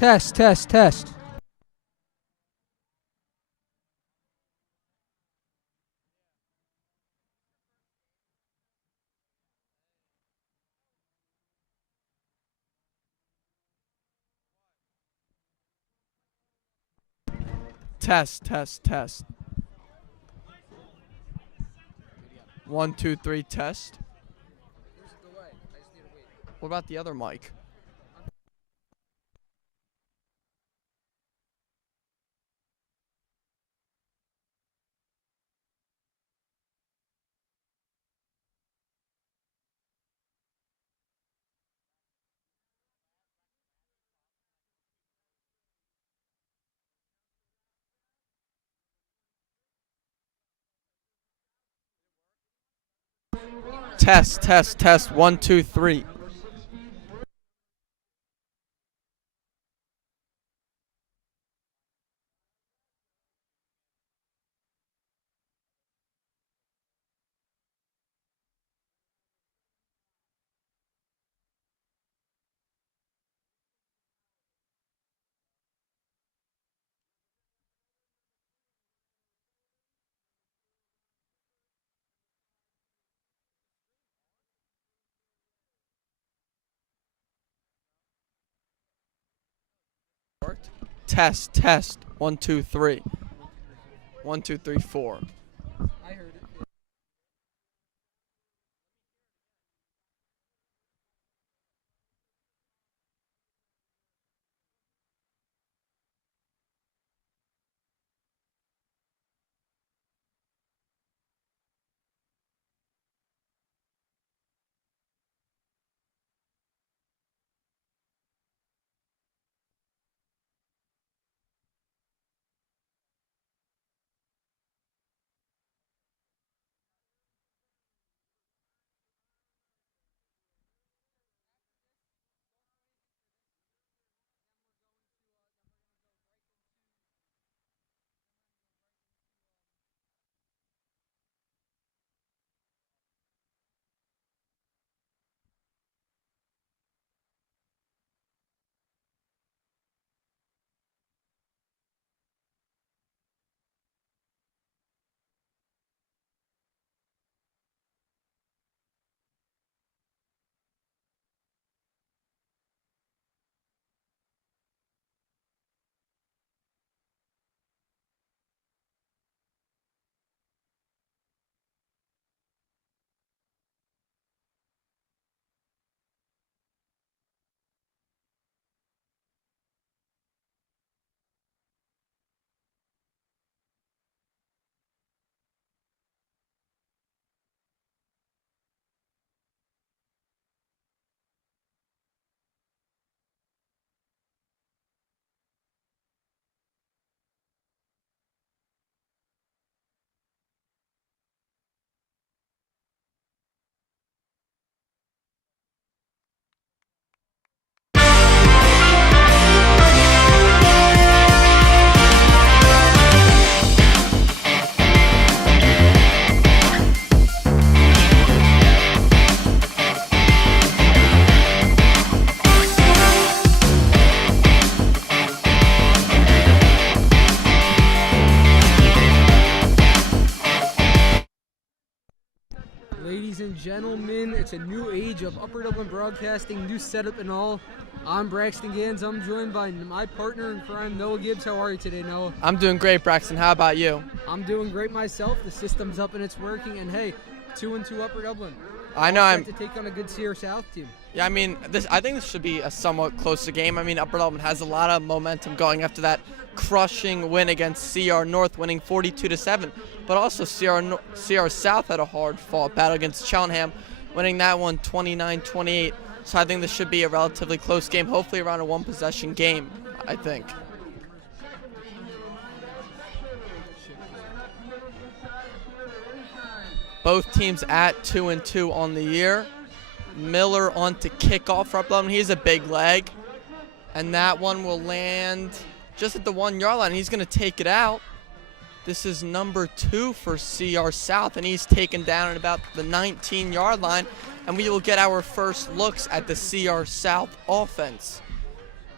Test, test, test. Test, test, test. 1, 2, 3, test. What about the other mic? Test, test, test. 1, 2, 3. Test, test. 1, 2, 3. 1, 2, 3, 4. I heard it. Ladies and gentlemen, it's a new age of Upper Dublin broadcasting, new setup and all. I'm Braxton Gans. I'm joined by my partner in crime, Noah Gibbs. How are you today, Noah? I'm doing great, Braxton. How about you? I'm doing great myself. The system's up and it's working. And hey, 2-2 Upper Dublin. I know. I'm to take on a good CR South team. Yeah, I mean, I think this should be a somewhat closer game. I mean, Upper Dublin has a lot of momentum going after that crushing win against CR North, winning 42-7. But also CR South had a hard-fought battle against Cheltenham, winning that one 29-28. So I think this should be a relatively close game, hopefully around a one-possession game, I think. Both teams at 2-2 on the year. Miller on to kickoff for Upper Dublin. He's a big leg. And that one will land just at the 1 yard line. He's going to take it out. This is number 2 for CR South, and he's taken down at about the 19 yard line. And we will get our first looks at the CR South offense.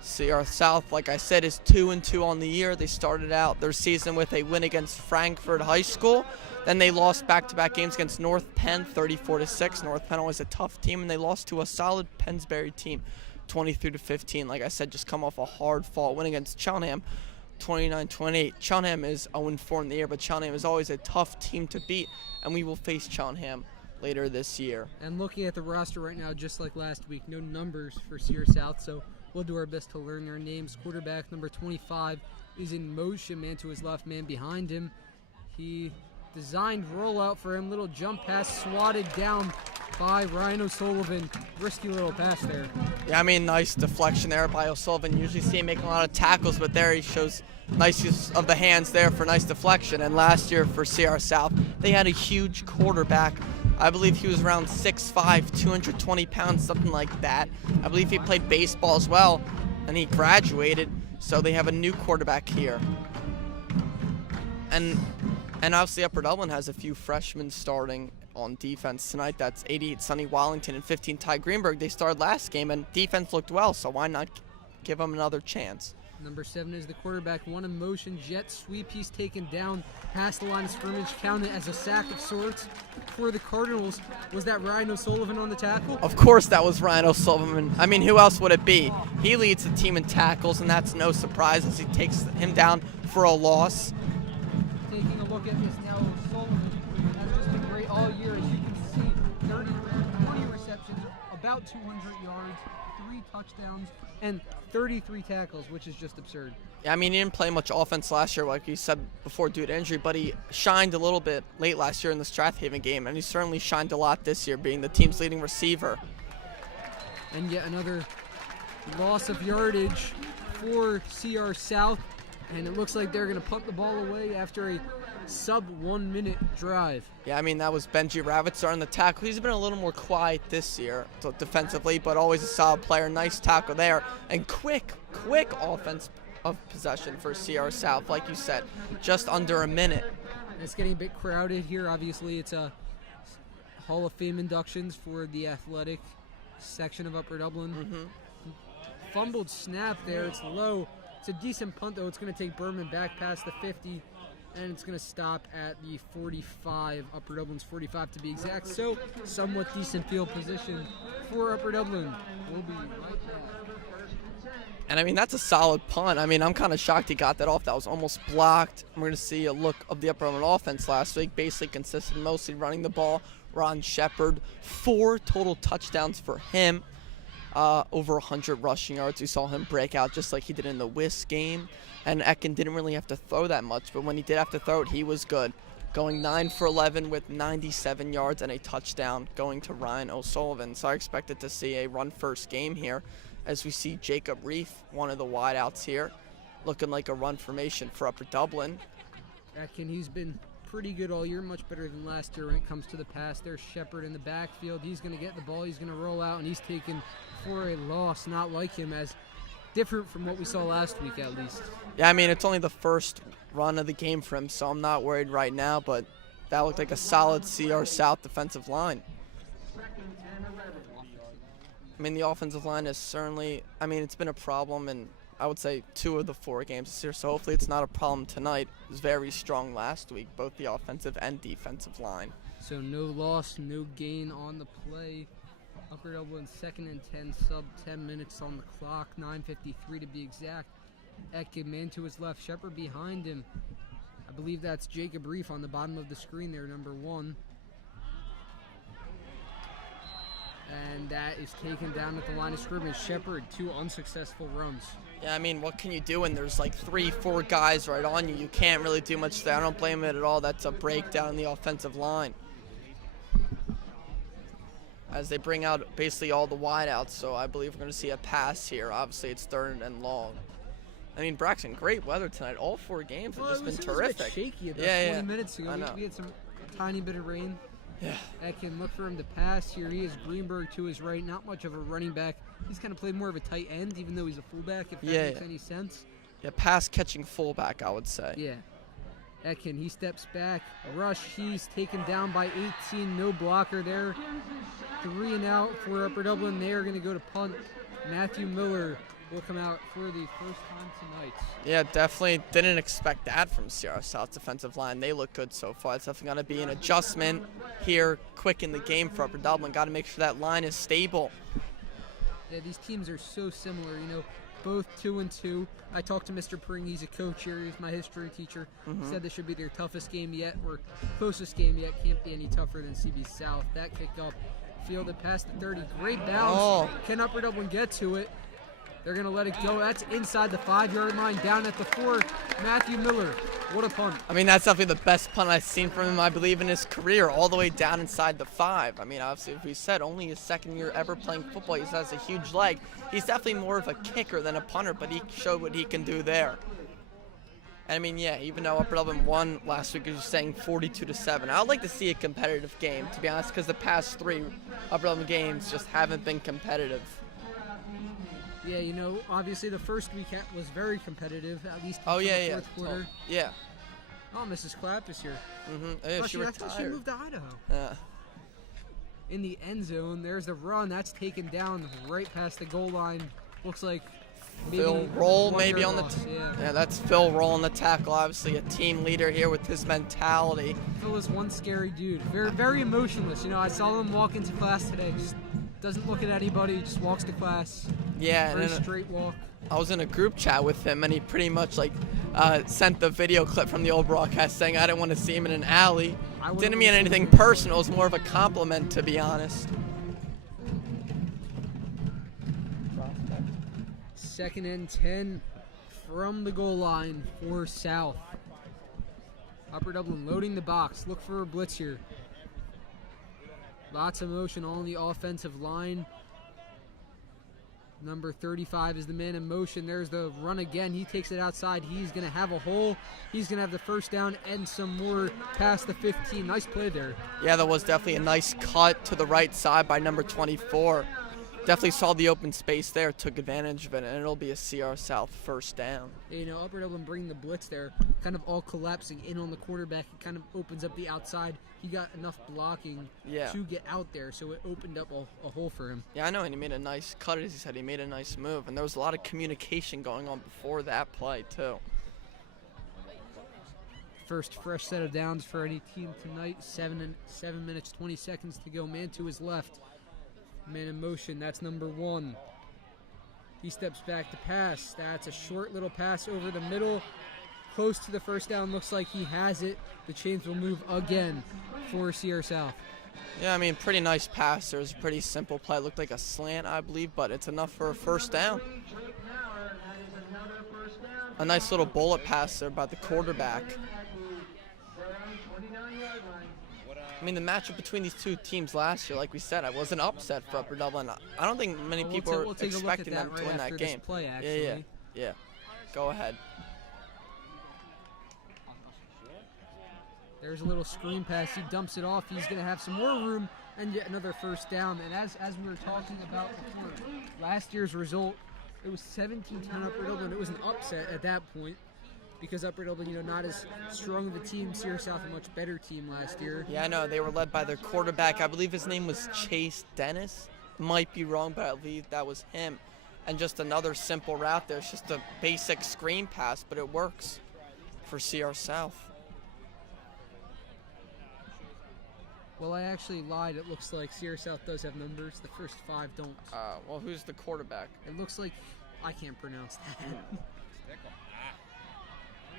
CR South, like I said, is 2-2 on the year. They started out their season with a win against Frankfurt High School. Then they lost back-to-back games against North Penn, 34-6. North Penn always a tough team, and they lost to a solid Pennsbury team, 23-15. Like I said, just come off a hard-fought win against Cheltenham, 29-28. Cheltenham is 0-4 in the year, but Cheltenham is always a tough team to beat, and we will face Cheltenham later this year. And looking at the roster right now, just like last week, no numbers for CR South, so we'll do our best to learn their names. Quarterback number 25 is in motion, man to his left, man behind him. He designed rollout for him, little jump pass, swatted down by Ryan O'Sullivan. Risky little pass there. Yeah, I mean, nice deflection there by O'Sullivan. Usually see him making a lot of tackles, but there he shows nice use of the hands there for nice deflection. And last year for CR South, they had a huge quarterback. I believe he was around 6'5", 220 pounds, something like that. I believe he played baseball as well, and he graduated. So they have a new quarterback here. And obviously Upper Dublin has a few freshmen starting on defense tonight. That's 88 Sonny Wallington and 15 Ty Greenberg. They started last game, and defense looked well, so why not give them another chance? Number 7 is the quarterback. One in motion, jet sweep. He's taken down past the line of scrimmage, counted as a sack of sorts for the Cardinals. Was that Ryan O'Sullivan on the tackle? Of course that was Ryan O'Sullivan. I mean, who else would it be? He leads the team in tackles, and that's no surprise as he takes him down for a loss. Taking a look at this now, O'Sullivan has just been great all year. As you can see, 20 receptions, about 200 yards, 3 touchdowns, and 33 tackles, which is just absurd. Yeah, I mean, he didn't play much offense last year, like you said before, due to injury, but he shined a little bit late last year in the Strathaven game, and he certainly shined a lot this year, being the team's leading receiver. And yet another loss of yardage for CR South, and it looks like they're going to punt the ball away after a sub-1 minute drive. Yeah, I mean, that was Benji Ravitzer on the tackle. He's been a little more quiet this year defensively, but always a solid player. Nice tackle there. And quick offense of possession for CR South, like you said, just under a minute. It's getting a bit crowded here. Obviously, it's a Hall of Fame inductions for the athletic section of Upper Dublin. Fumbled snap there. It's low. It's a decent punt, though. It's going to take Berman back past the 50, and it's going to stop at the 45, Upper Dublin's 45 to be exact. So, somewhat decent field position for Upper Dublin. We'll be right back. And, I mean, that's a solid punt. I mean, I'm kind of shocked he got that off. That was almost blocked. We're going to see a look of the Upper Dublin offense last week. Basically consisted mostly running the ball. Ron Shepard, 4 total touchdowns for him. Over 100 rushing yards. We saw him break out just like he did in the WIS game. And Ekin didn't really have to throw that much, but when he did have to throw it, he was good. Going 9 for 11 with 97 yards and a touchdown going to Ryan O'Sullivan. So I expected to see a run-first game here as we see Jacob Reef, one of the wideouts here, looking like a run formation for Upper Dublin. Ekin, he's been pretty good all year, much better than last year when it comes to the pass. There's Shepard in the backfield. He's going to get the ball. He's going to roll out, and he's taken for a loss. Not like him, as different from what we saw last week, at least. Yeah, I mean, it's only the first run of the game for him, so I'm not worried right now, but that looked like a solid CR South defensive line. I mean, the offensive line is certainly, I mean, it's been a problem in, I would say, 2 of the 4 games this year, so hopefully it's not a problem tonight. It was very strong last week, both the offensive and defensive line. So no loss, no gain on the play. Upper Dublin 2nd and 10, sub 10 minutes on the clock, 9:53 to be exact. Ekin, man to his left, Shepard behind him. I believe that's Jacob Reef on the bottom of the screen there, number 1. And that is taken down at the line of scrimmage. Shepard, 2 unsuccessful runs. Yeah, I mean, what can you do when there's like 3-4 guys right on you? You can't really do much there. I don't blame it at all. That's a breakdown in the offensive line. As they bring out basically all the wideouts, so I believe we're going to see a pass here. Obviously, it's 3rd and long. I mean, Braxton, great weather tonight. All 4 games have just been terrific. It was a bit shaky about 20 minutes ago. We had some tiny bit of rain. Yeah. Ekin, look for him to pass here. He is Greenberg to his right. Not much of a running back. He's kind of played more of a tight end, even though he's a fullback, if that makes any sense. Yeah, pass-catching fullback, I would say. Yeah. Ekin, he steps back. A rush. He's taken down by 18. No blocker there. 3 and out for Upper Dublin. They are going to go to punt. Matthew Miller will come out for the first time tonight. Yeah, definitely didn't expect that from Sierra South's defensive line. They look good so far. It's definitely going to be an adjustment here quick in the game for Upper Dublin. Got to make sure that line is stable. Yeah, these teams are so similar, you know, both 2-2. I talked to Mr. Pring, he's a coach here, he's my history teacher. He said this should be their toughest game yet, or closest game yet. Can't be any tougher than CB South. That kicked up, fielded past the 30. Great bounce. Can Upper Dublin get to it? They're going to let it go. That's inside the 5-yard line, down at the 4. Matthew Miller, what a punt. I mean, that's definitely the best punt I've seen from him, I believe, in his career, all the way down inside the 5. I mean, obviously, if we said only his second year ever playing football, he has a huge leg. He's definitely more of a kicker than a punter, but he showed what he can do there. And I mean, yeah, even though Upper Dublin won last week, as you're saying, 42-7. I would like to see a competitive game, to be honest, because the past 3 Upper Dublin games just haven't been competitive. Yeah, you know, obviously the first week was very competitive, at least in the fourth quarter. Yeah. Oh, Mrs. Clapp is here. Yeah, she retired. She moved to Idaho. Yeah. In the end zone, there's the run. That's taken down right past the goal line. Looks like maybe Phil Roll maybe on the yeah, that's Phil Roll on the tackle. Obviously a team leader here with his mentality. Phil is one scary dude. Very emotionless. You know, I saw him walk into class today. Just doesn't look at anybody. Just walks to class. Yeah, very straight walk. I was in a group chat with him, and he pretty much sent the video clip from the old broadcast saying I didn't want to see him in an alley. Didn't mean anything personal. It was more of a compliment, to be honest. 2nd and 10 from the goal line for South. Upper Dublin loading the box. Look for a blitz here. Lots of motion on the offensive line. Number 35 is the man in motion. There's the run again. He takes it outside. He's going to have a hole. He's going to have the first down and some more past the 15. Nice play there. Yeah, that was definitely a nice cut to the right side by number 24. Definitely saw the open space there, took advantage of it, and it'll be a CR South first down. You know, Upper Dublin bringing the blitz there, kind of all collapsing in on the quarterback. It kind of opens up the outside. He got enough blocking to get out there, so it opened up a hole for him. Yeah, I know, and he made a nice cut, as he said. He made a nice move, and there was a lot of communication going on before that play, too. First fresh set of downs for any team tonight. 7 minutes, 20 seconds to go. Man to his left. Man in motion, that's number 1. He steps back to pass. That's a short little pass over the middle. Close to the first down. Looks like he has it. The chains will move again for Sierra South. Yeah, I mean, pretty nice pass. There's a pretty simple play. It looked like a slant, I believe, but it's enough for a first down. A nice little bullet pass there by the quarterback. I mean, the matchup between these two teams last year, like we said, it was an upset for Upper Dublin. I don't think many people were expecting them to win that game. Play, actually. Yeah. Go ahead. There's a little screen pass. He dumps it off. He's going to have some more room and yet another first down. And as we were talking about before, last year's result, it was 17-10 Upper Dublin. It was an upset at that point, because Upper Dublin, you know, not as strong of a team. Sierra South, a much better team last year. Yeah, I know. They were led by their quarterback. I believe his name was Chase Dennis. Might be wrong, but I believe that was him. And just another simple route there. It's just a basic screen pass, but it works for Sierra South. Well, I actually lied. It looks like Sierra South does have numbers. The first 5 don't. Well, who's the quarterback? It looks like I can't pronounce that.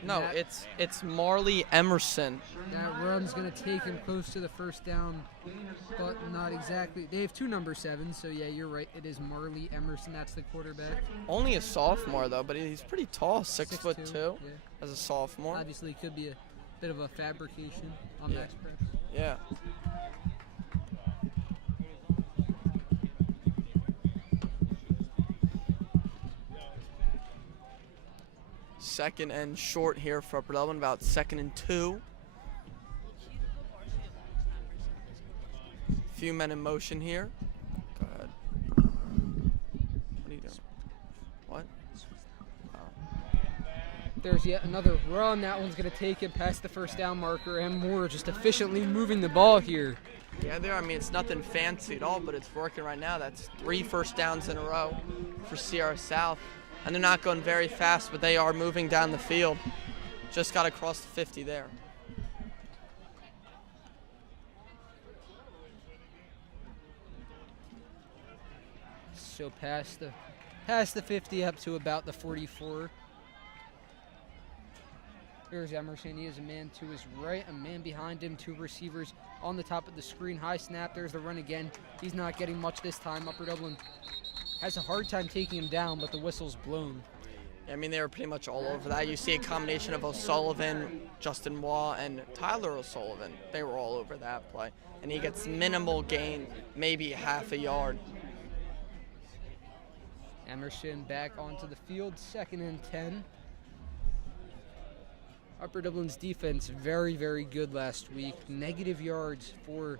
No, it's Marley Emerson. That run's going to take him close to the first down, but not exactly. They have 2 number 7s, so yeah, you're right. It is Marley Emerson. That's the quarterback. Only a sophomore, though, but he's pretty tall, 6'2", yeah. As a sophomore. Obviously, could be a bit of a fabrication on that press. Yeah. Second and short here for Upper Dublin, about 2nd and 2. Few men in motion here. Go ahead. What are you doing? What? Oh. There's yet another run. That one's going to take it past the first down marker, and Moore just efficiently moving the ball here. Yeah, I mean, it's nothing fancy at all, but it's working right now. That's 3 first downs in a row for Sierra South. and they're not going very fast, but they are moving down the field. Just got across the 50 there. So past the 50 up to about the 44. Here's Emerson. He has a man to his right, a man behind him, 2 receivers on the top of the screen. High snap. There's the run again. He's not getting much this time. Upper Dublin has a hard time taking him down, but the whistle's blown. I mean, they were pretty much all over that. You see a combination of O'Sullivan, Justin Waugh, and Tyler O'Sullivan. They were all over that play. And he gets minimal gain, maybe half a yard. Emerson back onto the field, 2nd and 10. Upper Dublin's defense very, very good last week. Negative yards for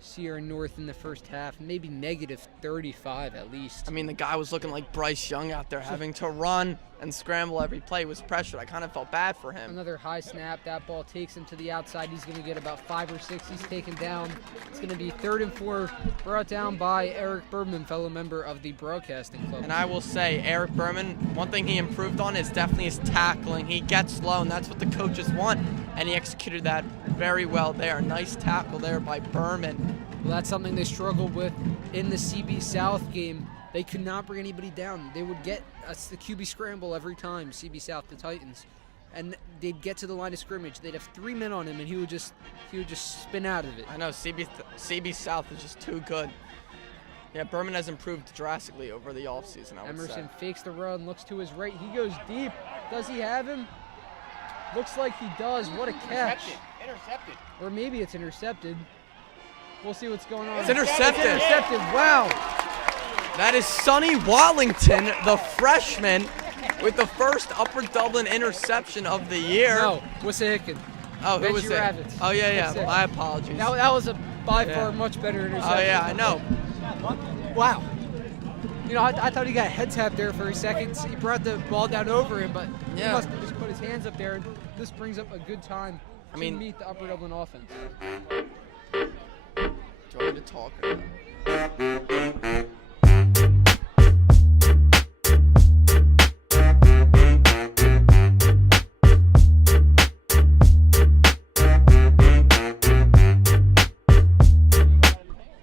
Sierra North in the first half, maybe negative 35 at least. I mean, the guy was looking like Bryce Young out there, having to run and scramble every play. He was pressured. I kind of felt bad for him. Another high snap. That ball takes him to the outside. He's going to get about 5 or 6. He's taken down. It's going to be 3rd and 4, brought down by Eric Berman, fellow member of the Broadcasting Club. And I will say, Eric Berman, one thing he improved on is definitely his tackling. He gets low, and that's what the coaches want, and he executed that very well there. Nice tackle there by Berman. Well, that's something they struggled with in the CB South game. They could not bring anybody down. They would get a QB scramble every time, CB South, the Titans, and they'd get to the line of scrimmage. They'd have 3 men on him, and he would just spin out of it. I know, CB South is just too good. Yeah, Berman has improved drastically over the offseason, I would say. Emerson fakes the run, looks to his right. He goes deep. Does he have him? Looks like he does. What a catch. Intercepted. Or maybe it's intercepted. We'll see what's going on. It's intercepted. It's intercepted. Wow. That is Sonny Wallington, the freshman, with the first Upper Dublin interception of the year. No, Wissahickon. Oh, who was it? Rabbits. Oh, yeah. My apologies. That was by far much better interception. Oh, yeah, I know. Wow. You know, I thought he got a head tap there for a second. He brought the ball down over him, but he must have just put his hands up there. And this brings up a good time to meet the Upper Dublin offense. Do you want me to talk or no?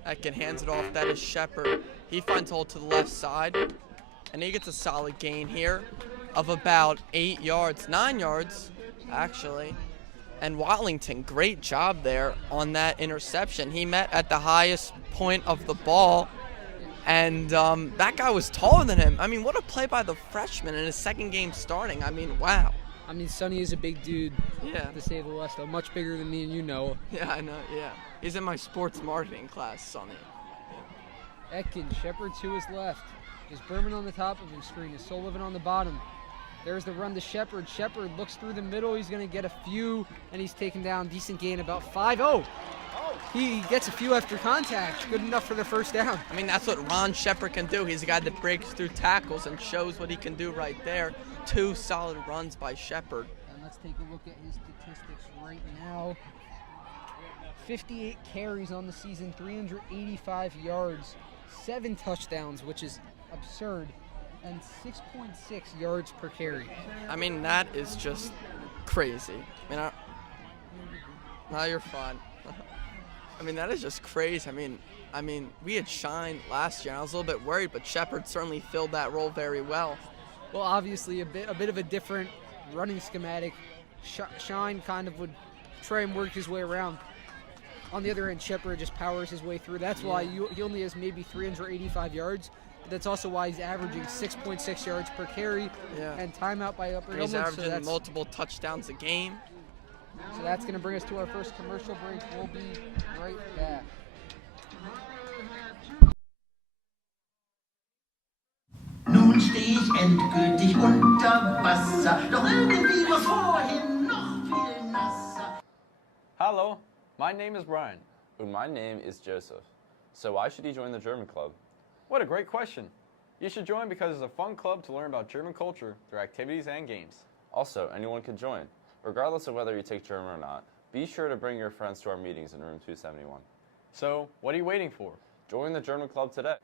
Atkin hands it off. That is Shepard. He finds hole to the left side, and he gets a solid gain here of about 8 yards, 9 yards, actually. And Wallington, great job there on that interception. He met at the highest point of the ball, and that guy was taller than him. I mean, what a play by the freshman in his 2nd game starting. I mean, wow. I mean, Sonny is a big dude, to say the least, though. Much bigger than me and you know. Yeah, I know, yeah. He's in my sports marketing class, Sonny. Etkin, Shepard to his left. Is Berman on the top of his screen? Is Sullivan on the bottom? There's the run to Shepard. Shepard looks through the middle. He's going to get a few, and he's taken down. Decent gain, about 5. Oh! He gets a few after contact. Good enough for the first down. I mean, that's what Ron Shepard can do. He's a guy that breaks through tackles and shows what he can do right there. 2 solid runs by Shepard. And let's take a look at his statistics right now. 58 carries on the season, 385 yards, 7 touchdowns, which is absurd, and 6.6 yards per carry. I mean, that is just crazy. I mean, no, you're fine. I mean, that is just crazy. I mean, we had Shine last year, and I was a little bit worried, but Shepard certainly filled that role very well. Well, obviously, a bit of a different running schematic. Shine kind of would try and work his way around. On the other hand, Shepard just powers his way through. That's why he only has maybe 385 yards. But that's also why he's averaging 6.6 yards per carry and timeout by Upper Dublin. He's averaging multiple touchdowns a game. So that's going to bring us to our first commercial break. We'll be right back. Nun steh ich endgültig unter Wasser, doch irgendwie war's vorhin noch viel nasser. Hello, my name is Brian. And my name is Joseph. So why should you join the German club? What a great question. You should join because it's a fun club to learn about German culture through activities and games. Also, anyone can join. Regardless of whether you take German or not, be sure to bring your friends to our meetings in room 271. So, what are you waiting for? Join the German club today.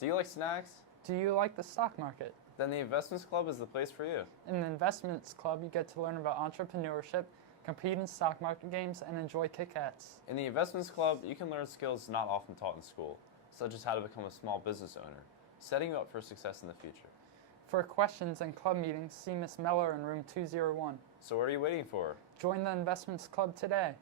Do you like snacks? Do you like the stock market? Then the Investments Club is the place for you. In the Investments Club, you get to learn about entrepreneurship, compete in stock market games, and enjoy Kit-Kats. In the Investments Club, you can learn skills not often taught in school, such as how to become a small business owner, setting you up for success in the future. For questions and club meetings, see Miss Meller in room 201. So what are you waiting for? Join the Investments Club today.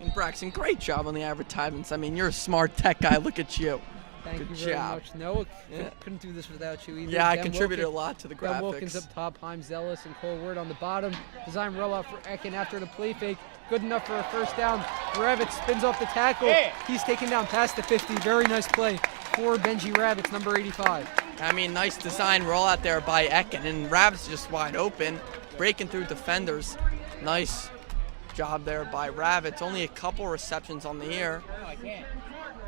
And Braxton, great job on the advertisements. I mean, you're a smart tech guy. Look at you. Thank Good you very job. much. Noah, Yeah. couldn't do this without you either. Yeah, I Ben contributed Wilkins- a lot to the Ben Wilkins graphics. up top, Heim Zealous, and Cole Ward on the bottom. Design rollout for Ekin after the play fake. Good enough for a first down. Ravitz spins off the tackle. He's taken down past the 50. Very nice play for Benji Ravitz, number 85. I mean, nice design rollout there by Ekin, and Ravitz just wide open, breaking through defenders. Nice job there by Ravitz. Only a couple receptions on the year.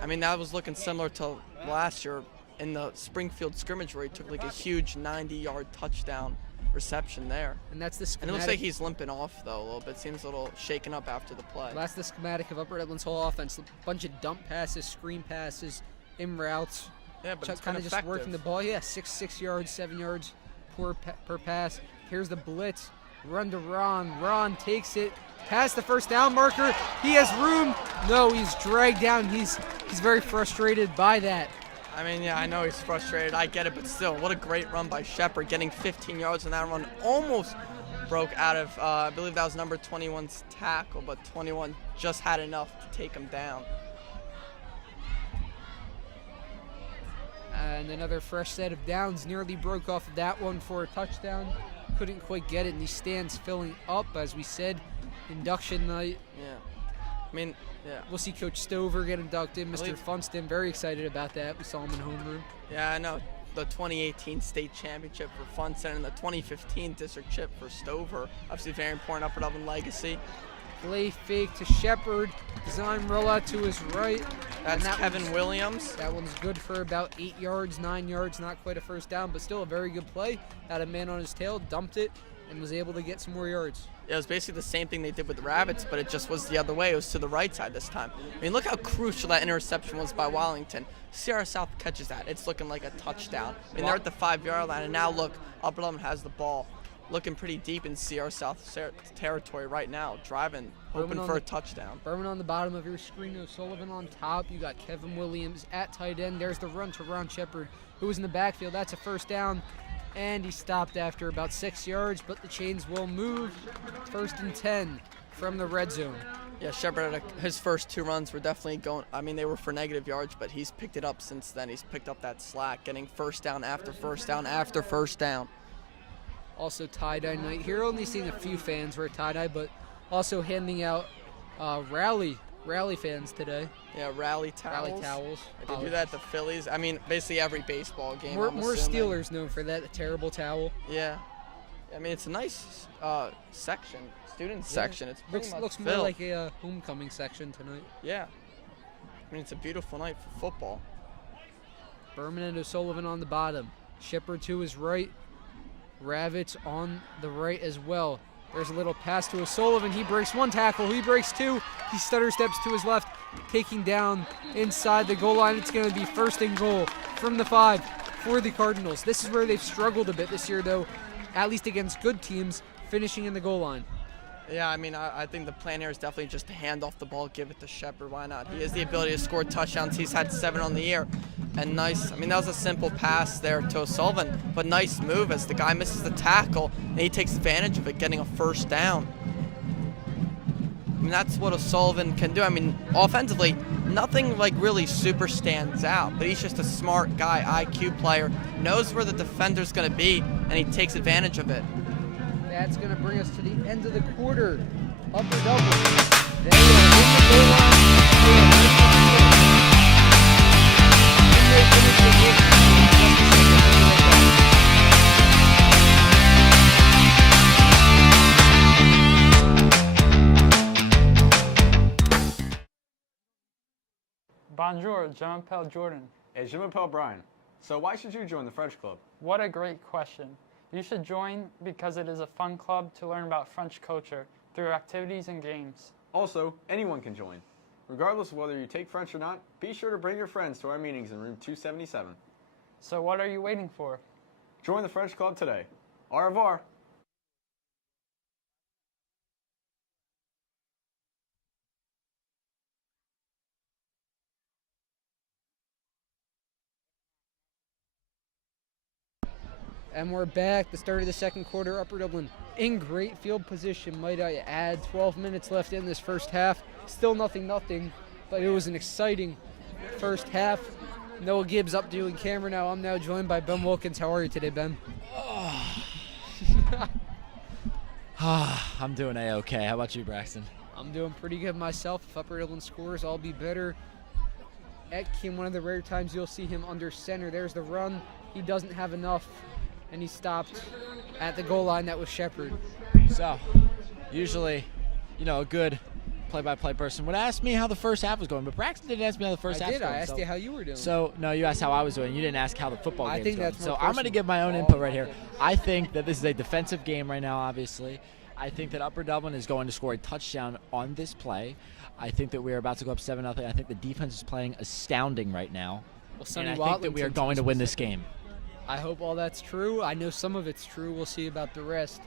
I mean, that was looking similar to last year in the Springfield scrimmage where he took like a huge 90-yard touchdown reception there. And that's the And it schematic. looks like he's limping off, though, a little bit. Seems a little shaken up after the play. That's the schematic of Upper Dublin's whole offense. A bunch of dump passes, screen passes, in routes. Yeah, but it's Kind been of just working the effective. ball. Yeah, 6 yards, 7 yards per pass. Here's the blitz. Run to Ron. Ron takes it past the first down marker. He has room. No, he's dragged down. He's very frustrated by that. I mean, yeah, I know he's frustrated. I get it, but still, what a great run by Shepard, getting 15 yards on that run. Almost broke out of, I believe that was number 21's tackle, but 21 just had enough to take him down. And another fresh set of downs. Nearly broke off that one for a touchdown. Couldn't quite get it, and these stands filling up, as we said. Induction night. Yeah. I mean, yeah. We'll see Coach Stover get inducted. Mr. believe- Funston, very excited about that. We saw him in homeroom. Yeah, I know. The 2018 state championship for Funston and the 2015 district chip for Stover. Obviously, very important Upper Dublin legacy. Play fake to Shepard. Design rollout to his right. That's And that Kevin one's- Williams. That one's good for about 8 yards, 9 yards. Not quite a first down, but still a very good play. Had a man on his tail, dumped it, and was able to get some more yards. It was basically the same thing they did with the Rabbits, but it just was the other way. It was to the right side this time. I mean, look how crucial that interception was by Wallington. Sierra South catches that. It's looking like a touchdown. I mean, they're at the 5-yard line, and now look, Upper Dublin has the ball. Looking pretty deep in Sierra South territory right now, driving, hoping for a touchdown. Berman on the bottom of your screen, O'Sullivan on top. You got Kevin Williams at tight end. There's the run to Ron Shepard, who was in the backfield. That's a first down. And he stopped after about 6 yards, but the chains will move. 1st and 10 from the red zone. Yeah, Shepard, his first 2 runs were definitely going, I mean, they were for negative yards, but he's picked it up since then. He's picked up that slack, getting first down after first down after first down. Also tie-dye night here. Only seeing a few fans wear tie-dye, but also handing out rally fans today. Yeah, rally towels. Rally towels. They do that at the Phillies. I mean, basically every baseball game. More I'm assuming. Steelers known for that terrible towel. Yeah. I mean, it's a nice section, student section. It's pretty much Looks filled. more like a homecoming section tonight. Yeah. I mean, it's a beautiful night for football. Berman and O'Sullivan on the bottom. Shepard to his right. Ravitz on the right as well. There's a little pass to O'Sullivan. He breaks one tackle. He breaks two. He stutter steps to his left, taking down inside the goal line. It's going to be 1st and goal from the 5 for the Cardinals. This is where they've struggled a bit this year, though, at least against good teams, finishing in the goal line. Yeah, I mean, I think the plan here is definitely just to hand off the ball, give it to Shepard. Why not? He has the ability to score touchdowns. He's had 7 on the year. And nice, I mean, that was a simple pass there to O'Sullivan, but nice move as the guy misses the tackle, and he takes advantage of it, getting a first down. I mean, that's what O'Sullivan can do. I mean, offensively, nothing like really super stands out, but he's just a smart guy, IQ player, knows where the defender's going to be, and he takes advantage of it. That's going to bring us to the end of the quarter. Upper Dublin. They are in the goal line. Bonjour, je m'appelle Jordan. Hey, je m'appelle Brian. So why should you join the French Club? What a great question. You should join because it is a fun club to learn about French culture, through activities and games. Also, anyone can join. Regardless of whether you take French or not, be sure to bring your friends to our meetings in room 277. So what are you waiting for? Join the French Club today. Au revoir. And we're back. The start of the second quarter. Upper Dublin in great field position. Might I add, 12 minutes left in this first half. Still nothing, but it was an exciting first half. Noah Gibbs up doing camera now. I'm now joined by Ben Wilkins. How are you today, Ben? I'm doing A-okay. How about you, Braxton? I'm doing pretty good myself. If Upper Dublin scores, I'll be better. Etkin, one of the rare times you'll see him under center. There's the run. He doesn't have enough, and he stopped at the goal line. That was Shepard. So, usually, a good play-by-play person would ask me how the first half was going, but Braxton didn't ask me how the first half was going. I asked you how you were doing. So, no, you asked how I was doing. You didn't ask how the football game was going. That's more So, I'm going to give my own input right here. I think that this is a defensive game right now, obviously. I think that Upper Dublin is going to score a touchdown on this play. I think that we are about to go up 7-0. I think the defense is playing astounding right now. And I think that we are going to win this game. I hope all that's true. I know some of it's true. We'll see about the rest.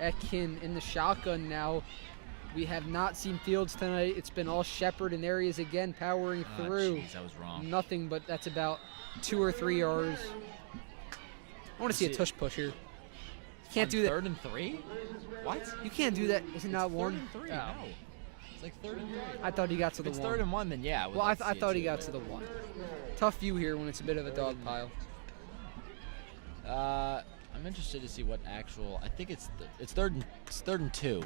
Etkin in the shotgun now. We have not seen Fields tonight. It's been all Shepard in areas again, powering through. Jeez, that was wrong. Nothing, but that's about 2 or 3 yards. I want to see a tush push here. You can't do that. 3rd and 3? What? You can't do that. Is it not 1? 3rd and 3. No. It's like 3rd and 3. I thought he got to the 1. If it's 3rd and 1, then yeah. Well, I thought he got to the 1. Tough view here when it's a bit of a dog pile. I'm interested to see what actual. I think it's 3rd and 2.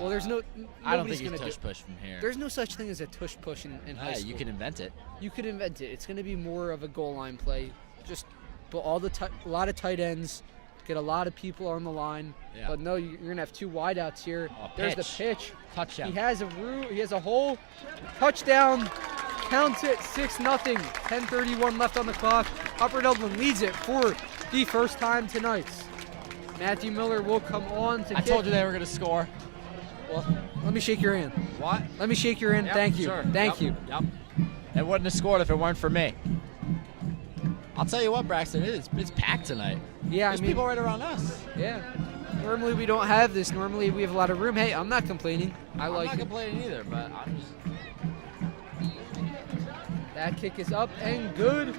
Well, there's no. I don't think you tush push from here. There's no such thing as a tush push in high school. You can invent it. You could invent it. It's going to be more of a goal line play. Just put a lot of tight ends, get a lot of people on the line. Yeah. But no, you're going to have 2 wideouts here. There's the pitch. Touchdown. He has a hole. Touchdown. Counts it 6-0. 10:31 left on the clock. Upper Dublin leads it for the first time tonight. Matthew Miller will come on to kick. I told you they were going to score. Well, let me shake your hand. What? Let me shake your hand. Yep, Thank you. Sure. Thank you. Yep. They wouldn't have scored if it weren't for me. I'll tell you what, Braxton, it's packed tonight. Yeah, There's people right around us. Yeah. Normally we don't have this. Normally we have a lot of room. Hey, I'm not complaining. I'm not complaining either, but I'm just. That kick is up and good.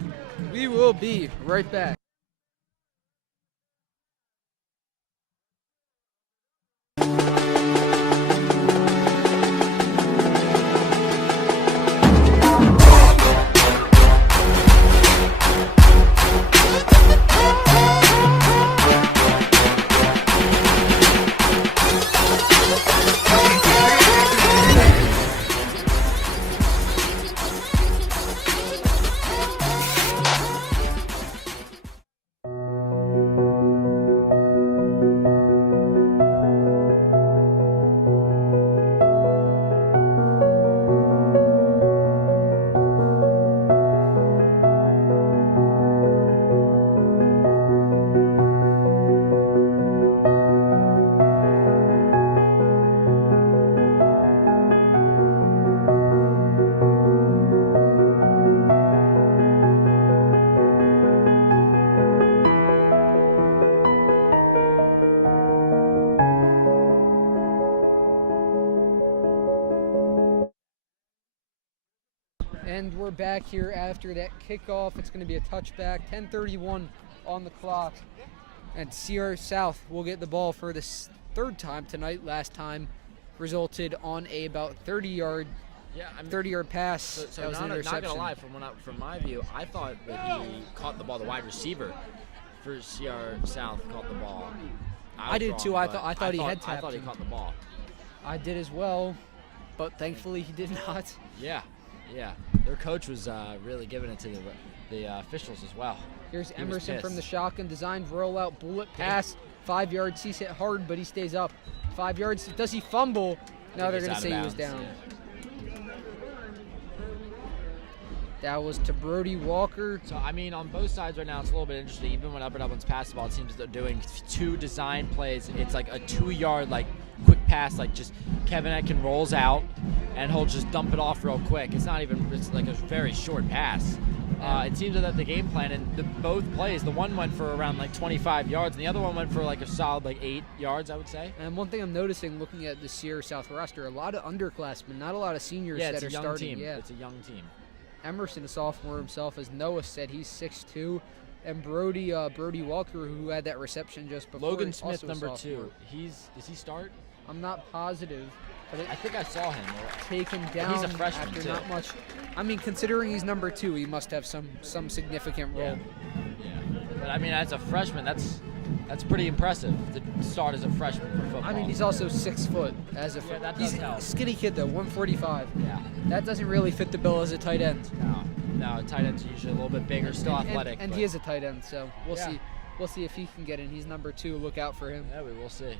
We will be right back. And we're back here after that kickoff. It's going to be a touchback. 10:31 on the clock. And CR South will get the ball for the 3rd time tonight. Last time resulted on a about 30-yard 30-yard pass. So that was an interception. Not gonna lie, from my view, I thought that he caught the ball. The wide receiver for CR South caught the ball. I did too. I thought he had tapped I thought he him. caught the ball. I did as well, but thankfully he did not. Yeah. Their coach was really giving it to the officials as well. Here's Emerson from the shotgun, designed rollout, bullet pass, 5 yards. He's hit hard, but he stays up. 5 yards. Does he fumble? No, they're going to say he was down. That was to Brody Walker. So, I mean, on both sides right now, it's a little bit interesting. Even when Upper Dublin's passed the ball, it seems they're doing 2 design plays. It's like a 2-yard, like, quick pass. Like, just Kevin Etkin rolls out, and he'll just dump it off real quick. It's not even – it's like a very short pass. It seems that the game plan in both plays, the one went for around, like, 25 yards, and the other one went for, like, a solid, like, 8 yards, I would say. And one thing I'm noticing looking at the Sierra South roster, a lot of underclassmen, not a lot of seniors that are starting. Yeah, it's a young team. Emerson, a sophomore himself, as Noah said, he's 6'2", and Brody Walker, who had that reception just before. Logan Smith, also number 2. Does he start? I'm not positive, but I think I saw him. Taken down. He's a freshman after too. Not much. I mean, considering he's number 2, he must have some significant role. Yeah. But I mean, as a freshman, that's pretty impressive to start as a freshman for football. I mean, he's also 6 foot as a that does he's help. a skinny kid though, 145. Yeah. That doesn't really fit the bill as a tight end. No, tight ends are usually a little bit bigger, still athletic. And he is a tight end, so we'll Yeah. see. We'll see if he can get in. He's number 2. Look out for him. Yeah, we will see.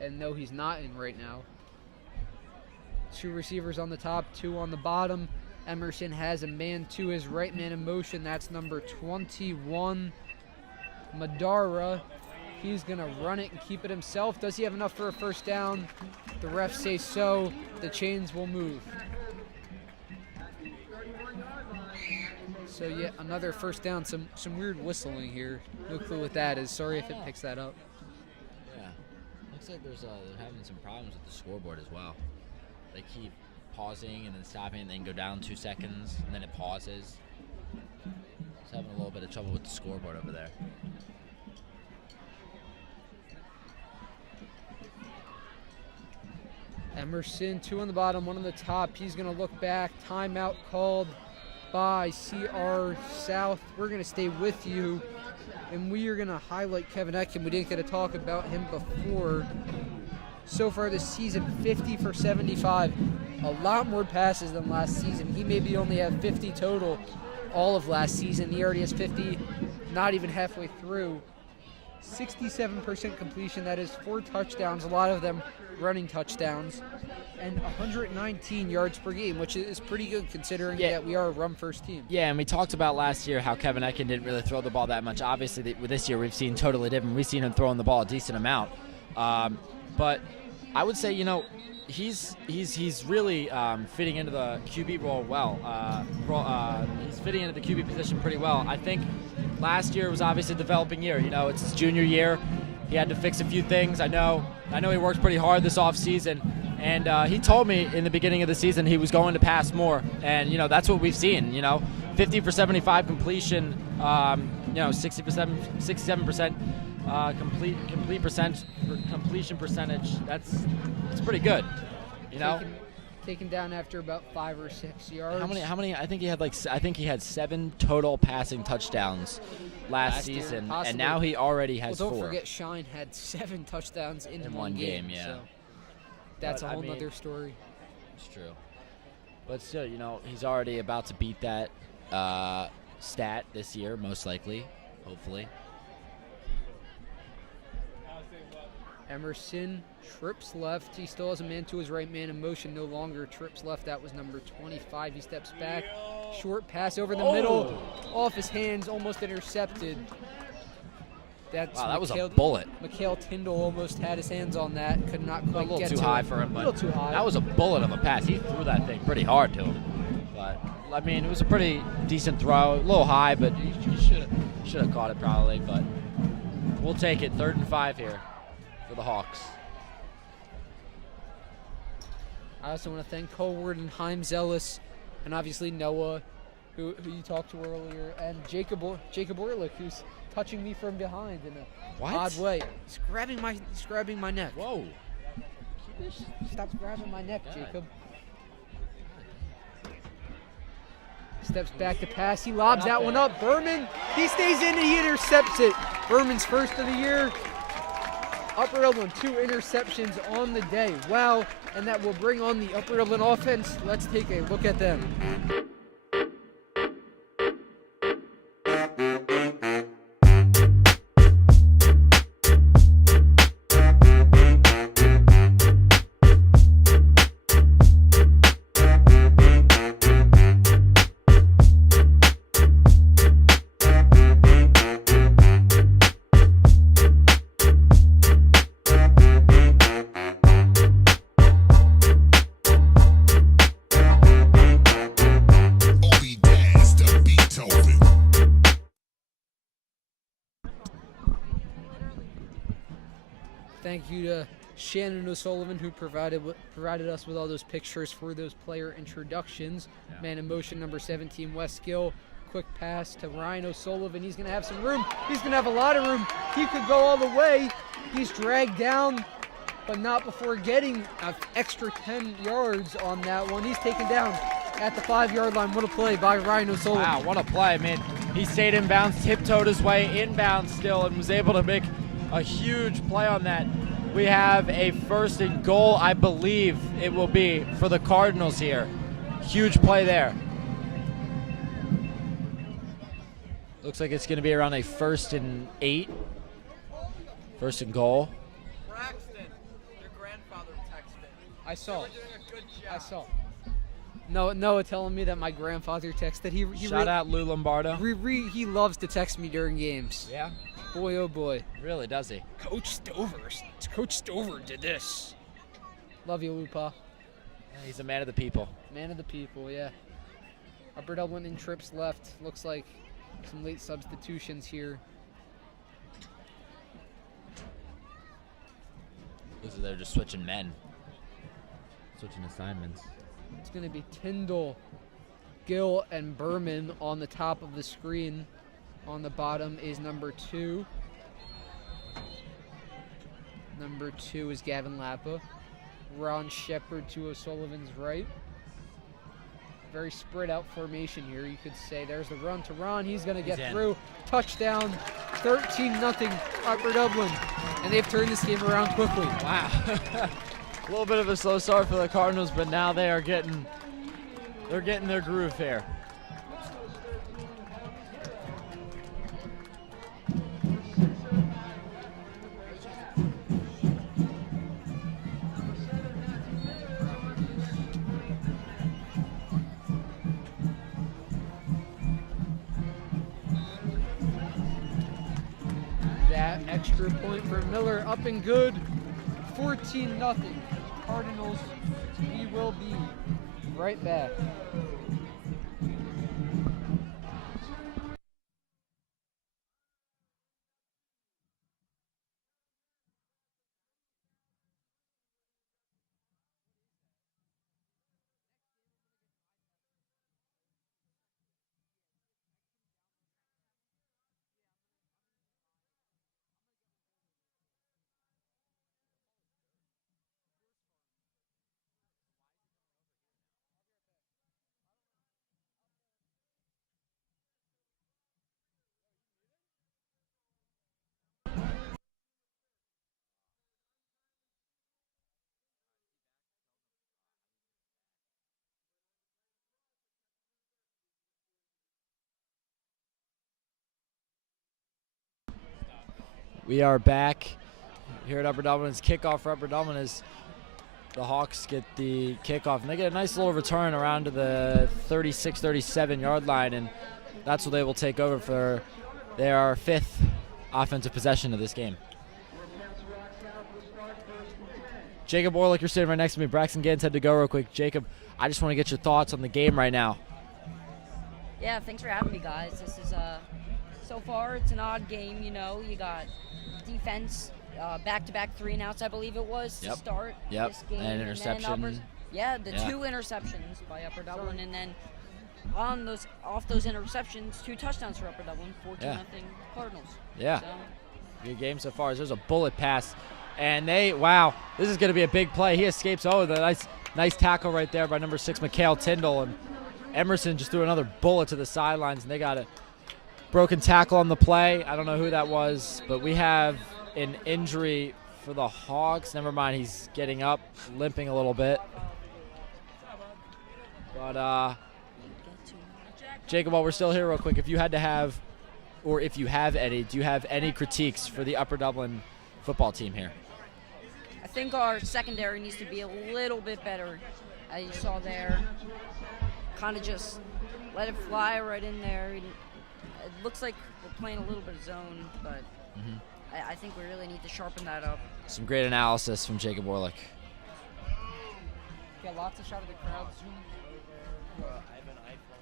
And no, he's not in right now. 2 receivers on the top, 2 on the bottom. Emerson has a man to his right, man in motion. That's number 21, Madara. He's going to run it and keep it himself. Does he have enough for a first down? The refs say so. The chains will move. So yet another first down. Some weird whistling here. No clue what that is. Sorry if it picks that up. Yeah. Looks like they're having some problems with the scoreboard as well. They keep pausing and then stopping and then go down 2 seconds and then it pauses. It's having a little bit of trouble with the scoreboard over there. Emerson, 2 on the bottom, 1 on the top. He's going to look back. Timeout called by CR South. We're going to stay with you, and we are going to highlight Kevin Etkin. We didn't get to talk about him before. So far this season, 50 for 75. A lot more passes than last season. He maybe only had 50 total all of last season. He already has 50, not even halfway through. 67% completion. That is 4 touchdowns, a lot of them running touchdowns, and 119 yards per game, which is pretty good considering that we are a run-first team. Yeah, and we talked about last year how Kevin Etkin didn't really throw the ball that much. Obviously, this year we've seen totally different. We've seen him throwing the ball a decent amount. But I would say, he's really fitting into the QB role well. He's fitting into the QB position pretty well. I think last year was obviously a developing year. It's his junior year. He had to fix a few things. I know he worked pretty hard this offseason. And he told me in the beginning of the season he was going to pass more. And, that's what we've seen. 50 for 75 completion, 67% completion percentage. That's pretty good. Taken down after about 5 or 6 yards. How many? I think he had 7 total passing touchdowns last season, year, and now he already has 4. Don't forget, Shine had 7 touchdowns in one game. Yeah, so that's a whole nother story. It's true, but still, he's already about to beat that stat this year, most likely, hopefully. Emerson trips left. He still has a man to his right, man in motion. No longer trips left. That was number 25. He steps back. Short pass over the middle. Off his hands. Almost intercepted. That was a bullet. Mikhail Tyndall almost had his hands on that. Could not quite get to it. A little too high for him. A little too high. That was a bullet of a pass. He threw that thing pretty hard to him. But, it was a pretty decent throw. A little high, but he should have caught it probably. But we'll take it. 3rd and 5 here for the Hawks. I also want to thank Cole Ward and Himes Ellis, and obviously Noah, who you talked to earlier, and Jacob Orlick, who's touching me from behind in a odd way. He's grabbing my neck. Whoa! Stop grabbing my neck, Jacob. Steps back to pass. He lobs that one up. Berman, he stays in and he intercepts it. Berman's first of the year. Upper Dublin, 2 interceptions on the day. Wow, and that will bring on the Upper Dublin offense. Let's take a look at them. Thank you to Shannon O'Sullivan, who provided us with all those pictures for those player introductions. Yeah. Man in motion, number 17, West Gill. Quick pass to Ryan O'Sullivan. He's going to have some room. He's going to have a lot of room. He could go all the way. He's dragged down, but not before getting an extra 10 yards on that one. He's taken down at the 5-yard line. What a play by Ryan O'Sullivan. Wow, what a play. I mean, he stayed inbounds, tiptoed his way inbounds still, and was able to make a huge play on that. We have a 1st and goal, I believe it will be, for the Cardinals here. Huge play there. Looks like it's going to be around a 1st and 8. 1st and goal. Braxton, your grandfather texted. I saw. You're doing a good job. I saw. Noah telling me that my grandfather texted. He Shout out Lou Lombardo. he loves to text me during games. Yeah? Boy, oh boy. Really, does he? Coach Stover did this. Love you, Lupa. Yeah, he's a man of the people. Man of the people, yeah. Upper Dublin in trips left. Looks like some late substitutions here. Looks like they're just switching men. Switching assignments. It's going to be Tyndall, Gill, and Berman on the top of the screen. On the bottom is number 2. Number 2 is Gavin Lappa. Ron Shepard to O'Sullivan's right. Very spread out formation here, you could say. There's the run to Ron. He's going to get through. Touchdown, 13-0 Upper Dublin. And they've turned this game around quickly. Wow. A little bit of a slow start for the Cardinals, but now they're getting their groove here. That extra point for Miller up and good. 14-0 Cardinals. We will be right back. We are back here at Upper Dublin. It's kickoff for Upper Dublin as the Hawks get the kickoff. And they get a nice little return around to the 36, 37-yard line, and that's what they will take over for their 5th offensive possession of this game. Jacob Orlick, you're sitting right next to me. Braxton Gans had to go real quick. Jacob, I just want to get your thoughts on the game right now. Yeah, thanks for having me, guys. This is so far it's an odd game. You know, you got defense, back-to-back 3-and-outs, I believe it was, to start this game. And an interception. The 2 interceptions by Upper Dublin, and then off those interceptions, 2 touchdowns for Upper Dublin, 14-0 Cardinals. Yeah. So. Good game so far. There's a bullet pass, and this is going to be a big play. He escapes. Oh, the nice tackle right there by number 6, Mikhail Tyndall, and Emerson just threw another bullet to the sidelines, and they got a broken tackle on the play. I don't know who that was, but we have an injury for the Hawks. Never mind, he's getting up, limping a little bit. But, Jacob, while we're still here real quick, if you had to have, or if you have any, do you have any critiques for the Upper Dublin football team here? I think our secondary needs to be a little bit better. As you saw there, kind of just let it fly right in there. It looks like we're playing a little bit of zone, but I think we really need to sharpen that up. Some great analysis from Jacob Orlick. Got lots of shot of the crowd.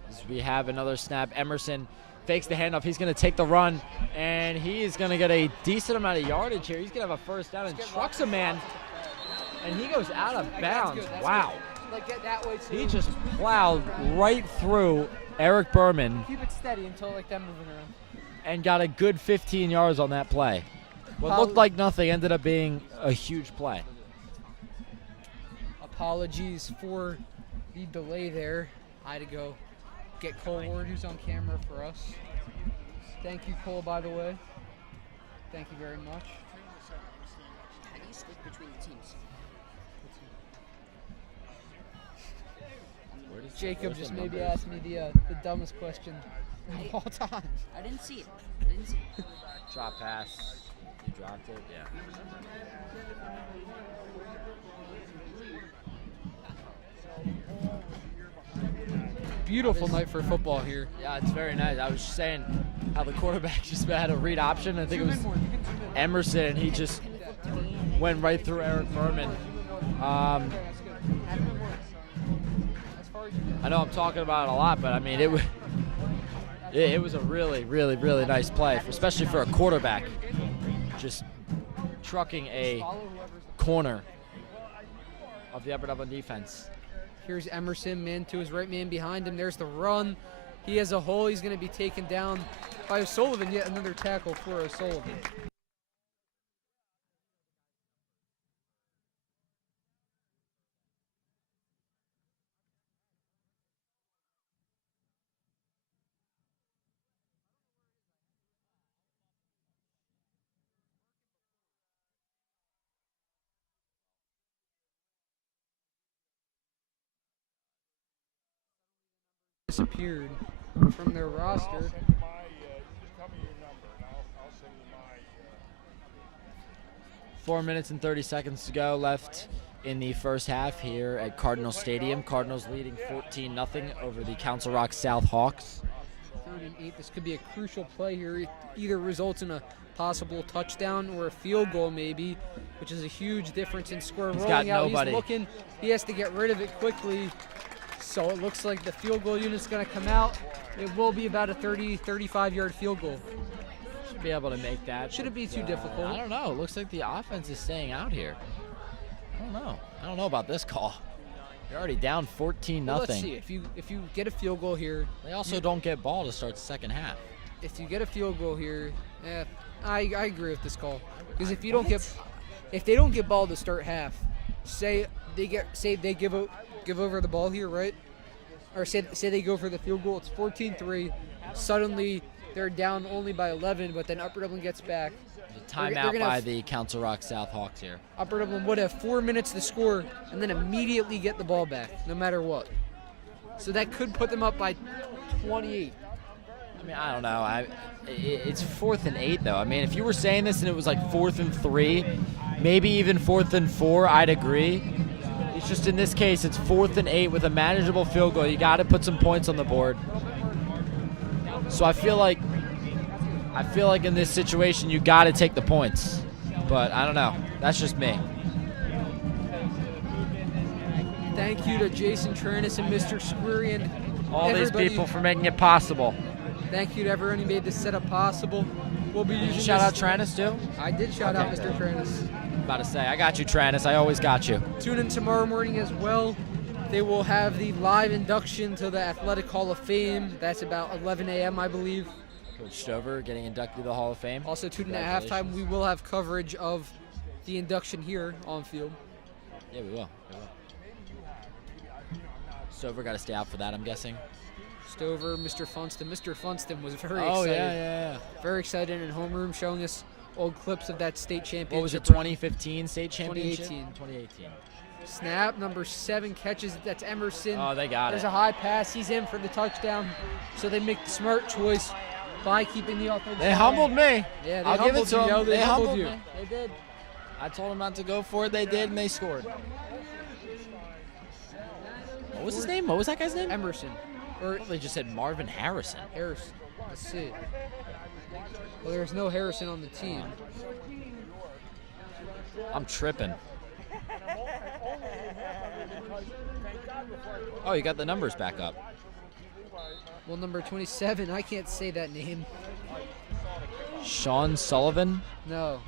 As we have another snap. Emerson fakes the handoff. He's going to take the run, and he is going to get a decent amount of yardage here. He's going to have a first down and trucks a man, and he goes out of bounds. Wow. Get that way too. He just plowed right through Eric Berman. Keep it steady until them moving around. And got a good 15 yards on that play. What looked like nothing ended up being a huge play. Apologies for the delay there. I had to go get Cole Ward, who's on camera for us. Thank you, Cole, by the way. Thank you very much. How do you stick between the teams? Jacob just maybe asked me the dumbest question of all time. I didn't see it. Drop pass. You dropped it? Yeah. Beautiful night for football here. Yeah, it's very nice. I was just saying how the quarterback just had a read option. I think it was Emerson, and he just went right through Eric Berman. I know I'm talking about it a lot, but I mean it was a really, really, really nice play, especially for a quarterback. Just trucking a corner of the Upper Dublin defense. Here's Emerson, man to his right, man behind him. There's the run. He has a hole. He's going to be taken down by O'Sullivan. Yet another tackle for O'Sullivan. Disappeared from their roster. 4 minutes and 30 seconds to go left in the first half here at Cardinals Stadium. Cardinals leading 14-0 over the Council Rock South Hawks. 3rd and 8. This could be a crucial play here. It either results in a possible touchdown or a field goal maybe, which is a huge difference in score. He's Rolling got out, nobody. He's looking. He has to get rid of it quickly. So it looks like the field goal unit's going to come out. It will be about a 35-yard field goal. Should be able to make that. Should it be too difficult? I don't know. It looks like the offense is staying out here. I don't know about this call. You're already down 14-0. Well, let's see. If you get a field goal here, they also don't get ball to start the second half. If you get a field goal here, I agree with this call. Because if they don't get ball to start half, say they give over the ball here, right? Or say they go for the field goal, it's 14-3. Suddenly they're down only by 11, but then Upper Dublin gets back. Timeout by the Council Rock South Hawks here. Upper Dublin would have 4 minutes to score and then immediately get the ball back, no matter what. So that could put them up by 28. I mean, I don't know. It's 4th and 8, though. I mean, if you were saying this and it was like 4th and 3, maybe even 4th and 4, I'd agree. It's just in this case, it's 4th and 8 with a manageable field goal. You got to put some points on the board. So I feel like in this situation, you got to take the points. But I don't know. That's just me. Thank you to Jason Tranis and Mr. Squeary and all these people for making it possible. Thank you to everyone who made this setup possible. We'll be using shout out Tranis too? I did shout out Mr. Tranis. About to say, I got you, Tranis. I always got you. Tune in tomorrow morning as well. They will have the live induction to the Athletic Hall of Fame. That's about 11 a.m., I believe. Coach Stover getting inducted to the Hall of Fame. Also, tune in at halftime. We will have coverage of the induction here on field. Yeah, we will. Stover got to stay out for that, I'm guessing. Stover, Mr. Funston. Mr. Funston was very excited. Oh, yeah. Very excited in homeroom, showing us old clips of that state championship. What was it, 2015 state championship? 2018. Snap, number 7 catches it. That's Emerson. Oh, they got There's it. a high pass. He's in for the touchdown. So they make the smart choice by keeping the offense. They humbled me. Yeah, I'll give it to them. They humbled you. Me. They did. I told them not to go for it. They did, and they scored. What was his name? What was that guy's name? Emerson. Or they just said Marvin Harrison. Harrison. Let's see. Well, there's no Harrison on the team. I'm tripping. Oh, you got the numbers back up. Well, number 27, I can't say that name. Sean Sullivan. No.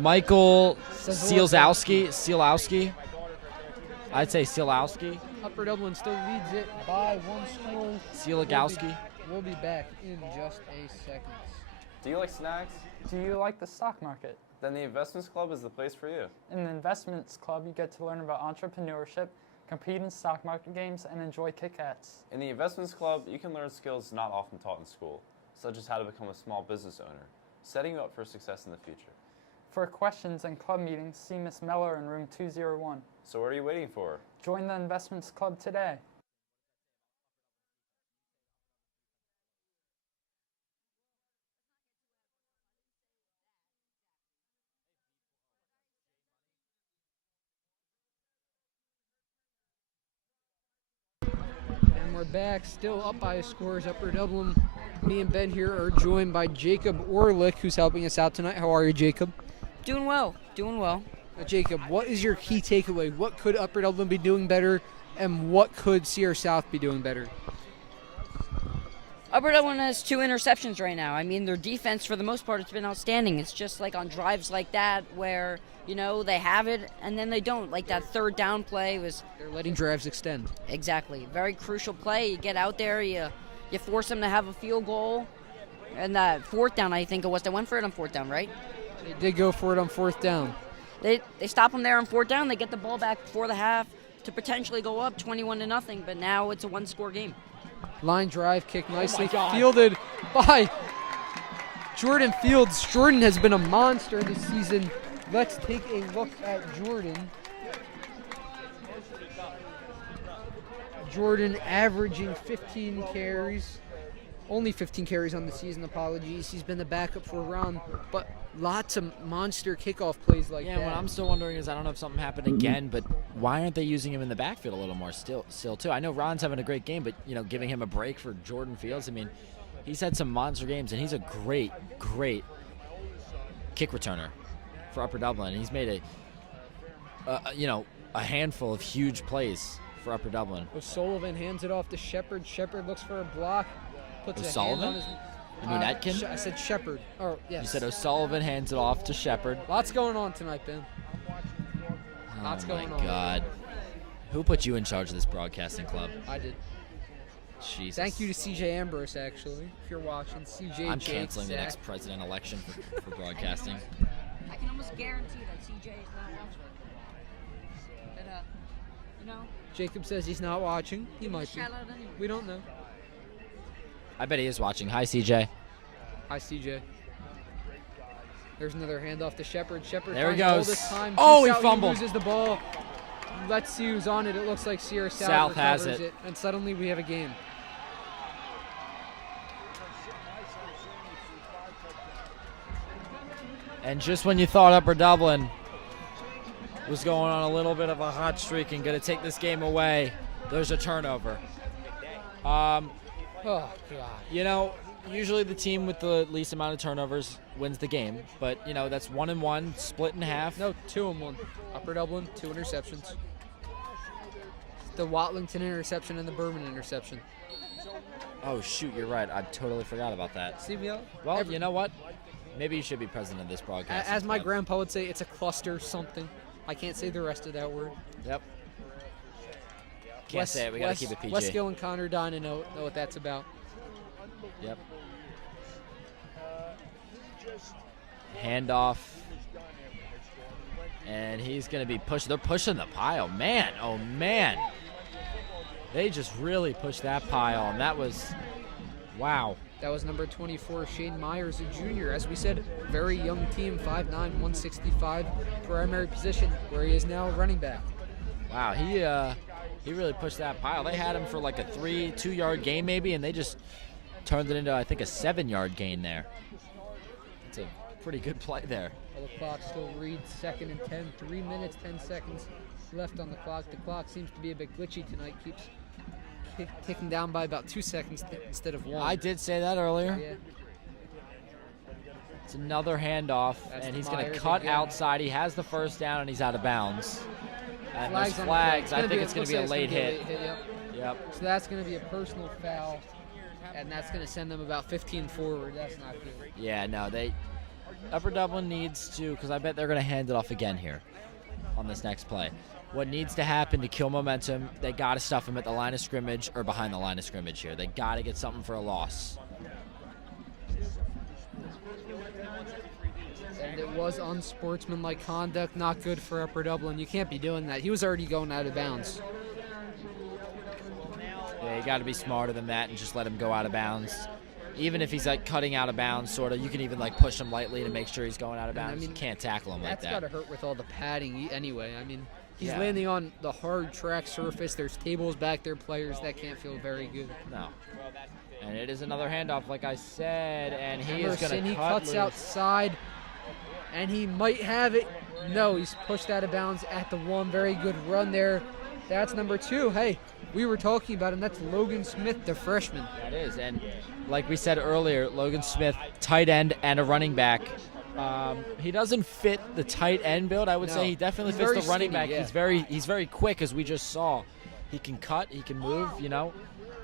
Michael Sealowski. Sealowski. I'd say Sealowski. Upper Dublin still leads it by 1 score. Sealowski. We'll be back in just a second. Do you like snacks? Do you like the stock market? Then the Investments Club is the place for you. In the Investments Club, you get to learn about entrepreneurship, compete in stock market games, and enjoy kick-outs. In the Investments Club, you can learn skills not often taught in school, such as how to become a small business owner, setting you up for success in the future. For questions and club meetings, see Miss Meller in room 201. So what are you waiting for? Join the Investments Club today. And we're back, still up by scores, Upper Dublin. Me and Ben here are joined by Jacob Orlick, who's helping us out tonight. How are you, Jacob? Doing well. Jacob, what is your key takeaway? What could Upper Dublin be doing better, and what could CR South be doing better? Upper Dublin has 2 interceptions right now. I mean, their defense, for the most part, it's been outstanding. It's just like on drives like that where, they have it and then they don't. Like that third down play was... They're letting drives extend. Exactly. Very crucial play. You get out there, you force them to have a field goal. And that fourth down, I think it was. They went for it on fourth down, right? They did go for it on fourth down. They stop them there on fourth down. They get the ball back before the half to potentially go up 21-0. But now it's a 1-score game. Line drive kick nicely fielded by Jordan Fields. Jordan has been a monster this season. Let's take a look at Jordan. Jordan averaging 15 carries. Only 15 carries on the season, apologies. He's been the backup for a round, but lots of monster kickoff plays like that. Yeah, what I'm still wondering is, I don't know if something happened again, but why aren't they using him in the backfield a little more still too? I know Ron's having a great game, but, giving him a break for Jordan Fields, I mean, he's had some monster games, and he's a great kick returner for Upper Dublin. He's made a handful of huge plays for Upper Dublin. O'Sullivan hands it off to Shepard. Shepard looks for a block. Puts O'Sullivan? a hand on his... You mean Etkin? I said Shepard. Oh, yes. You said O'Sullivan hands it off to Shepard. Lots going on tonight, Ben. Lots going on. Oh, my God. Who put you in charge of this broadcasting club? I did. Jesus. Thank you to CJ Ambrose, actually, if you're watching. CJ, I'm Jake, canceling the Zach. next president election for broadcasting. I can almost guarantee that CJ is not watching. Jacob says he's not watching. He might be. Shout out anyway. We don't know. I bet he is watching. Hi, CJ. Hi, CJ. There's another handoff to Shepard. Shepard There he finds the goes. oldest time. Oh, he Shoots out, fumbled. Loses the ball. Let's see who's on it. It looks like CR South has recovers it. And suddenly we have a game. And just when you thought Upper Dublin was going on a little bit of a hot streak and going to take this game away, there's a turnover. Oh, God. Usually the team with the least amount of turnovers wins the game, but, that's 1-1, split in half. No, 2-1. Upper Dublin, 2 interceptions. The Watlington interception and the Berman interception. Oh, shoot, you're right. I totally forgot about that. See, Well, you know what? Maybe you should be president of this broadcast. As my grandpa would say, it's a cluster something. I can't say the rest of that word. Yep. Can't say it. We got to keep it PG. Westgill and Connor Dine know what that's about. Yep. Handoff. And he's going to be pushed. They're pushing the pile. Man, oh, man. They just really pushed that pile, and that was, wow. That was number 24, Shane Myers, a junior. As we said, very young team, 5'9", 165, primary position, where he is now running back. Wow, he really pushed that pile. They had him for like a 2-yard gain maybe, and they just turned it into, I think, a 7-yard gain there. It's a pretty good play there. Well, the clock still reads 2nd and 10, 3 minutes, 10 seconds left on the clock. The clock seems to be a bit glitchy tonight, keeps ticking down by about 2 seconds instead of 1. I did say that earlier. Yeah. It's another handoff, and he's going to cut outside. He has the first down, and he's out of bounds. And there's flags. I think it's going to be a late hit. Yep. So that's going to be a personal foul, and that's going to send them about 15 forward. That's not good. Yeah, no, Upper Dublin needs to, because I bet they're going to hand it off again here on this next play. What needs to happen to kill momentum, they got to stuff them at the line of scrimmage or behind the line of scrimmage here. They got to get something for a loss. And it was unsportsmanlike conduct, not good for Upper Dublin. You can't be doing that. He was already going out of bounds. Yeah, you got to be smarter than that and just let him go out of bounds. Even if he's like cutting out of bounds, sort of, you can even like push him lightly to make sure he's going out of bounds. You can't tackle him like that. That's got to hurt with all the padding anyway. I mean, he's landing on the hard track surface. There's tables back there, players. That can't feel very good. No. And it is another handoff, like I said, and he is going to cut He cuts loose. outside, and he might have it. No, he's pushed out of bounds at the 1. Very good run there. That's number 2. Hey, we were talking about him. That's Logan Smith, the freshman. That is, and like we said earlier, Logan Smith, tight end and a running back. He doesn't fit the tight end build. I would say he definitely fits the running back. Yeah. He's very quick, as we just saw. He can cut, he can move,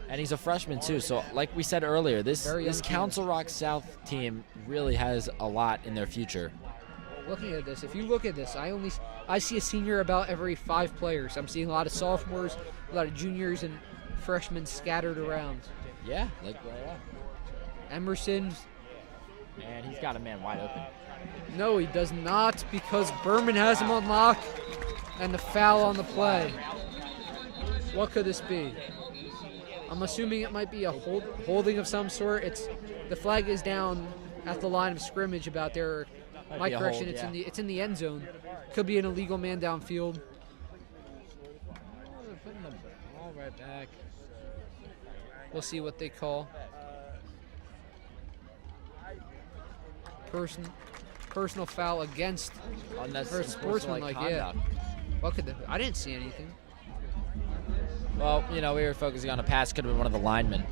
and he's a freshman too. So like we said earlier, this Council Rock South team really has a lot in their future. Looking at this, if you look at this, I see a senior about every 5 players. I'm seeing a lot of sophomores, a lot of juniors and freshmen scattered around. Yeah, Emerson. And he's got a man wide open. No, he does not, because Berman has him on lock, and the foul on the play. What could this be? I'm assuming it might be a holding of some sort. The flag is down at the line of scrimmage about there. My correction, it's in the end zone. Could be an illegal man downfield. They're putting the ball right back. We'll see what they call. Personal foul against sportsmanlike. Yeah. What could I didn't see anything. Well, we were focusing on a pass. Could have been one of the linemen.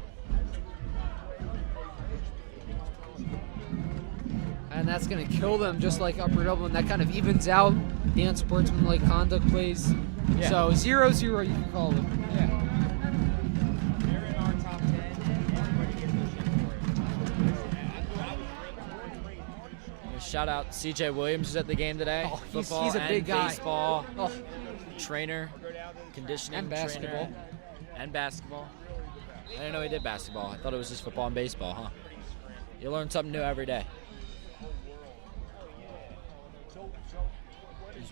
And that's going to kill them, just like Upper Dublin. That kind of evens out the unsportsmanlike conduct plays. Yeah. So 0-0, you can call it. Yeah. Shout out CJ Williams, who's at the game today. Oh, Football he's a big guy. Baseball, Oh, trainer, conditioning and basketball. trainer, and basketball. I didn't know he did basketball. I thought it was just football and baseball, huh? You learn something new every day.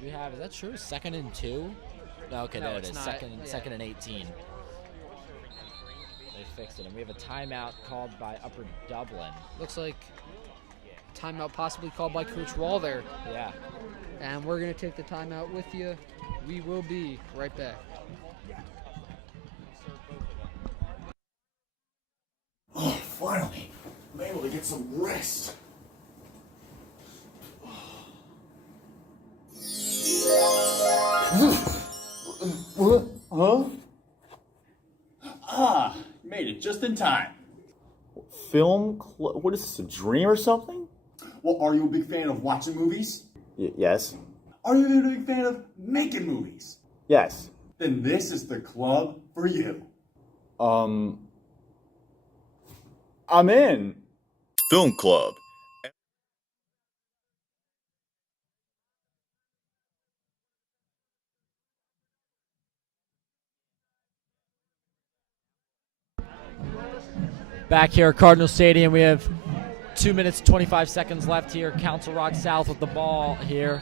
We have, is that true? 2nd and 2? No, okay, No, there it it's is. not. Second and 18. They fixed it, and we have a timeout called by Upper Dublin. Looks like timeout possibly called by Coach Wall there. Yeah. And we're going to take the timeout with you. We will be right back. Oh, finally. I'm able to get some rest. What? Huh? Ah, made it just in time. Film? What is this, a dream or something? Well, are you a big fan of watching movies? Yes. Are you a big fan of making movies? Yes. Then this is the club for you. I'm in. Film Club. Back here at Cardinals Stadium, we have 2 minutes, 25 seconds left here. Council Rock South with the ball here.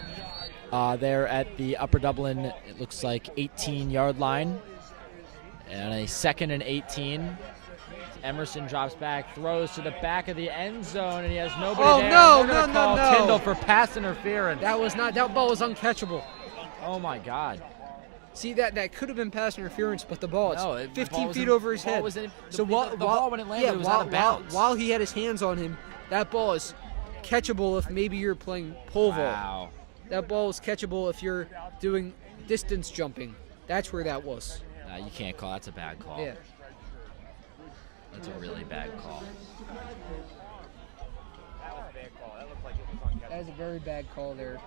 They're at the Upper Dublin, it looks like 18-yard line. And a 2nd and 18. Emerson drops back, throws to the back of the end zone, and he has nobody there. No, They're gonna call Tyndall for pass interference. That ball was uncatchable. Oh my God. See, that could have been pass interference, but the ball, it's 15 feet in, over his head. The ball, when it landed, it was out of bounds. While he had his hands on him, that ball is catchable if maybe you're playing pole vault. Wow. That ball is catchable if you're doing distance jumping. That's where that was. You can't call. That's a bad call. Yeah. That's a really bad call. That was a very bad call there.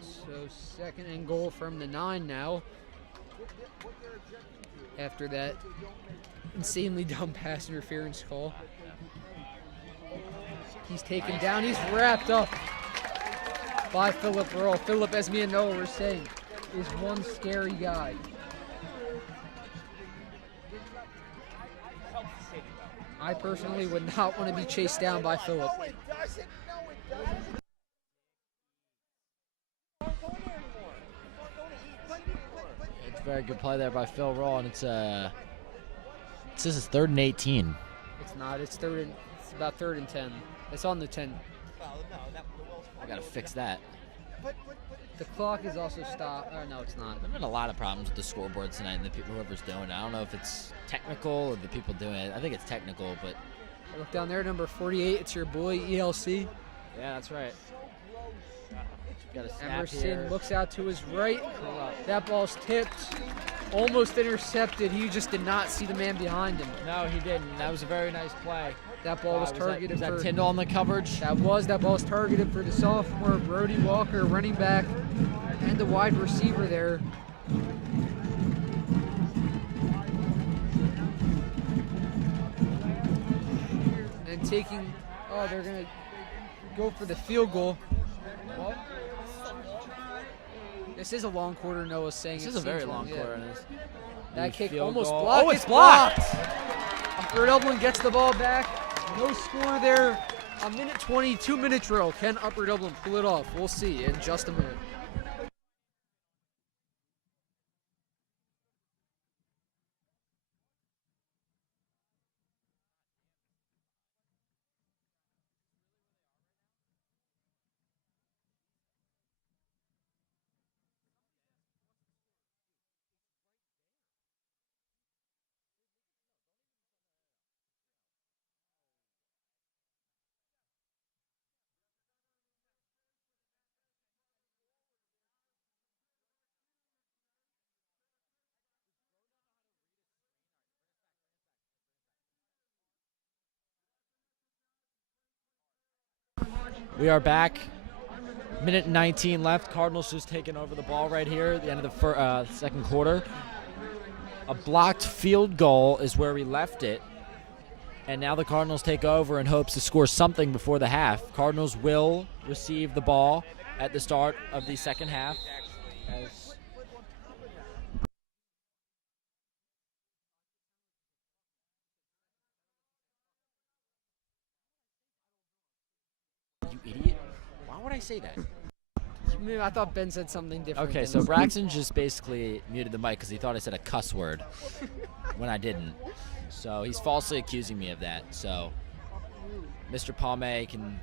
So 2nd and goal from the 9 now. After that insanely dumb pass interference call. He's taken down. He's wrapped up by Philip Earl. Philip, as me and Noah were saying, is one scary guy. I personally would not want to be chased down by Philip. It's a very good play there by Phil Roll, and it says it's 3rd and 18. It's not. It's about 3rd and 10. It's on the 10. I gotta fix that. The clock is also stopped. Oh, no, it's not. There've been a lot of problems with the scoreboard tonight, and the people, whoever's doing it. I don't know if it's technical or the people doing it. I think it's technical, but Look down there, number 48. It's your boy ELC. yeah, that's right. Got a snap Emerson here. looks out to his right. That ball's tipped, almost intercepted. He just did not see the man behind him. No, he didn't. That was a very nice play. That ball was targeted was that for Tyndall on the coverage? That ball was targeted for the sophomore Brody Walker, running back, and the wide receiver there. And they're gonna go for the field goal. What? This is a long quarter, Noah's saying. This is a very long quarter. And that kick field almost goal. blocked. Oh, it's blocked! Upper Dublin gets the ball back. No score there. A minute 20, 2-minute drill. Can Upper Dublin pull it off? We'll see in just a minute. We are back. Minute 19 left. Cardinals just taking over the ball right here at the end of the 2nd quarter. A blocked field goal is where we left it. And now the Cardinals take over in hopes to score something before the half. Cardinals will receive the ball at the start of the 2nd half. You idiot. Why would I say that? I thought Ben said something different. Okay, so Braxton just basically muted the mic because he thought I said a cuss word when I didn't. So he's falsely accusing me of that. So Mr. Palme can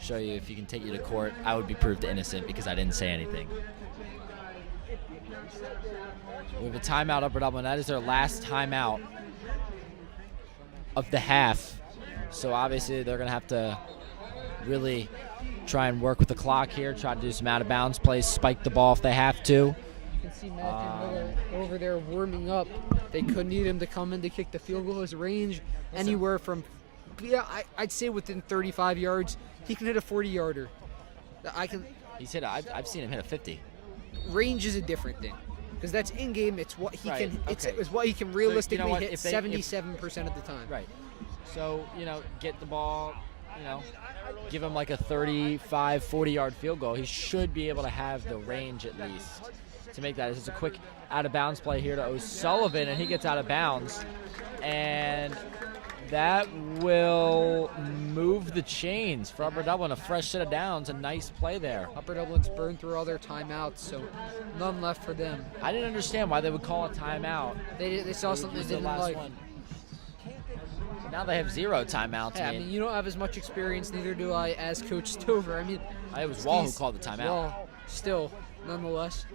show you if he can take you to court. I would be proved innocent because I didn't say anything. We have a timeout, Upper Dublin. That is their last timeout of the half. So obviously they're going to have to really try and work with the clock here, try to do some out-of-bounds plays, spike the ball if they have to. You can see Matthew Miller over there warming up. They could need him to come in to kick the field goal. His range anywhere from, I'd say within 35 yards. He can hit a 40-yarder. He's hit. I've seen him hit a 50. Range is a different thing, because that's in game. It's what he can. Okay. It's what he can realistically hit If 77% of the time. Right. So get the ball. Give him like a 35, 40-yard field goal. He should be able to have the range at least to make that. This is a quick out-of-bounds play here to O'Sullivan, and he gets out of bounds. And that will move the chains for Upper Dublin. A fresh set of downs. A nice play there. Upper Dublin's burned through all their timeouts, so none left for them. I didn't understand why they would call a timeout. They saw something they didn't like. Now they have 0 timeouts. Yeah, I mean, you don't have as much experience, neither do I, as Coach Stover. I mean, it was Wall who called the timeout. Wall, still, nonetheless.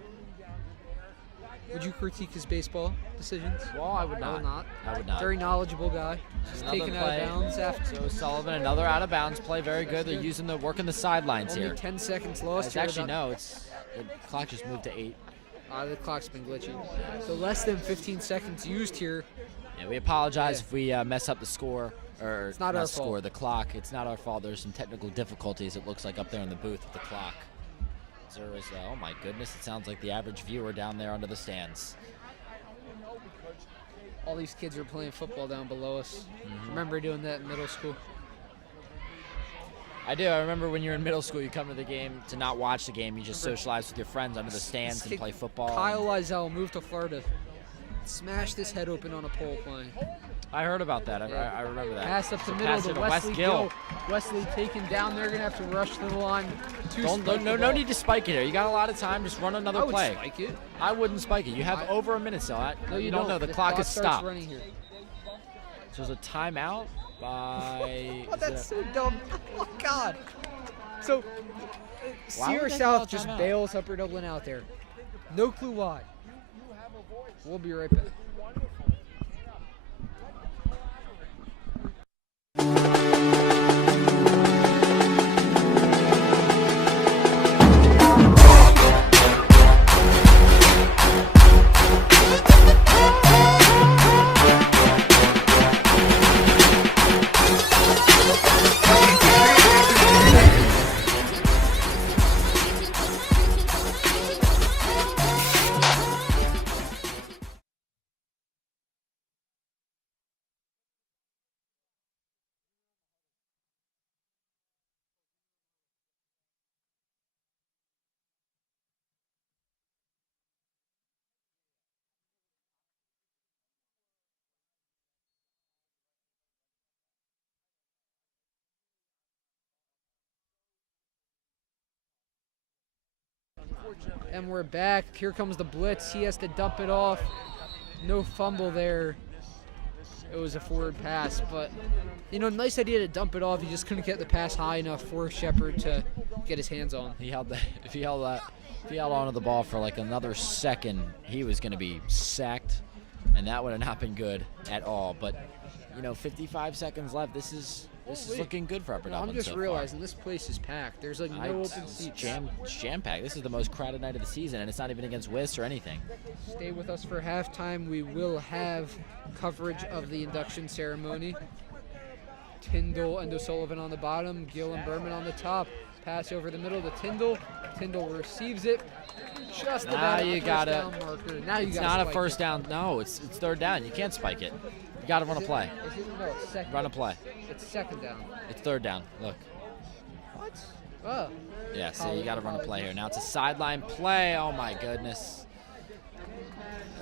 Would you critique his baseball decisions? Well, I would not. I would not. Very knowledgeable guy. Just taken out of bounds after. So Sullivan, another out of bounds play. Very good. They're working the sidelines Only here. 10 seconds lost. Actually, no. The clock just moved to 8. The clock's been glitchy. So less than 15 seconds used here. Yeah, we apologize if we mess up the score Or It's not our score, fault. the clock. It's not our fault. There's some technical difficulties, it looks like, up there in the booth with the clock. There is, oh my goodness, it sounds like the average viewer down there under the stands. All these kids are playing football down below us. Mm-hmm. Remember doing that in middle school? I do. I remember when you're in middle school, you come to the game to not watch the game. You just socialize with your friends under the stands and play football. Kyle Lizel moved to Florida. Smashed his head open on a pole playing. I heard about that. I remember that. Pass up the So middle pass to it to Wesley West Gill. Wesley taken down. They're going to have to rush to the line. No need to spike it here. You got a lot of time. Just run another play. I would spike it. I wouldn't spike it. You have over a minute still. No, you don't know. The clock has starts stopped. running here. So there's a timeout by... Oh, that's so dumb. Oh, God. So, Why would Sierra they South call just timeout? bails Upper Dublin out there. No clue why. We'll be right back. And we're back. Here comes the blitz. He has to dump it off. No fumble there. It was a forward pass, but nice idea to dump it off. He just couldn't get the pass high enough for Shepard to get his hands on. He held that. If he held onto the ball for like another second, he was going to be sacked, and that would have not been good at all. But 55 seconds left. This is looking good for Upper Dublin. I'm just so realizing this place is packed. There's like no open seats. Jam-packed. This is the most crowded night of the season, and it's not even against WIS or anything. Stay with us for halftime. We will have coverage of the induction ceremony. Tyndall and O'Sullivan on the bottom, Gill and Berman on the top. Pass over the middle to Tyndall. Tyndall receives it. Just about a first down marker. Now you got. It's not a first down. No, it's third down. You can't spike it. You got to run a play. No, it's second. Run a play. It's second down. It's third down. Look. What? Oh. Yeah, so you got to run a play here. Now it's a sideline play. Oh, my goodness.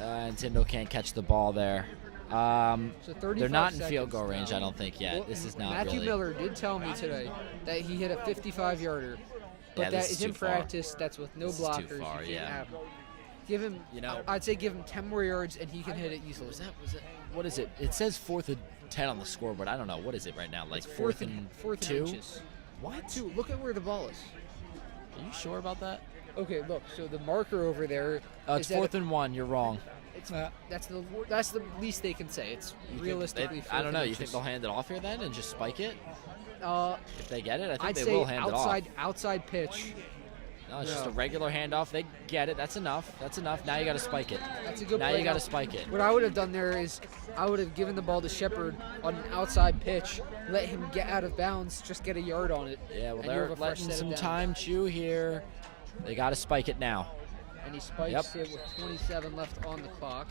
And Tyndall can't catch the ball there. They're not in field goal range, I don't think, yet. Well, this is not Matthew really. Miller did tell me today that he hit a 55-yarder. But Yeah, that this is is in too far. practice. That's with no This is too blockers. far, You can't yeah. have him. Give him, I'd say give him 10 more yards and he can hit it easily. Was it? What is it? It says 4th and 10 on the scoreboard. I don't know. What is it right now? Like It's fourth and 2? inches. What? 2. Look at where the ball is. Are you sure about that? Okay, look. So the marker over there. It's 4th and 1. You're wrong. That's the least they can say. It's realistically. I don't know. You inches. think they'll hand it off here then and just spike it? If they get it, I think I'd they say will hand it off. outside pitch. No, it's just a regular handoff. They get it. That's enough. Now you got to spike it. That's a good Now play. you got to spike it. What I would have done there is I would have given the ball to Shepard on an outside pitch, let him get out of bounds, just get a yard on it. Yeah, well, and you they're have a fresh letting set of some downs. time chew here. They got to spike it now. And he spikes it with 27 left on the clock.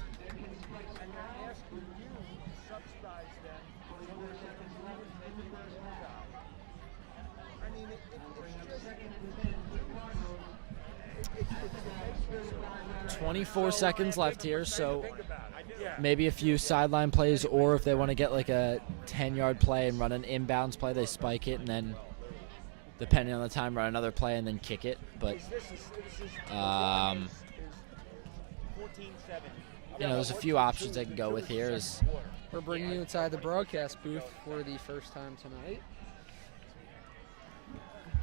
.24 seconds left here, so maybe a few sideline plays, or if they want to get like a 10-yard play and run an inbounds play, they spike it, and then depending on the time, run another play and then kick it. But there's a few options they can go with here. We're bringing you inside the broadcast booth for the first time tonight.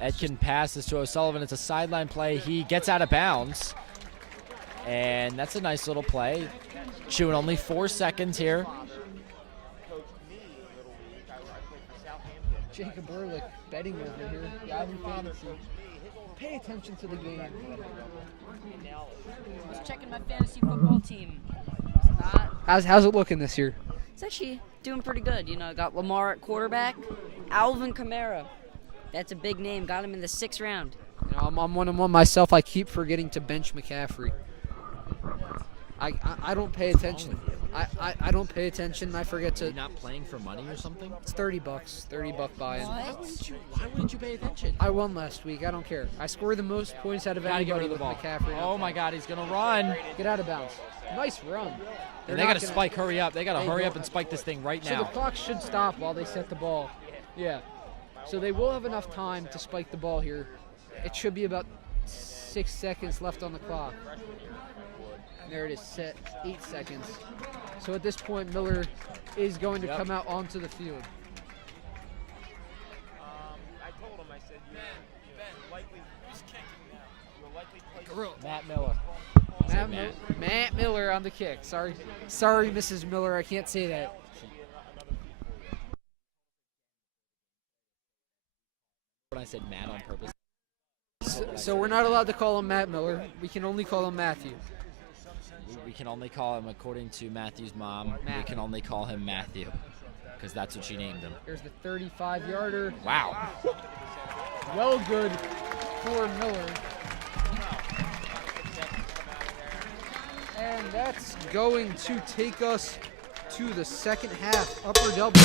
Etkin passes to O'Sullivan. It's a sideline play. He gets out of bounds. And that's a nice little play. Chewing only 4 seconds here. Jacob Ehrlich betting over here. Yahoo Fantasy. Pay attention to the game. I was checking my fantasy football team. How's it looking this year? It's actually doing pretty good. You know, got Lamar at quarterback, Alvin Kamara. That's a big name. Got him in the 6th round. You know, I'm 1-1 myself. I keep forgetting to bench McCaffrey. I don't pay attention. I don't pay attention. I forget to. You're not playing for money or something? It's $30. $30 buy-in. Why wouldn't you pay attention? I won last week. I don't care. I scored the most points out of Gotta get anybody rid of the with ball. McCaffrey. Oh my God, he's gonna run. Get out of bounds. Nice run. And they got to spike. Hurry up. They got to hurry up and spike this thing right So the now. clock should stop while they set the ball. Yeah. So they will have enough time to spike the ball here. It should be about 6 seconds left on the clock. There it is, set 8 seconds. So at this point, Miller is going to come out onto the field. I told him, I said, Ben, likely he's kicking now. You'll likely play Matt Miller. Matt Miller on the kick. Sorry, Mrs. Miller, I can't say that. When I said Matt on purpose. So we're not allowed to call him Matt Miller. We can only call him Matthew. We can only call him, according to Matthew's mom, we can only call him Matthew, because that's what she named him. Here's the 35-yarder. Wow. Well good for Miller. And that's going to take us to the second half. Upper Dublin.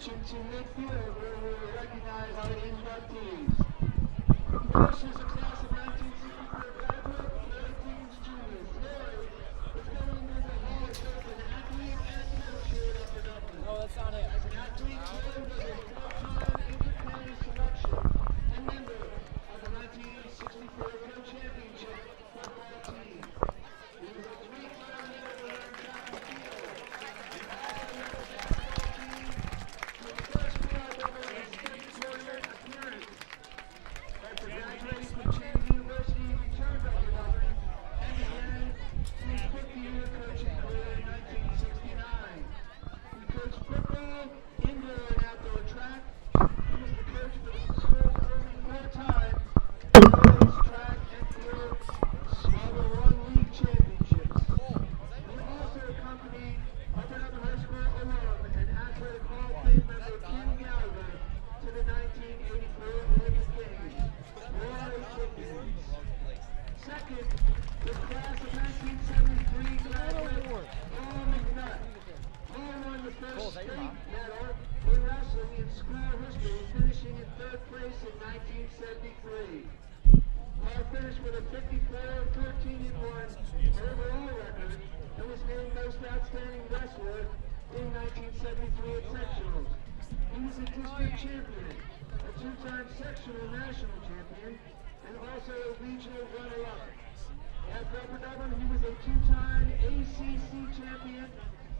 attention to midfield where we will recognize our inductees. First is a class of 1964 graduate, 13 students. Lori is going into the Hall of Fame as an athlete and administrator of the Dublin. No, that's not it. As an athlete, Lori was a four-time independent selection and member of the 1964 World Championship football team. He was a three-time winner in track and field. He also led the basketball team to the first club over a state tournament appearance. After graduating from Chandler University, he returned to Dublin and began his 50-year coaching career in 1969. He coached football, indoor and outdoor track. He was the coach for the school's only four-time girls track and field Smother Run League championships. He also accompanied Upper Dublin High School alum and Athletic Hall of Fame member Ken Gallagher to the 1984 Olympic Games. Roy Dickens. Second, the class of 1973 graduate Paul McNutt. Paul won the first state medal in wrestling in school history, finishing in third place in 1973. Paul finished with a 54-13-1 overall record and was named Most Outstanding Wrestler in 1973 at sectionals. He was a district champion, a two-time sectional national champion, and also a regional runner-up. After Upper Dublin, he was a two-time ACC champion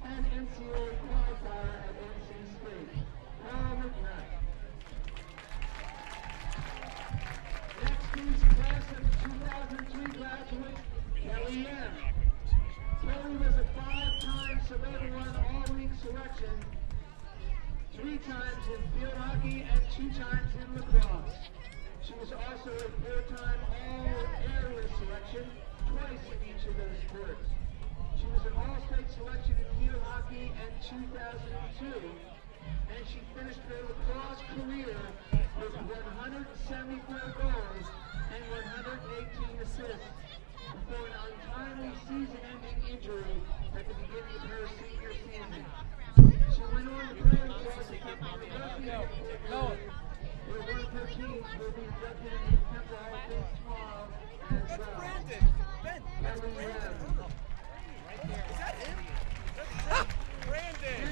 and NCAA qualifier at NC State. Paul McNutt. Next is class of 2003 graduate, Kelly M. Kelly was a five-time Suburban One All-League selection, three times in field hockey and two times in lacrosse. She was also a four-time All-Area selection, twice in each of those sports. She was an All-State selection in field hockey in 2002, and she finished her lacrosse career with 174 goals and 118 assists before an untimely season-ending injury at the beginning of her senior season. She went on to play lacrosse at Temple University, where one of her teams will be inducted into the Temple Hall of Fame tomorrow as well. Brandon! Ben! That's Brandon! Is that him? Brandon!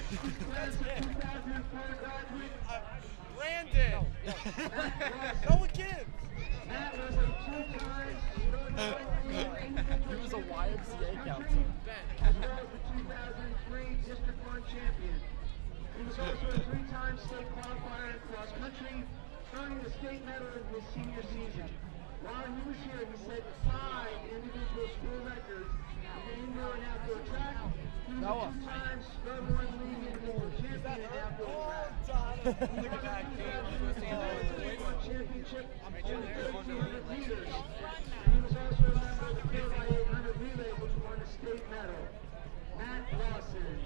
That's it. 2004 graduate. Brandon! Noah Gibbs! Matt was a two-time He was a YMCA counselor. as well as the 2003 District 1 champion. He was also a three-time state qualifier in cross country, earning the state medal in his senior season. While he was here, he set 5 individual school records in indoor and outdoor track. He was a two-time Suburban One League individual champion in outdoor track. Look at that game. Championship in 1,300 meters. And he was also a member of the 4x800 relay, which won a state medal. Matt Lawson.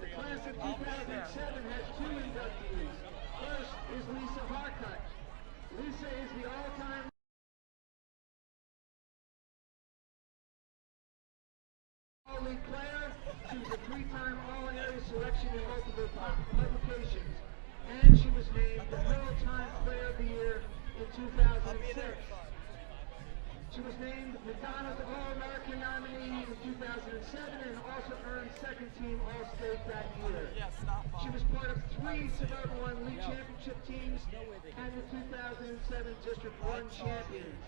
The class of 2007 has 2 inductees. First is Lisa Harcutt. Lisa is the all-time All-League player. She was a 3-time All-Area selection in multiple publications. And she was named the All-Time Player of the Year in 2006. She was named Madonna's All-American nominee in 2007 and also earned second-team All-State that year. She was part of 3 Suburban One League championship teams and the 2007 District 1 champions.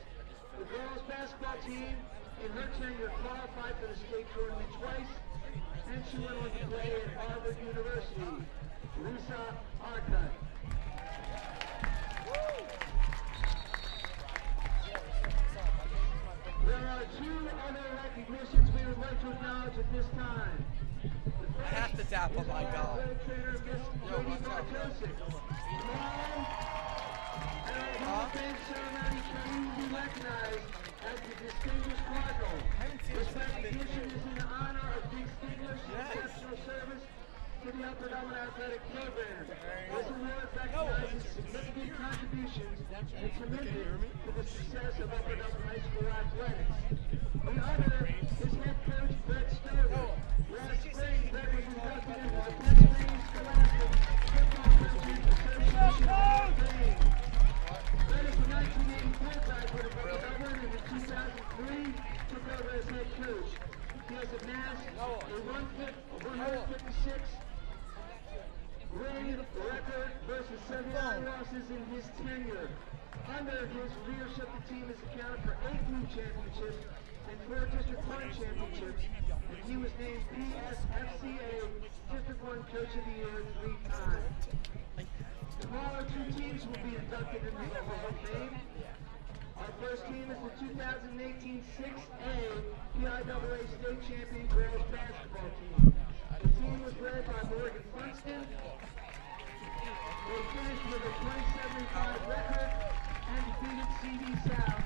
The girls' basketball team in her tenure qualified for the state tournament twice, and she went on to play at Harvard University. Lisa Arcutt. There are 2 other recognitions we would like to acknowledge at this time. I have to tap him, my God. Trainer, Miss Katie Bartosik. Tomorrow, at our Hall of Fame ceremony, Katie will be recognized as the Distinguished Cardinal. This recognition is in honor of distinguished exceptional service to the Upper Dublin Athletic Program. This award recognizes significant contributions and commitment to the success of Upper Dublin High School athletics. We honor his head coach, Brett Stover. Last spring, Brett was inducted into the Pennsylvania Scholastic Football Coaches Association Hall of Fame. Brett is the 1984 graduate of Upper Dublin, and in 2003 took over as head coach. He has amassed a 156 win record versus 79 losses in his tenure. Under his leadership, the team has accounted for 8 league championships and 4 District 1 championships, and he was named PSFCA District 1 Coach of the Year 3 times. Tomorrow, 2 teams will be inducted into the Hall of Fame. Our first team is the 2018 6A PIAA State Champion Girls Basketball Team. The team was led by Morgan Funston. They finished with a 27-5 record and defeated CD South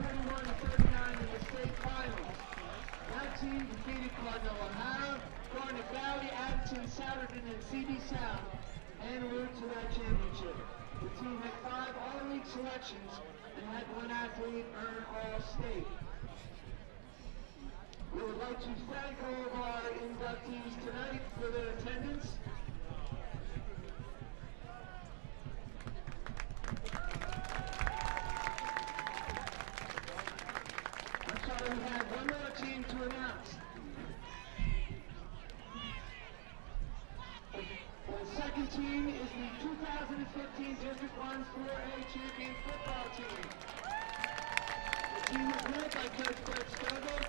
41-39 in the state finals. That team defeated Cardinal O'Hara, Garnet Valley, Addison, Souderton, and CD South en route to that championship. The team had 5 All-League selections and had 1 athlete earn All-State. We would like to thank all of our inductees tonight for their attendance. I'm sorry, we have one more team to announce. The second team is the 2015 District 1 4A Champion Football Team. The team was led by Coach Brett Stover,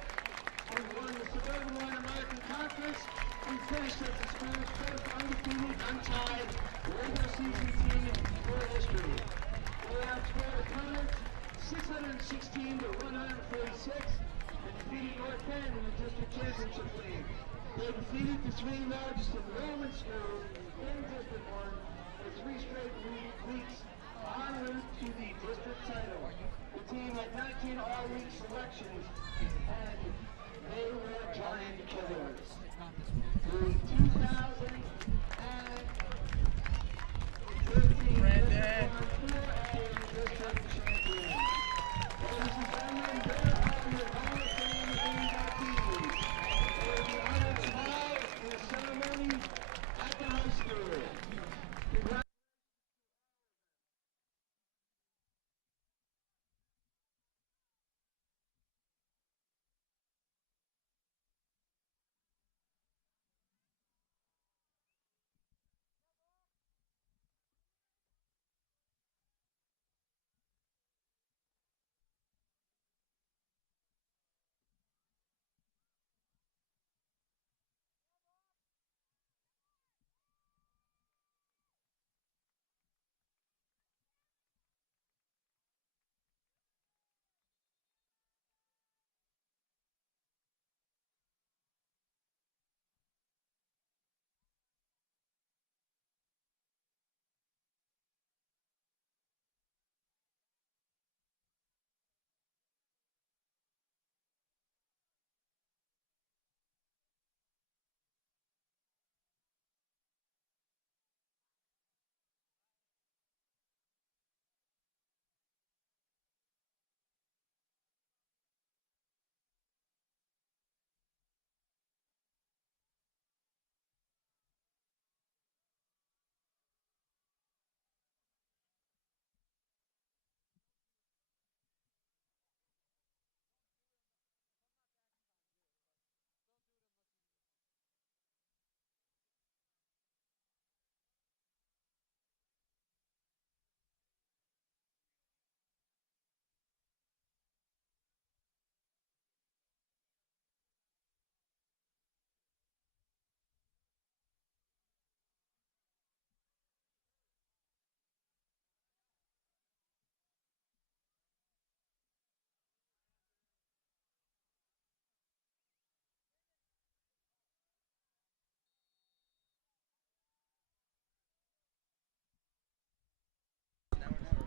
who won the Suburban 1 American Conference and finished as the school's first undefeated, untied regular season team in school history. They outscored opponents 616 to 146 and defeated North Bend in the district championship game. They defeated the 3 largest enrollment schools in District 1 for 3 straight weeks en route to the district title. The team had 19 all-league selections and they were giant killers. The 2015 Brandon. 4A district champion. Ladies and gentlemen, there are your Hall of Fame inductees. They will be honored tomorrow in a ceremony at the high school. Congratulations.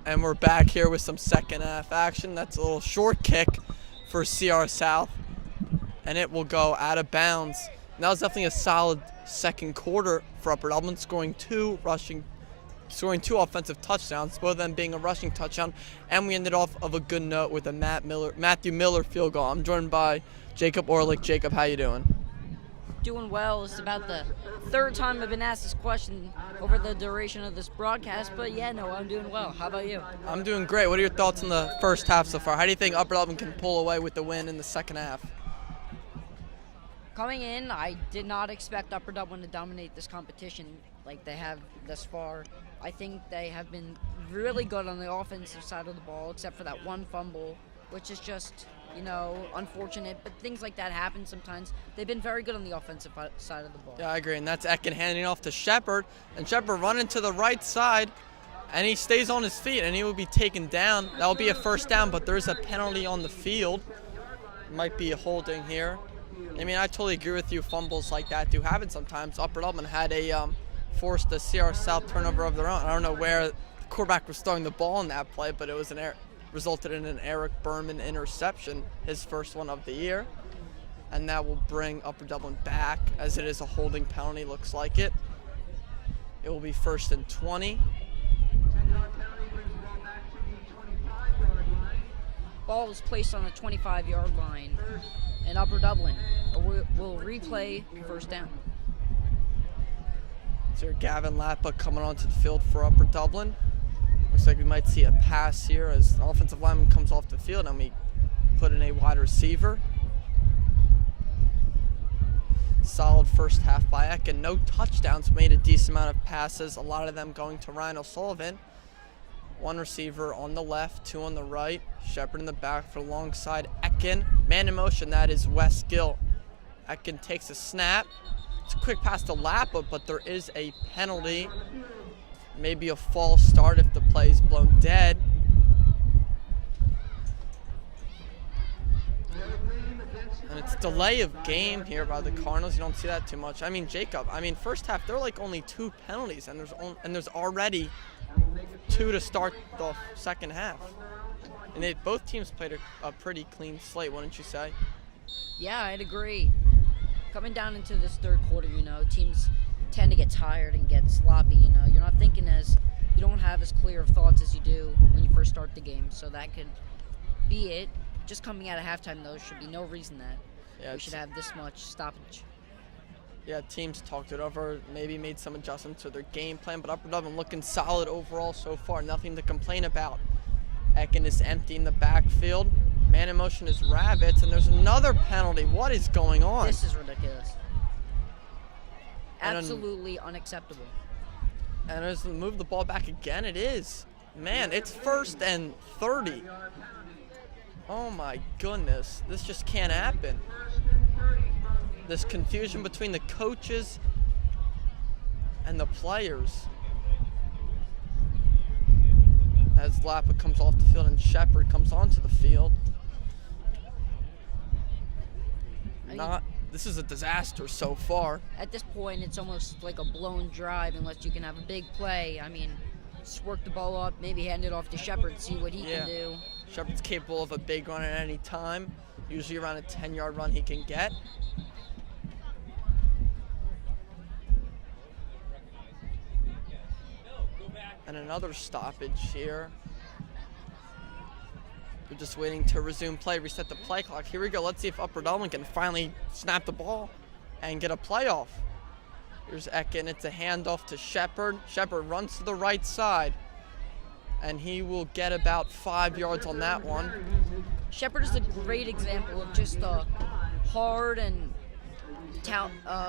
And we're back here with some second half action. That's a little short kick for CR South, and it will go out of bounds. And that was definitely a solid second quarter for Upper Dublin, scoring two offensive touchdowns, both of them being a rushing touchdown, and we ended off of a good note with a Matthew Miller field goal. I'm joined by Jacob Orlick. Jacob, how you doing? Doing well. It's about the third time I've been asked this question over the duration of this broadcast, but yeah, no, I'm doing well. How about you? I'm doing great. What are your thoughts on the first half so far? How do you think Upper Dublin can pull away with the win in the second half? Coming in, I did not expect Upper Dublin to dominate this competition like they have thus far. I think they have been really good on the offensive side of the ball, except for that one fumble, which is just, unfortunate, but things like that happen sometimes. They've been very good on the offensive side of the ball. Yeah, I agree, and that's Ekin handing off to Shepard, and Shepard running to the right side, and he stays on his feet, and he will be taken down. That will be a first down, but there's a penalty on the field. Might be a holding here. I mean, I totally agree with you. Fumbles like that do happen sometimes. Upper Dublin had forced a CR South turnover of their own. I don't know where the quarterback was throwing the ball in that play, but it was resulted in an Eric Berman interception, his first one of the year. And that will bring Upper Dublin back, as it is a holding penalty, looks like it. It will be 1st and 20. Ball was placed on the 25-yard line, and Upper Dublin will replay first down. So Gavin Lappa coming onto the field for Upper Dublin. Looks like we might see a pass here as the offensive lineman comes off the field and we put in a wide receiver. Solid first half by Ekin. No touchdowns, made a decent amount of passes, a lot of them going to Ryan O'Sullivan. One receiver on the left, two on the right. Shepard in the back for alongside Ekin. Man in motion, that is Wes Gill. Ekin takes a snap. It's a quick pass to Lappa, but there is a penalty. Maybe a false start if the play is blown dead. And it's delay of game here by the Cardinals. You don't see that too much. I mean, Jacob, first half, there are like only 2 penalties, and there's already 2 to start the second half. And both teams played a pretty clean slate, wouldn't you say? Yeah, I'd agree. Coming down into this third quarter, teams tend to get tired and get sloppy. You're not thinking you don't have as clear of thoughts as you do when you first start the game. So that could be it. Just coming out of halftime, though, should be no reason that we should have this much stoppage. Yeah, teams talked it over, maybe made some adjustments to their game plan, but Upper Dublin looking solid overall so far. Nothing to complain about. Ekin is empty in the backfield. Man in motion is Ravitz, and there's another penalty. What is going on? This is ridiculous. Absolutely unacceptable. And as they move the ball back again, it is. Man, it's 1st and 30. Oh my goodness, this just can't happen. This confusion between the coaches and the players. As Lappa comes off the field and Shepard comes onto the field. This is a disaster so far. At this point, it's almost like a blown drive unless you can have a big play. Just work the ball up, maybe hand it off to Shepard, see what he can do. Shepard's capable of a big run at any time, usually around a 10-yard run he can get. And another stoppage here. We're just waiting to resume play, reset the play clock. Here we go. Let's see if Upper Dublin can finally snap the ball and get a playoff. Here's Ekin. It's a handoff to Shepard. Shepard runs to the right side, and he will get about 5 yards on that one. Shepard is a great example of just a hard and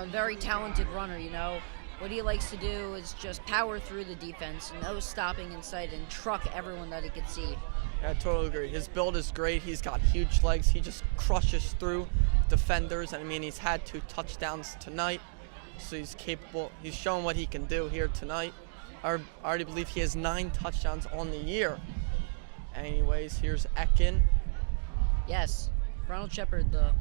very talented runner, What he likes to do is just power through the defense, no stopping in sight, and truck everyone that he could see. Yeah, I totally agree. His build is great. He's got huge legs. He just crushes through defenders. He's had 2 touchdowns tonight, so he's capable. He's shown what he can do here tonight. I already believe he has 9 touchdowns on the year. Anyways, here's Ekin. Yes, Ronald Shepard, the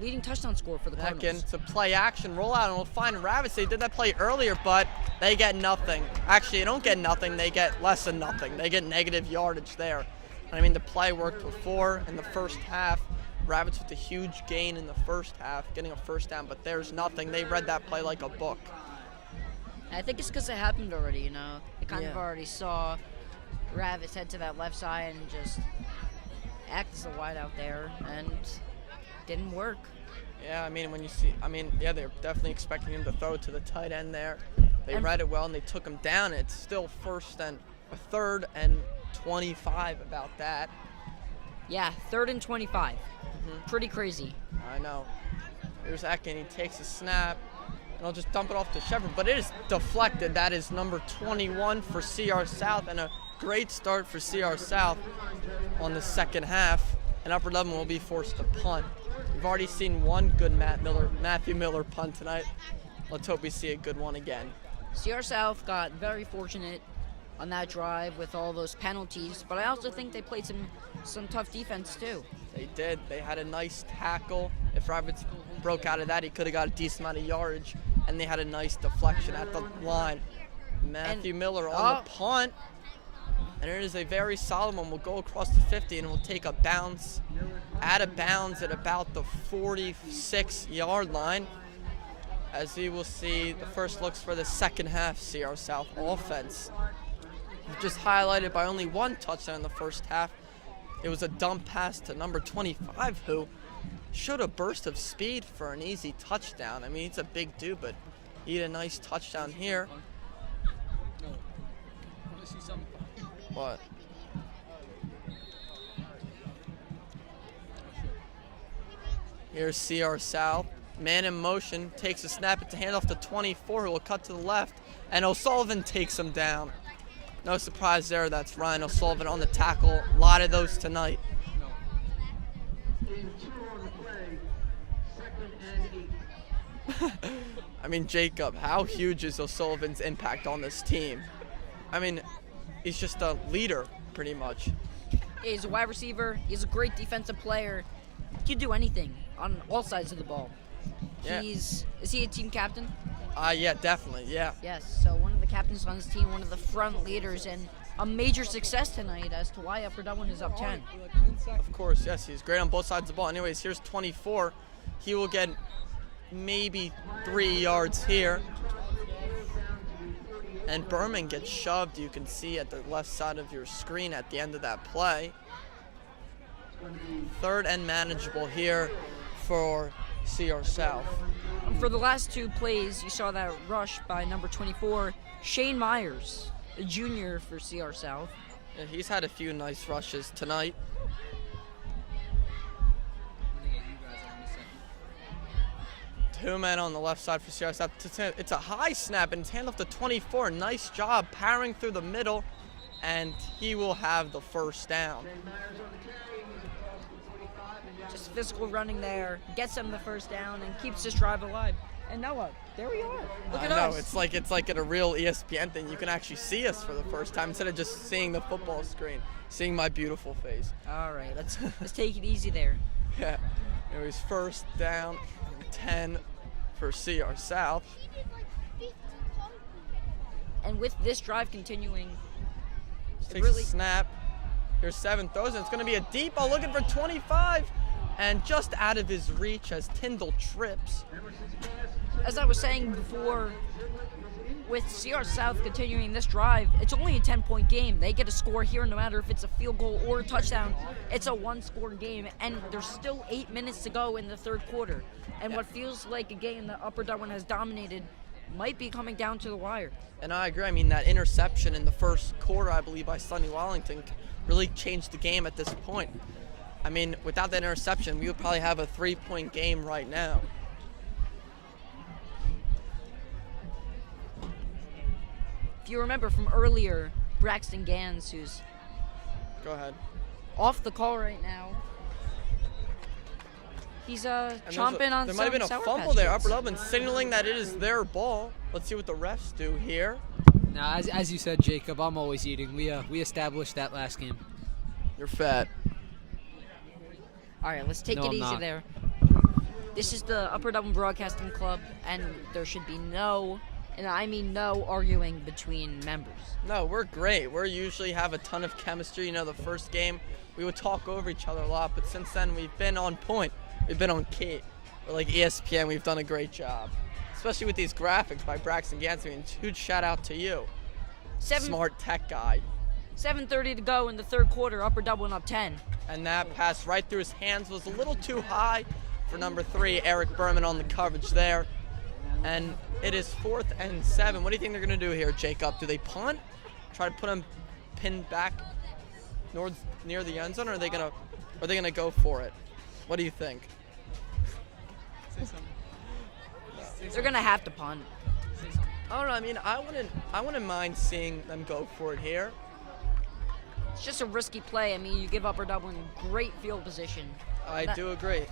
leading touchdown scorer for the Cardinals. Ekin, it's a play action rollout, and we'll find Ravitz. They did that play earlier, but they get nothing. Actually, they don't get nothing. They get less than nothing. They get negative yardage there. The play worked before in the first half. Rabbits with a huge gain in the first half, getting a first down, but there's nothing. They read that play like a book. I think it's because it happened already, you know. They kind of Yeah. already saw Ravis head to that left side and just act as a wide out there, and didn't work. Yeah, I mean, they're definitely expecting him to throw to the tight end there. They And- read it well, and they took him down. It's still third and 25 about that. Yeah, 3rd and 25. Pretty crazy. I know. Here's Ekin. He takes a snap, and I'll just dump it off to Shepard. But it is deflected. That is number 21 for CR South, and a great start for CR South on the second half. And Upper Dublin will be forced to punt. We've already seen one good Matthew Miller punt tonight. Let's hope we see a good one again. CR South got very fortunate on that drive with all those penalties, but I also think they played some tough defense too. They did. They had a nice tackle. If Rabbits broke out of that, he could have got a decent amount of yardage. And they had a nice deflection at the line. Matthew Miller on the punt. And it is a very solid one. We'll go across the 50 and we'll take a bounce, out of bounds at about the 46-yard line. As we will see the first looks for the second half CR South offense. Just highlighted by only one touchdown in the first half. It was a dump pass to number 25, who showed a burst of speed for an easy touchdown. I mean, he's a big dude, but he had a nice touchdown here. What? Here's CR South. Man in motion, takes a snap at the handoff to 24, who will cut to the left, and O'Sullivan takes him down. No surprise there, that's Ryan O'Sullivan on the tackle. A lot of those tonight. I mean, Jacob, how huge is O'Sullivan's impact on this team? I mean, he's just a leader, pretty much. He's a wide receiver. He's a great defensive player. He can do anything on all sides of the ball. Yeah. Is he a team captain? Yeah, definitely, yeah. Yes, so one of the captains on his team, one of the front leaders, and a major success tonight as to why Upper Dublin is up 10. Of course, yes, he's great on both sides of the ball. Anyways, here's 24. He will get maybe 3 yards here. And Berman gets shoved, you can see at the left side of your screen at the end of that play. 3rd and manageable here for CR South. For the last 2 plays, you saw that rush by number 24, Shane Myers, a junior for CR South. Yeah, he's had a few nice rushes tonight. 2 men on the left side for CR South. It's a high snap and it's handoff to 24. Nice job powering through the middle, and he will have the first down. Just physical running there, gets him the first down, and keeps this drive alive. And Noah, there we are. Look at us. It's like at a real ESPN thing. You can actually see us for the first time instead of just seeing the football screen, seeing my beautiful face. All right, let's take it easy there. Yeah, it was first down, 10 for CR South. And with this drive continuing, Takes a snap. Here's 7, throws, and it's going to be a deep ball looking for 25. And just out of his reach as Tyndall trips. As I was saying before, with CR South continuing this drive, it's only a 10-point game. They get a score here no matter if it's a field goal or a touchdown. It's a 1-score game, and there's still 8 minutes to go in the 3rd quarter. And what feels like a game that Upper Dublin has dominated might be coming down to the wire. And I agree. I mean, that interception in the first quarter, I believe, by Sonny Wallington really changed the game at this point. I mean, without that interception, we would probably have a 3-point game right now. If you remember from earlier, Braxton Gans, who's Go ahead. off the call right now, he's chomping on There some might have been a Sour fumble Patch there. Kids. Upper Dublin signaling that it is their ball. Let's see what the refs do here. Now, as you said, Jacob, I'm always eating. We established that last game. You're fat. All right, let's take No, it I'm easy not. there. This is the Upper Dublin Broadcasting Club, and there should be no And I mean no arguing between members. No, we're great. We usually have a ton of chemistry. You know, the first game, we would talk over each other a lot, but since then, we've been on point. We've been on key. Or like ESPN, we've done a great job. Especially with these graphics by Braxton Gansby. And huge shout out to you, smart tech guy. 7:30 to go in the third quarter, Upper Dublin up 10. And that pass right through his hands was a little too high for number 3, Eric Berman, on the coverage there. And it is 4th and 7. What do you think they're going to do here, Jacob? Do they punt? Try to put him pinned back near the end zone, or are they gonna go for it? What do you think? They're gonna have to punt. I don't know. I mean, I wouldn't mind seeing them go for it here. It's just a risky play. I mean, you give Upper Dublin great field position. I do agree.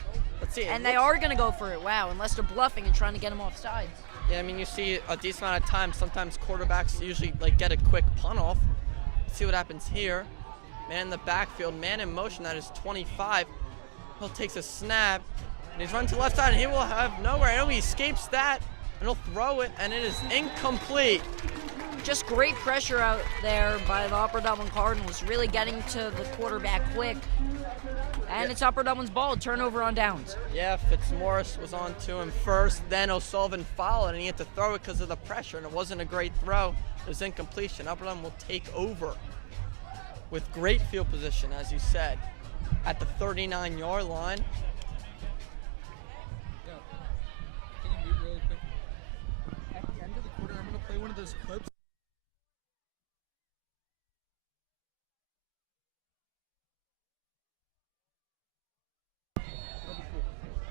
Let's see. And they are gonna go for it. Wow, unless they're bluffing and trying to get him off sides. Yeah, I mean, you see a decent amount of time. Sometimes quarterbacks usually get a quick punt off. Let's see what happens here. Man in the backfield, man in motion. That is 25. He'll takes a snap, and he's running to the left side, and he will have nowhere. I know he escapes that, and he'll throw it, and it is incomplete. Just great pressure out there by the Upper Dublin Cardinals, really getting to the quarterback quick. And it's Upper Dublin's ball, turnover on downs. Yeah, Fitzmaurice was on to him first, then O'Sullivan followed, and he had to throw it because of the pressure, and it wasn't a great throw. It was incompletion. Upper Dublin will take over with great field position, as you said, at the 39-yard line. Yeah. Can you mute really quick? At the end of the quarter, I'm going to play one of those clips.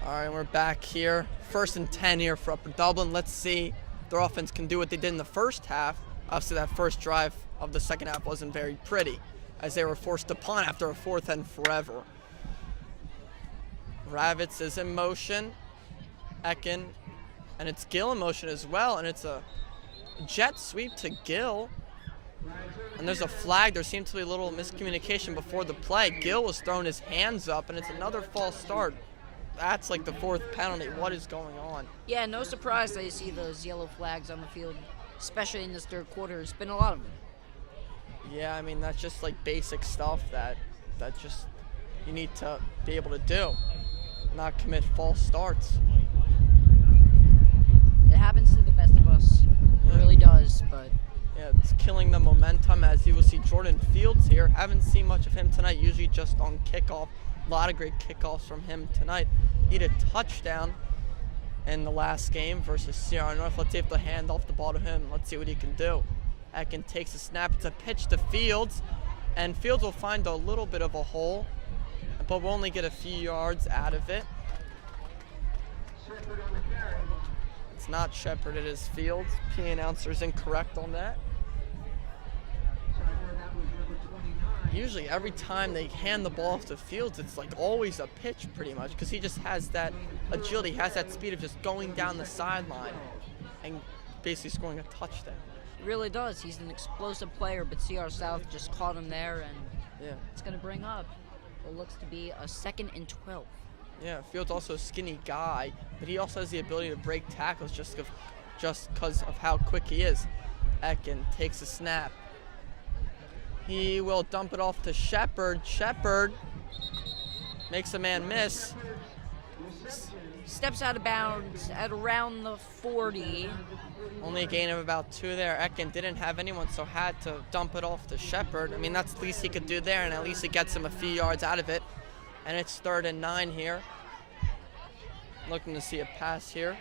All right, we're back here. 1st and 10 here for Upper Dublin. Let's see if their offense can do what they did in the first half. Obviously, that first drive of the second half wasn't very pretty, as they were forced to punt after a 4th and forever. Ravitz is in motion. Ekin, and it's Gill in motion as well, and it's a jet sweep to Gill. And there's a flag. There seemed to be a little miscommunication before the play. Gill was throwing his hands up, and it's another false start. That's like the 4th penalty. What is going on? Yeah, no surprise that you see those yellow flags on the field, especially in this third quarter. There's been a lot of them. Yeah, I mean, that's just like basic stuff that just you need to be able to do. Not commit false starts. It happens to the best of us. It really does, but... Yeah, it's killing the momentum, as you will see Jordan Fields here. Haven't seen much of him tonight, usually just on kickoff. A lot of great kickoffs from him tonight. He had a touchdown in the last game versus CR North. Let's see if they'll hand off the ball to him. Let's see what he can do. Ekin takes a snap. It's a pitch to Fields, and Fields will find a little bit of a hole, but will only get a few yards out of it. It's not Shepard, it is Fields. P announcer's incorrect on that. Usually every time they hand the ball off to Fields, it's like always a pitch pretty much, because he just has that agility, has that speed of just going down the sideline and basically scoring a touchdown. He really does. He's an explosive player, but CR South just caught him there, and it's going to bring up what looks to be a 2nd and 12. Yeah, Fields also a skinny guy, but he also has the ability to break tackles just because of how quick he is. Ekin takes a snap. He will dump it off to Shepard. Shepard makes a man miss. Steps out of bounds at around the 40. Only a gain of about 2 there. Ekin didn't have anyone, so had to dump it off to Shepard. I mean, that's the least he could do there, and at least it gets him a few yards out of it. And it's 3rd and 9 here. Looking to see a pass here.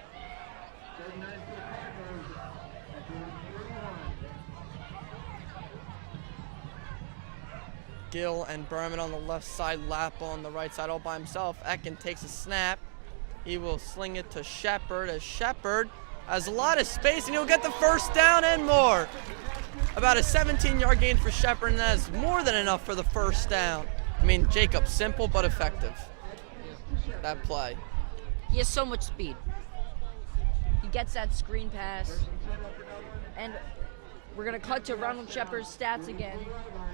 Gill and Berman on the left side, Lap on the right side all by himself. Ekin takes a snap. He will sling it to Shepard, as Shepard has a lot of space, and he'll get the first down and more. About a 17-yard gain for Shepard, and that is more than enough for the first down. I mean, Jacob, simple but effective, that play. He has so much speed. He gets that screen pass, and we're going to cut to Ronald Shepard's stats again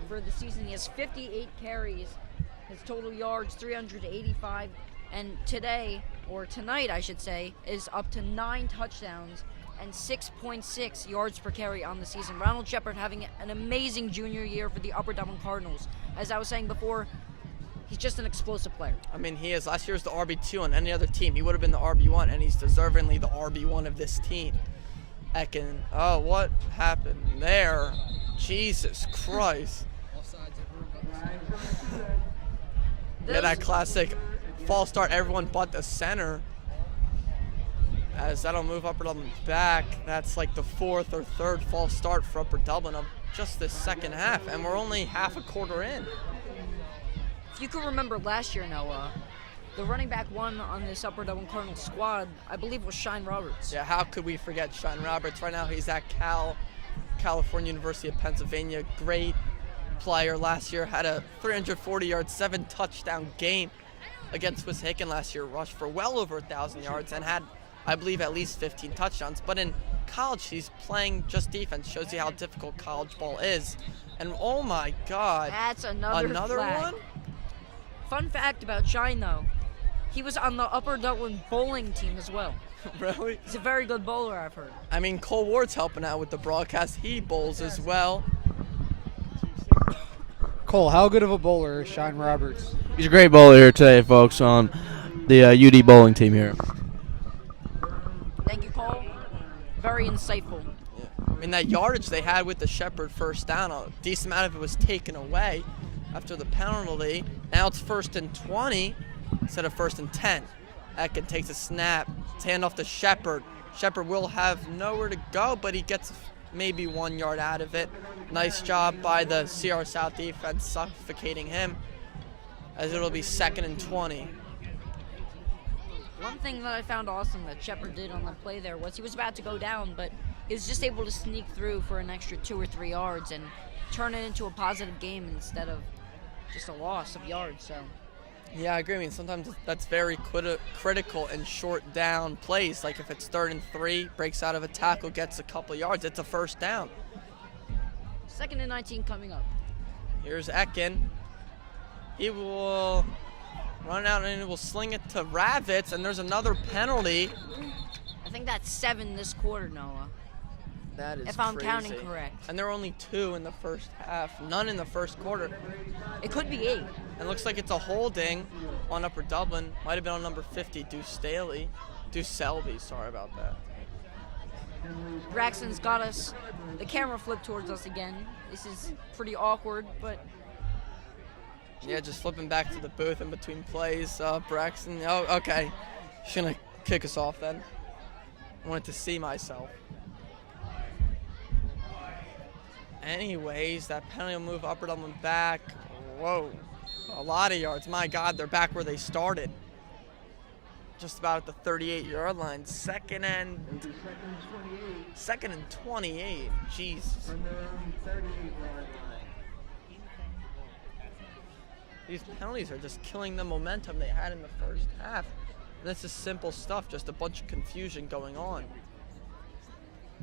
for the season. He has 58 carries, his total yards 385, and today, or tonight I should say, is up to 9 touchdowns and 6.6 yards per carry on the season. Ronald Shepard having an amazing junior year for the Upper Dublin Cardinals. As I was saying before, he's just an explosive player. I mean, he is. Last year was the RB2 on any other team. He would have been the RB1, and he's deservingly the RB1 of this team. Ekin, oh, what happened there? Jesus Christ. Yeah, that classic false start, everyone but the center. As that'll move Upper Dublin back. That's like the 4th or 3rd false start for Upper Dublin of just this second half, and we're only half a quarter in. If you can remember last year, Noah, the running back one on this Upper Dublin Cardinals squad, I believe, was Shine Roberts. Yeah, how could we forget Shine Roberts? Right now he's at California University of Pennsylvania. Great player. Last year had a 340-yard, 7-touchdown game against Wissahickon last year. Rushed for well over 1,000 yards and had, I believe, at least 15 touchdowns. But in college, he's playing just defense. Shows you how difficult college ball is. And oh my God. That's another flag. One? Fun fact about Shine, though. He was on the Upper Dublin bowling team as well. Really? He's a very good bowler, I've heard. I mean, Cole Ward's helping out with the broadcast. He bowls as well. Cole, how good of a bowler is Shine Roberts? He's a great bowler here today, folks, on the UD bowling team here. Thank you, Cole. Very insightful. Yeah. I mean, that yardage they had with the Shepard first down, a decent amount of it was taken away after the penalty. Now it's 1st and 20 instead of 1st and 10. Ekin takes a snap. It's handoff to Shepard. Shepard will have nowhere to go, but he gets maybe 1 yard out of it. Nice job by the CR South defense suffocating him, as it'll be 2nd and 20. One thing that I found awesome that Shepard did on the play there was he was about to go down, but he was just able to sneak through for an extra 2 or 3 yards and turn it into a positive game instead of just a loss of yards. So. Yeah, I agree. I mean, sometimes that's very critical in short down plays. Like if it's 3rd and 3, breaks out of a tackle, gets a couple yards, it's a first down. 2nd and 19 coming up. Here's Ekin. He will run out and he will sling it to Ravitz, and there's another penalty. I think that's 7 this quarter, Noah. That is if I'm crazy. counting correct. And there were only 2 in the first half, none in the first quarter. It could be 8. And it looks like it's a holding on Upper Dublin. Might have been on number 50, Deuce Selby, sorry about that. Braxton's got us. The camera flipped towards us again. This is pretty awkward, but... Yeah, just flipping back to the booth in between plays. Braxton, oh, okay. She's going to kick us off then. I wanted to see myself. Anyways, that penalty will move Upper Dublin back. Whoa, a lot of yards. My God, they're back where they started. Just about at the 38-yard line. 2nd and 28. Jeez. These penalties are just killing the momentum they had in the first half. And this is simple stuff, just a bunch of confusion going on.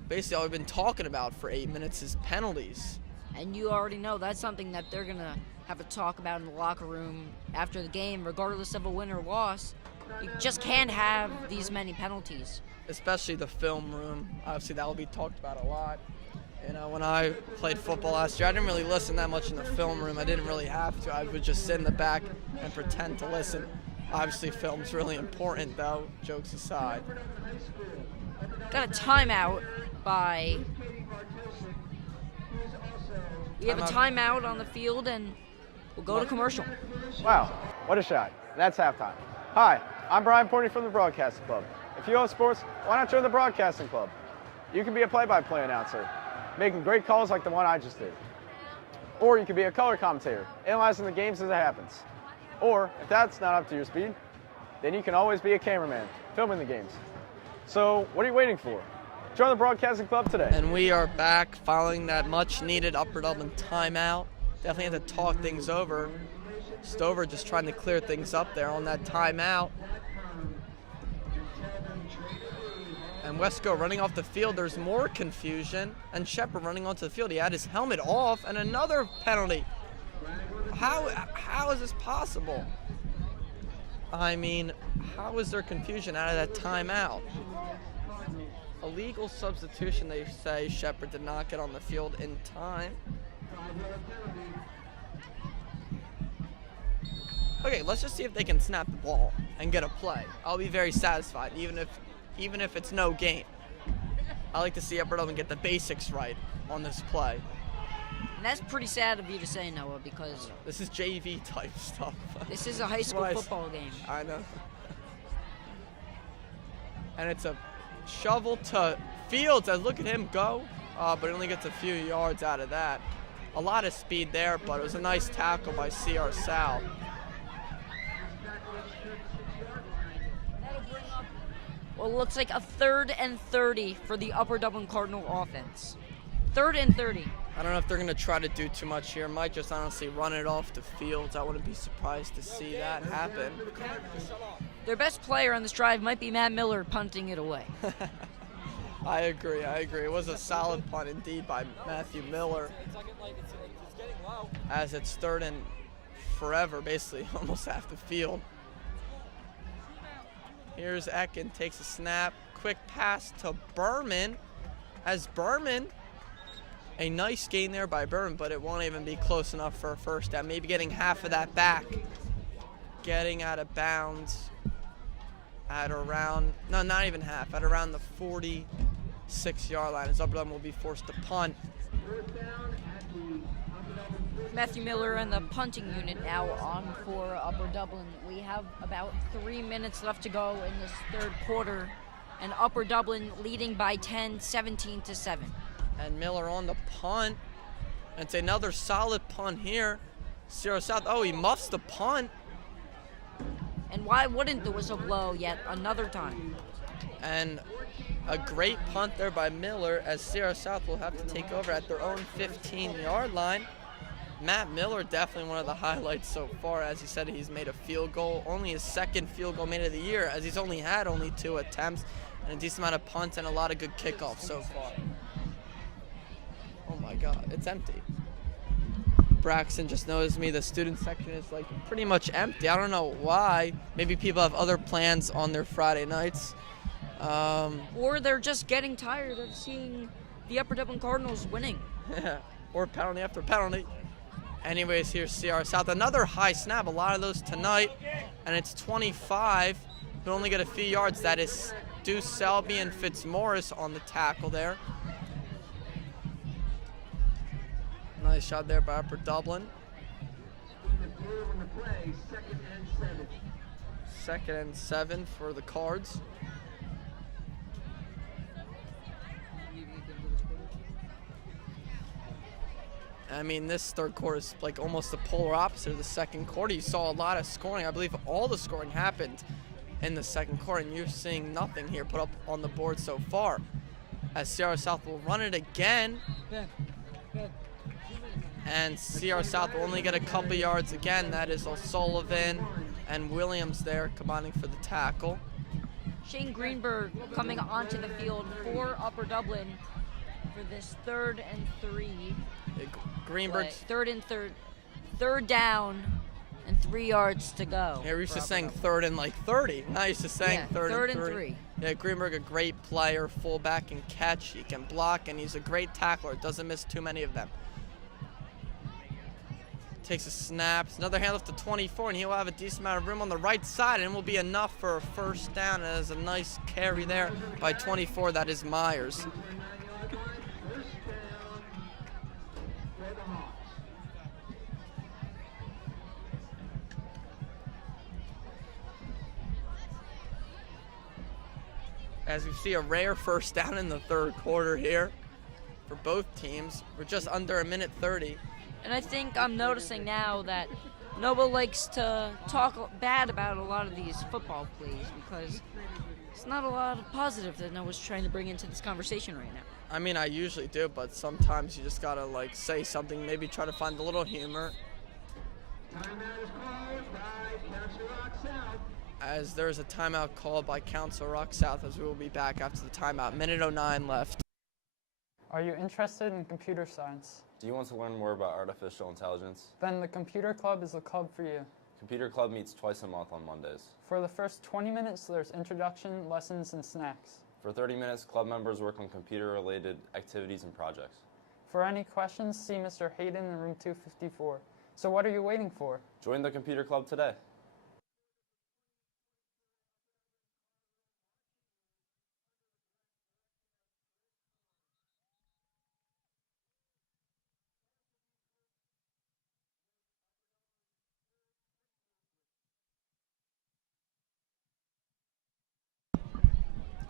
Basically, all we've been talking about for 8 minutes is penalties. And you already know that's something that they're going to have a talk about in the locker room after the game, regardless of a win or loss. You just can't have these many penalties. Especially the film room. Obviously, that will be talked about a lot. You know, when I played football last year, I didn't really listen that much in the film room. I didn't really have to. I would just sit in the back and pretend to listen. Obviously, film's really important, though, jokes aside. Got a timeout by... We have a timeout on the field, and we'll go to commercial. Wow, what a shot. That's halftime. Hi, I'm Brian Portney from the Broadcasting Club. If you love sports, why not join the Broadcasting Club? You can be a play-by-play announcer, making great calls like the one I just did. Or you can be a color commentator, analyzing the games as it happens. Or, if that's not up to your speed, then you can always be a cameraman, filming the games. So, what are you waiting for? Join the Broadcasting Club today. And we are back following that much-needed Upper Dublin timeout. Definitely had to talk things over. Stover just trying to clear things up there on that timeout. And Wesco running off the field. There's more confusion. And Shepard running onto the field. He had his helmet off, and another penalty. How is this possible? I mean, how is there confusion out of that timeout? illegal substitution, they say. Shepard did not get on the field in time. Okay, let's just see if they can snap the ball and get a play. I'll be very satisfied, even if it's no gain. I like to see Upper Dublin get the basics right on this play. And that's pretty sad of you to say, Noah, because this is JV type stuff. This is a high school football game. I know. And it's a shovel to Fields, and look at him go, but he only gets a few yards out of that. A lot of speed there, but it was a nice tackle by CR South. Well, it looks like a 3rd and 30 for the Upper Dublin Cardinal offense. 3rd and 30. I don't know if they're going to try to do too much here. Might just honestly run it off to Fields. I wouldn't be surprised to see that happen. Their best player on this drive might be Matt Miller punting it away. I agree. It was a solid punt indeed by Matthew Miller. As it's 3rd and forever, basically, almost half the field. Here's Ekin, takes a snap. Quick pass to Berman. As Berman, a nice gain there by Berman, but it won't even be close enough for a first down. Maybe getting half of that back. Getting out of bounds at around, no, not even half, at around the 46-yard line. As Upper Dublin will be forced to punt. Matthew Miller and the punting unit now on for Upper Dublin. We have about 3 minutes left to go in this 3rd quarter, and Upper Dublin leading by 10, 17-7. And Miller on the punt. It's another solid punt here. Sierra South, oh, he muffs the punt. And why wouldn't the whistle blow yet another time? And a great punt there by Miller, as Sierra South will have to take over at their own 15-yard line. Matt Miller, definitely one of the highlights so far. As he said, he's made a field goal, only his 2nd field goal made of the year, as he's only had 2 attempts and a decent amount of punts and a lot of good kickoffs so far. Oh my God, it's empty. Braxton just noticed me. The student section is like pretty much empty. I don't know why. Maybe people have other plans on their Friday nights. Or they're just getting tired of seeing the Upper Dublin Cardinals winning. Or penalty after penalty. Anyways, here's CR South. Another high snap, a lot of those tonight. And it's 25. He'll only get a few yards. That is Stu Selby and Fitzmaurice on the tackle there. Nice shot there by Upper Dublin. 2nd and 7 for the Cards. I mean, this 3rd quarter is like almost the polar opposite of the 2nd quarter. You saw a lot of scoring. I believe all the scoring happened in the 2nd quarter, and you're seeing nothing here put up on the board so far. As Sierra South will run it again. And CR South will only get a couple yards again. That is O'Sullivan and Williams there combining for the tackle. Shane Greenberg coming onto the field for Upper Dublin for this 3rd and 3. Greenberg. 3rd down and 3 yards to go. Yeah, we're used to saying 3rd and like 30. Not used to saying 3rd and 3. Yeah, Greenberg, a great player, fullback and catch. He can block, and he's a great tackler. Doesn't miss too many of them. Takes a snap. Another handoff to 24, and he'll have a decent amount of room on the right side, and it will be enough for a first down. And there's a nice carry there by 24. That is Myers. As we see a rare first down in the 3rd quarter here for both teams. We're just under 1:30. And I think I'm noticing now that Noah likes to talk bad about a lot of these football plays because it's not a lot of positive that Noah's trying to bring into this conversation right now. I mean, I usually do, but sometimes you just gotta like say something, maybe try to find a little humor. As there's a timeout called by Council Rock South, as we will be back after the timeout. 1:09 left. Are you interested in computer science? Do you want to learn more about artificial intelligence? Then the Computer Club is the club for you. Computer Club meets twice a month on Mondays. For the first 20 minutes, there's introduction, lessons, and snacks. For 30 minutes, club members work on computer-related activities and projects. For any questions, see Mr. Hayden in room 254. So what are you waiting for? Join the computer club today.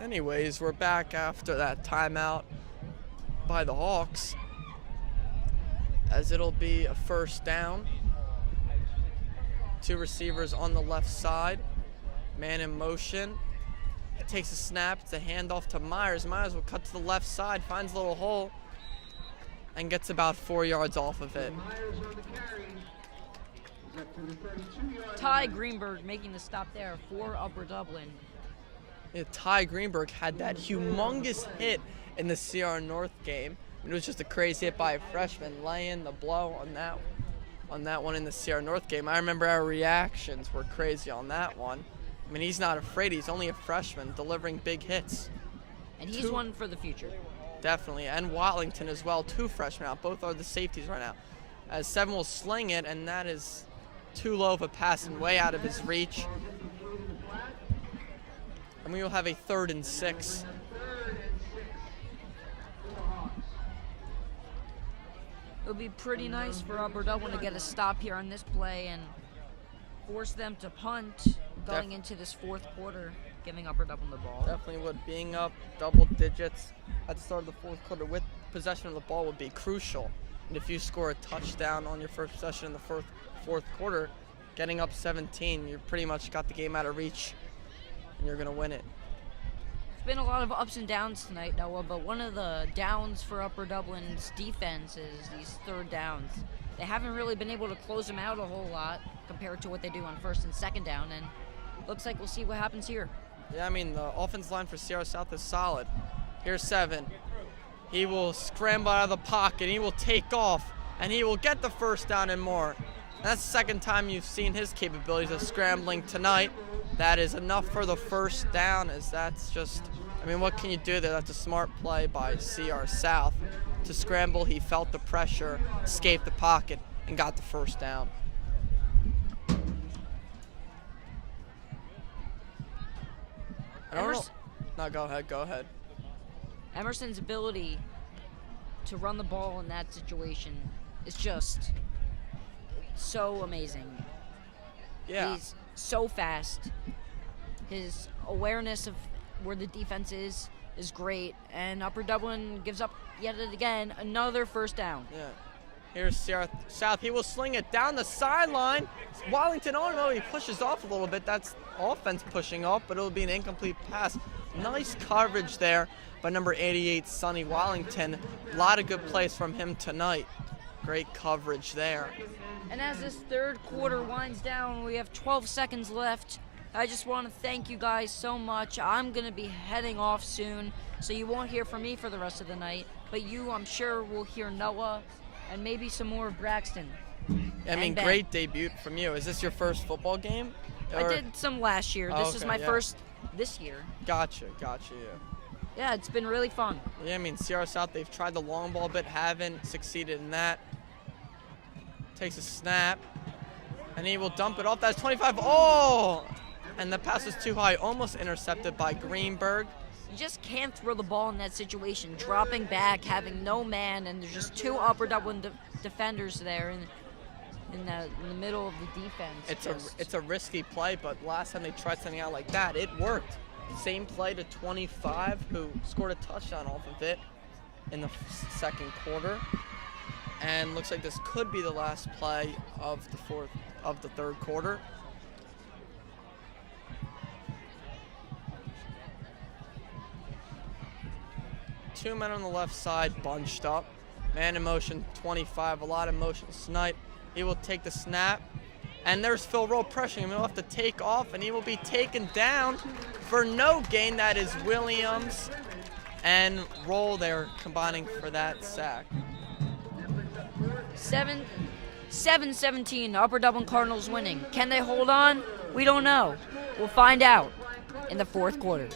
Anyways, we're back after that timeout by the Hawks, as it'll be a first down. 2 receivers on the left side, man in motion. It takes a snap, it's a handoff to Myers. Myers will cut to the left side, finds a little hole, and gets about 4 yards off of it. Ty Greenberg making the stop there for Upper Dublin. Yeah, Ty Greenberg had that humongous hit in the CR North game. It was just a crazy hit by a freshman, laying the blow on that one in the CR North game. I remember our reactions were crazy on that one. I mean, he's not afraid. He's only a freshman delivering big hits. And he's one for the future. Definitely. And Watlington as well, 2 freshmen out. Both are the safeties right now. As Seven will sling it, and that is too low of a pass and way out of his reach. And we will have a 3rd and 6. It would be pretty nice for Upper Dublin to get a stop here on this play and force them to punt going into this 4th quarter, giving Upper Dublin the ball. Definitely would. Being up double digits at the start of the 4th quarter with possession of the ball would be crucial. And if you score a touchdown on your first possession in the 4th quarter, getting up 17, you pretty much got the game out of reach, and you're going to win it. It's been a lot of ups and downs tonight, Noah, but one of the downs for Upper Dublin's defense is these 3rd downs. They haven't really been able to close them out a whole lot compared to what they do on 1st and 2nd down, and looks like we'll see what happens here. Yeah, I mean, the offensive line for Sierra South is solid. Here's Seven. He will scramble out of the pocket. He will take off, and he will get the 1st down and more. That's the 2nd time you've seen his capabilities of scrambling tonight. That is enough for the 1st down, as that's just, I mean, what can you do there? That's a smart play by CR South. To scramble, he felt the pressure, escaped the pocket, and got the 1st down. No, go ahead. Emerson's ability to run the ball in that situation is just so amazing. Yeah. He's so fast. His awareness of where the defense is great, and Upper Dublin gives up yet again another 1st down. Yeah. Here's Sierra South. He will sling it down the sideline. Wallington, oh no, he pushes off a little bit. That's offense pushing off, but it'll be an incomplete pass. Nice coverage there by number 88, Sonny Wallington. A lot of good plays from him tonight. Great coverage there. And as this 3rd quarter winds down, we have 12 seconds left. I just want to thank you guys so much. I'm going to be heading off soon, so you won't hear from me for the rest of the night. But you, I'm sure, will hear Noah and maybe some more of Braxton. I mean, great debut from you. Is this your first football game? I did some last year. This is my first this year. Gotcha, yeah. Yeah, it's been really fun. Yeah, I mean, Sierra South, they've tried the long ball a bit, haven't succeeded in that. Takes a snap, and he will dump it off. That's 25. Oh! And the pass was too high, almost intercepted by Greenberg. You just can't throw the ball in that situation. Dropping back, having no man, and there's just 2 Upper Dublin defenders there in the middle of the defense. It's a risky play, but last time they tried something out like that, it worked. Same play to 25, who scored a touchdown off of it in the 2nd quarter. And looks like this could be the last play of the 3rd quarter. Two men on the left side bunched up. Man in motion, 25, a lot of motion tonight. He will take the snap. And there's Phil Rowe pressuring him. He'll have to take off, and he will be taken down for no gain. That is Williams and Roll there combining for that sack. 7-17, Upper Dublin Cardinals winning. Can they hold on? We don't know. We'll find out in the 4th quarter.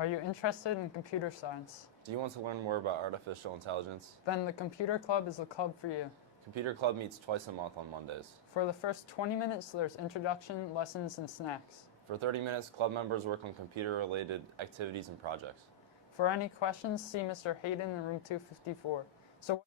Are you interested in computer science? Do you want to learn more about artificial intelligence? Then the computer club is the club for you. Computer Club meets twice a month on Mondays. For the first 20 minutes, there's introduction, lessons, and snacks. For 30 minutes, club members work on computer-related activities and projects. For any questions, see Mr. Hayden in room 254. So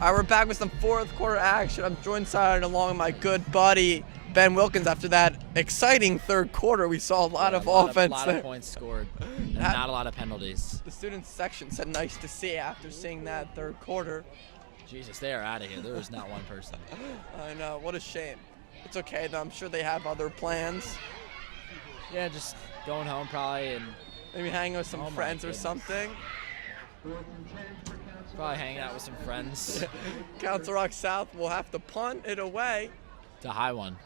All right, we're back with some fourth quarter action. I'm joined side along with my good buddy Ben Wilkins. After that exciting third quarter, we saw a lot of offense. A lot of points scored, and not a lot of penalties. The students section said nice to see after seeing that third quarter. Jesus, they are out of here. There was not one person. I know, what a shame. It's okay though. I'm sure they have other plans. Yeah, just going home probably and maybe hanging with some friends or something. Probably hanging out with some friends. Council Rock South will have to punt it away. It's a high one.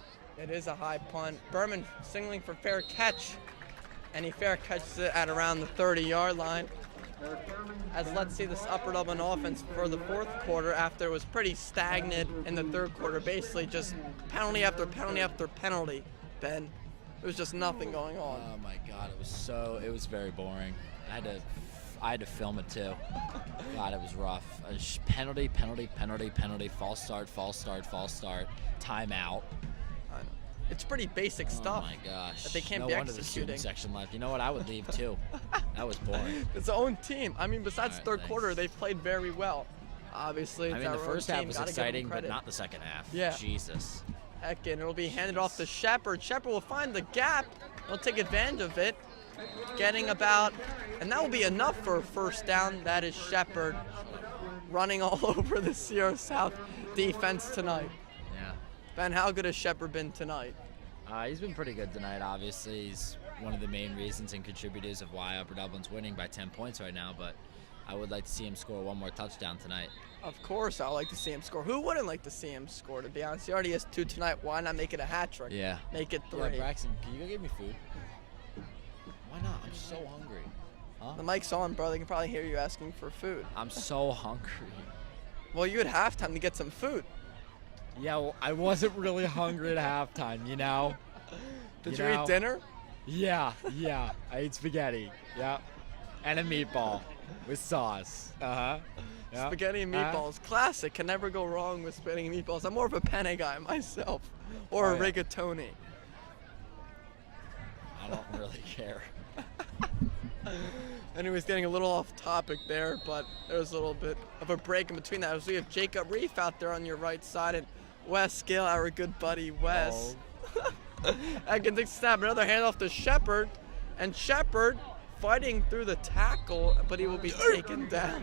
It is a high punt. Berman signaling for fair catch. And he fair catches it at around the 30-yard line. As let's see this Upper Dublin offense for the fourth quarter after it was pretty stagnant in the third quarter. Basically just penalty after penalty after penalty, Ben. There was just nothing going on. Oh my God, it was very boring. I had to film it too. God, it was rough. Penalty, false start, timeout. It's pretty basic stuff. Oh my gosh. That they can't no be wonder executing. The student section left. You know what? I would leave too. That was boring. It's their own team. I mean, besides All right, third quarter, they've played very well. Obviously, it's I mean, our the own first half team. was Gotta give them exciting, but credit. not the second half. Yeah. Jesus. Heck, and it'll be handed off to Shepard. Shepard will find the gap. He'll take advantage of it. Getting about, and that will be enough for a first down. That is Shepard running all over the Sierra South defense tonight. Yeah. Ben, how good has Shepard been tonight? He's been pretty good tonight, obviously. He's one of the main reasons and contributors of why Upper Dublin's winning by 10 points right now, but I would like to see him score one more touchdown tonight. Of course, I would like to see him score. Who wouldn't like to see him score, to be honest? He already has 2 tonight. Why not make it a hat trick? Yeah. Make it 3. Yeah, Braxton, can you go get me food? Why not? I'm so hungry. Huh? The mic's on, bro. They can probably hear you asking for food. I'm so hungry. Well, you had halftime to get some food. Yeah, well, I wasn't really hungry at halftime, you know? Did you eat dinner? Yeah. I ate spaghetti. Yeah. And a meatball with sauce. Uh-huh. Yep. Spaghetti and meatballs. Classic. Can never go wrong with spaghetti and meatballs. I'm more of a penne guy myself. Or a rigatoni. I don't really care. Anyways, getting a little off topic there, but there's a little bit of a break in between that. As we have Jacob Reef out there on your right side, and Wes Gill, our good buddy Wes. I can take snap. Another handoff to Shepard, and Shepard fighting through the tackle, but he will be taken down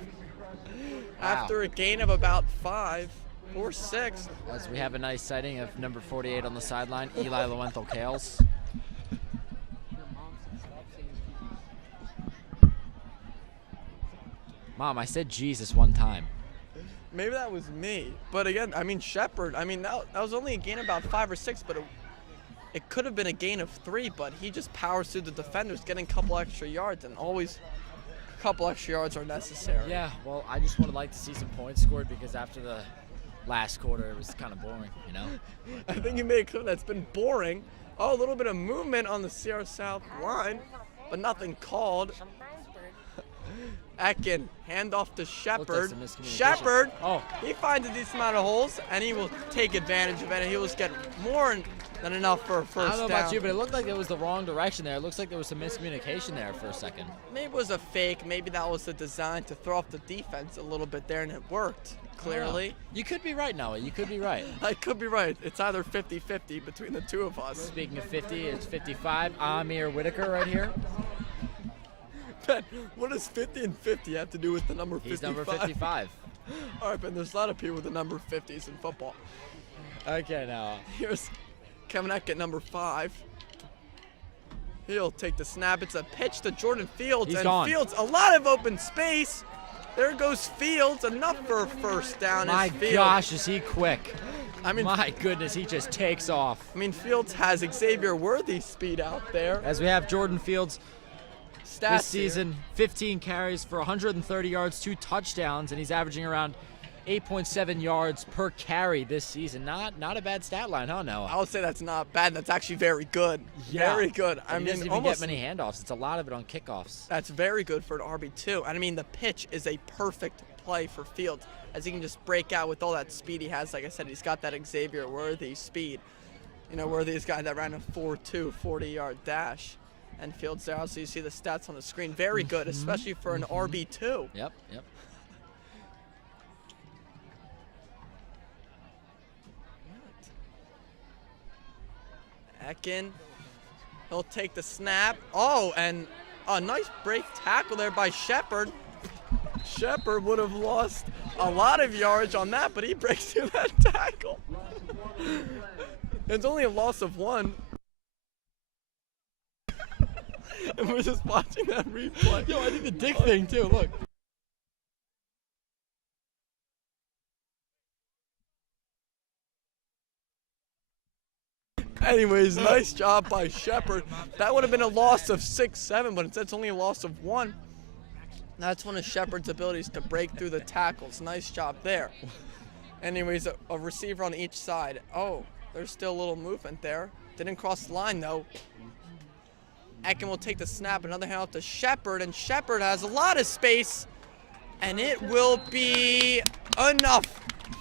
after a gain of about 5 or 6. As we have a nice sighting of number 48 on the sideline, Eli Lowenthal-Kales. Mom, I said Jesus one time. Maybe that was me. But again, I mean, Shepard, I mean, that was only a gain of about 5 or 6, but it could have been a gain of 3, but he just powers through the defenders, getting a couple extra yards, and always a couple extra yards are necessary. Yeah, well, I just would like to see some points scored because after the last quarter, it was kind of boring, you know? I think you made it clear that's been boring. Oh, a little bit of movement on the Sierra South line, but nothing called. Ekin, handoff to Shepard. Shepard, he finds a decent amount of holes, and he will take advantage of it, and he will just get more than enough for a first down. I don't know about you, but it looked like it was the wrong direction there. It looks like there was some miscommunication there for a second. Maybe it was a fake. Maybe that was the design to throw off the defense a little bit there, and it worked, clearly. You could be right, Noah. You could be right. I could be right. It's either 50-50 between the two of us. Speaking of 50, it's 55. Amir Whitaker right here. Ben, what does 50 and 50 have to do with the number 55? He's number 55. All right, Ben, there's a lot of people with the number 50s in football. Okay, now. Here's Kevin Eck at number 5. He'll take the snap. It's a pitch to Jordan Fields. He's gone. Fields, a lot of open space. There goes Fields, enough for a first down. My gosh, is he quick. I mean, my goodness, he just takes off. I mean, Fields has Xavier Worthy speed out there. As we have Jordan Fields stats this season. 15 carries for 130 yards, 2 touchdowns, and he's averaging around 8.7 yards per carry this season. Not a bad stat line, huh, Noah? I would say that's not bad. That's actually very good. Yeah. Very good. He doesn't even get many handoffs. It's a lot of it on kickoffs. That's very good for an RB2. And I mean, the pitch is a perfect play for Fields, as he can just break out with all that speed he has. Like I said, he's got that Xavier Worthy speed. You know, Worthy is a guy that ran a 4.2 40-yard dash. And Fields there, also you see the stats on the screen. Very good, especially for an RB2. Yep. Ekin, he'll take the snap. Oh, and a nice break tackle there by Shepard. Shepard would have lost a lot of yards on that, but he breaks through that tackle. It's only a loss of 1. And we're just watching that replay. Yo, I did the dick thing too, look. Anyways, nice job by Shepard. That would have been a loss of 6-7, but instead it's only a loss of 1. That's one of Shepard's abilities to break through the tackles. Nice job there. Anyways, a receiver on each side. Oh, there's still a little movement there. Didn't cross the line though. Ekin will take the snap, another handoff to Shepard, and Shepard has a lot of space, and it will be enough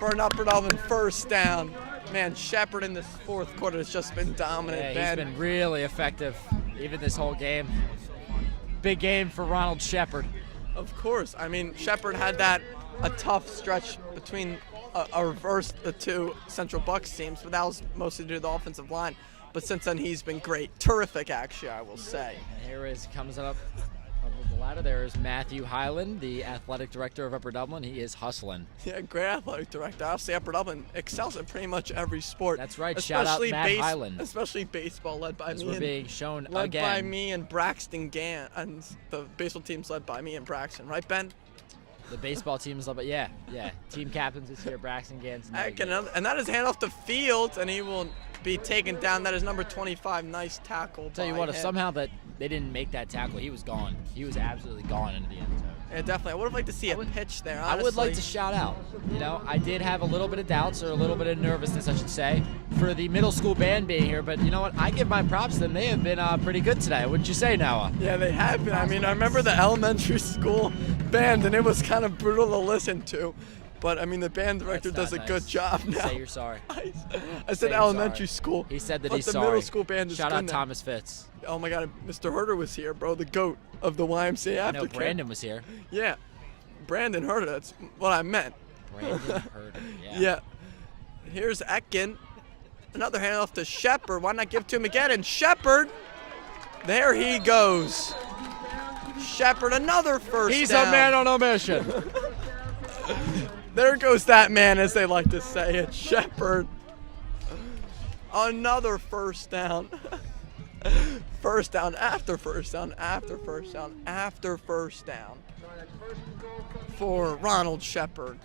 for an Upper Dublin first down. Man, Shepard in this 4th quarter has just been dominant. Yeah, he's been really effective, even this whole game. Big game for Ronald Shepard. Of course. I mean, Shepard had a tough stretch between a reverse the 2 Central Bucks teams, but that was mostly due to the offensive line. But since then, he's been great. Terrific, actually, I will say. And here comes up the ladder. There is Matthew Hyland, the athletic director of Upper Dublin. He is hustling. Yeah, great athletic director. Obviously, Upper Dublin excels at pretty much every sport. That's right. Shout out Matt Hyland. Especially baseball, led by As me. We're being shown led again. by me and Braxton Gann. And the baseball team's led by me and Braxton. Right, Ben? The baseball team is led by, yeah. Team captains this year, Braxton Gans. And that is handoff to Fields, and he will be taken down. That is number 25. Nice tackle. Tell you what, if somehow that they didn't make that tackle, he was gone. He was absolutely gone into the end zone. Yeah, definitely. I would have liked to see a pitch there, honestly. I would like to shout out. You know, I did have a little bit of doubts, or a little bit of nervousness, I should say, for the middle school band being here. But you know what? I give my props to them. They have been pretty good today. Wouldn't you say, Noah? Yeah, they have been. I mean, I remember the elementary school band, and it was kind of brutal to listen to. But, I mean, the band director does a good job now. Say you're sorry. I said elementary school. He said that but he's the sorry. middle school band is Shout good out now. Thomas Fitz. Oh, my God. Mr. Herder was here, bro. The GOAT of the YMCA I know aftercare. Brandon was here. Yeah. Brandon Herder. That's what I meant. Brandon Herder, yeah. Yeah. Here's Ekin. Another handoff to Shepard. Why not give it to him again? And Shepard, there he goes. Shepard, another first He's down. a man on a mission. There goes that man, as they like to say it. Shepard. Another first down. First down after first down after first down after first down for Ronald Shepard.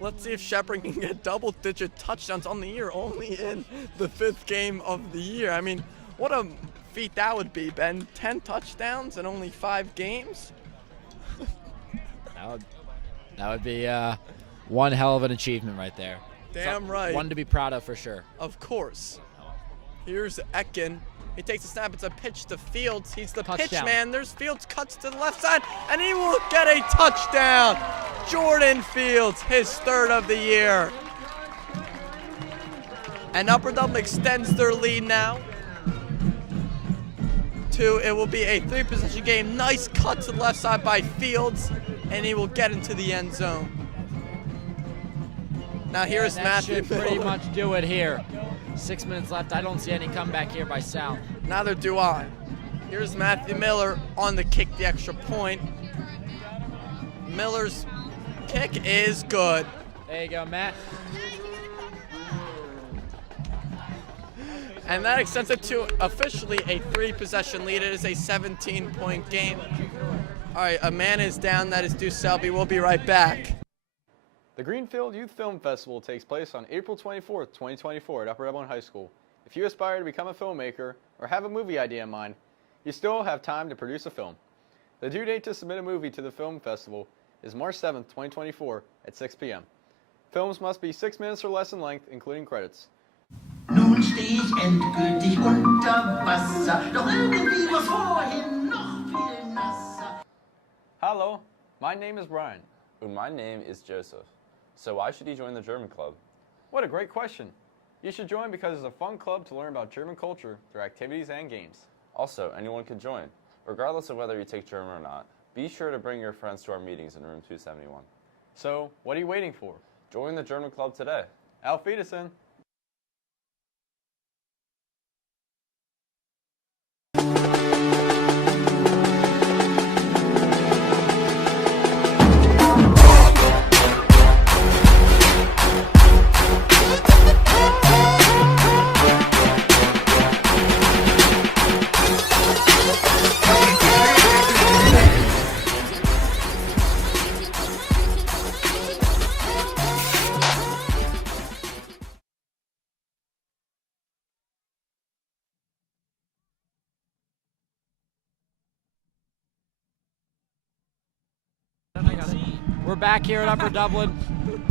Let's see if Shepard can get double-digit touchdowns on the year, only in the 5th game of the year. I mean, what a feat that would be, Ben. 10 touchdowns in only 5 games? That would be one hell of an achievement right there. Damn right. One to be proud of for sure. Of course. Here's Ekin. He takes a snap. It's a pitch to Fields. He's the pitch man. There's Fields, cuts to the left side, and he will get a touchdown. Jordan Fields, his 3rd of the year. And Upper Dublin extends their lead now. It will be a 3-possession game. Nice cut to the left side by Fields, and he will get into the end zone. Now here's Matthew should Miller. pretty much do it here. 6 minutes left. I don't see any comeback here by South. Neither do I. Here's Matthew Miller on the kick, the extra point. Miller's kick is good. There you go, Matt. And that extends it to officially a 3-possession lead. It is a 17-point game. All right, a man is down. That is Deuce Selby. We'll be right back. The Greenfield Youth Film Festival takes place on April 24th, 2024 at Upper Dublin High School. If you aspire to become a filmmaker or have a movie idea in mind, you still have time to produce a film. The due date to submit a movie to the film festival is March 7th, 2024 at 6 p.m. Films must be 6 minutes or less in length, including credits. Nun steh ich endgültig unter Wasser, doch irgendwie war vorhin noch viel nasser. Hello, my name is Brian. And my name is Joseph. So why should he join the German club? What a great question. You should join because it's a fun club to learn about German culture through activities and games. Also, anyone can join, regardless of whether you take German or not. Be sure to bring your friends to our meetings in room 271. So, what are you waiting for? Join the German club today. Auf Wiedersehen. We're back here at Upper Dublin.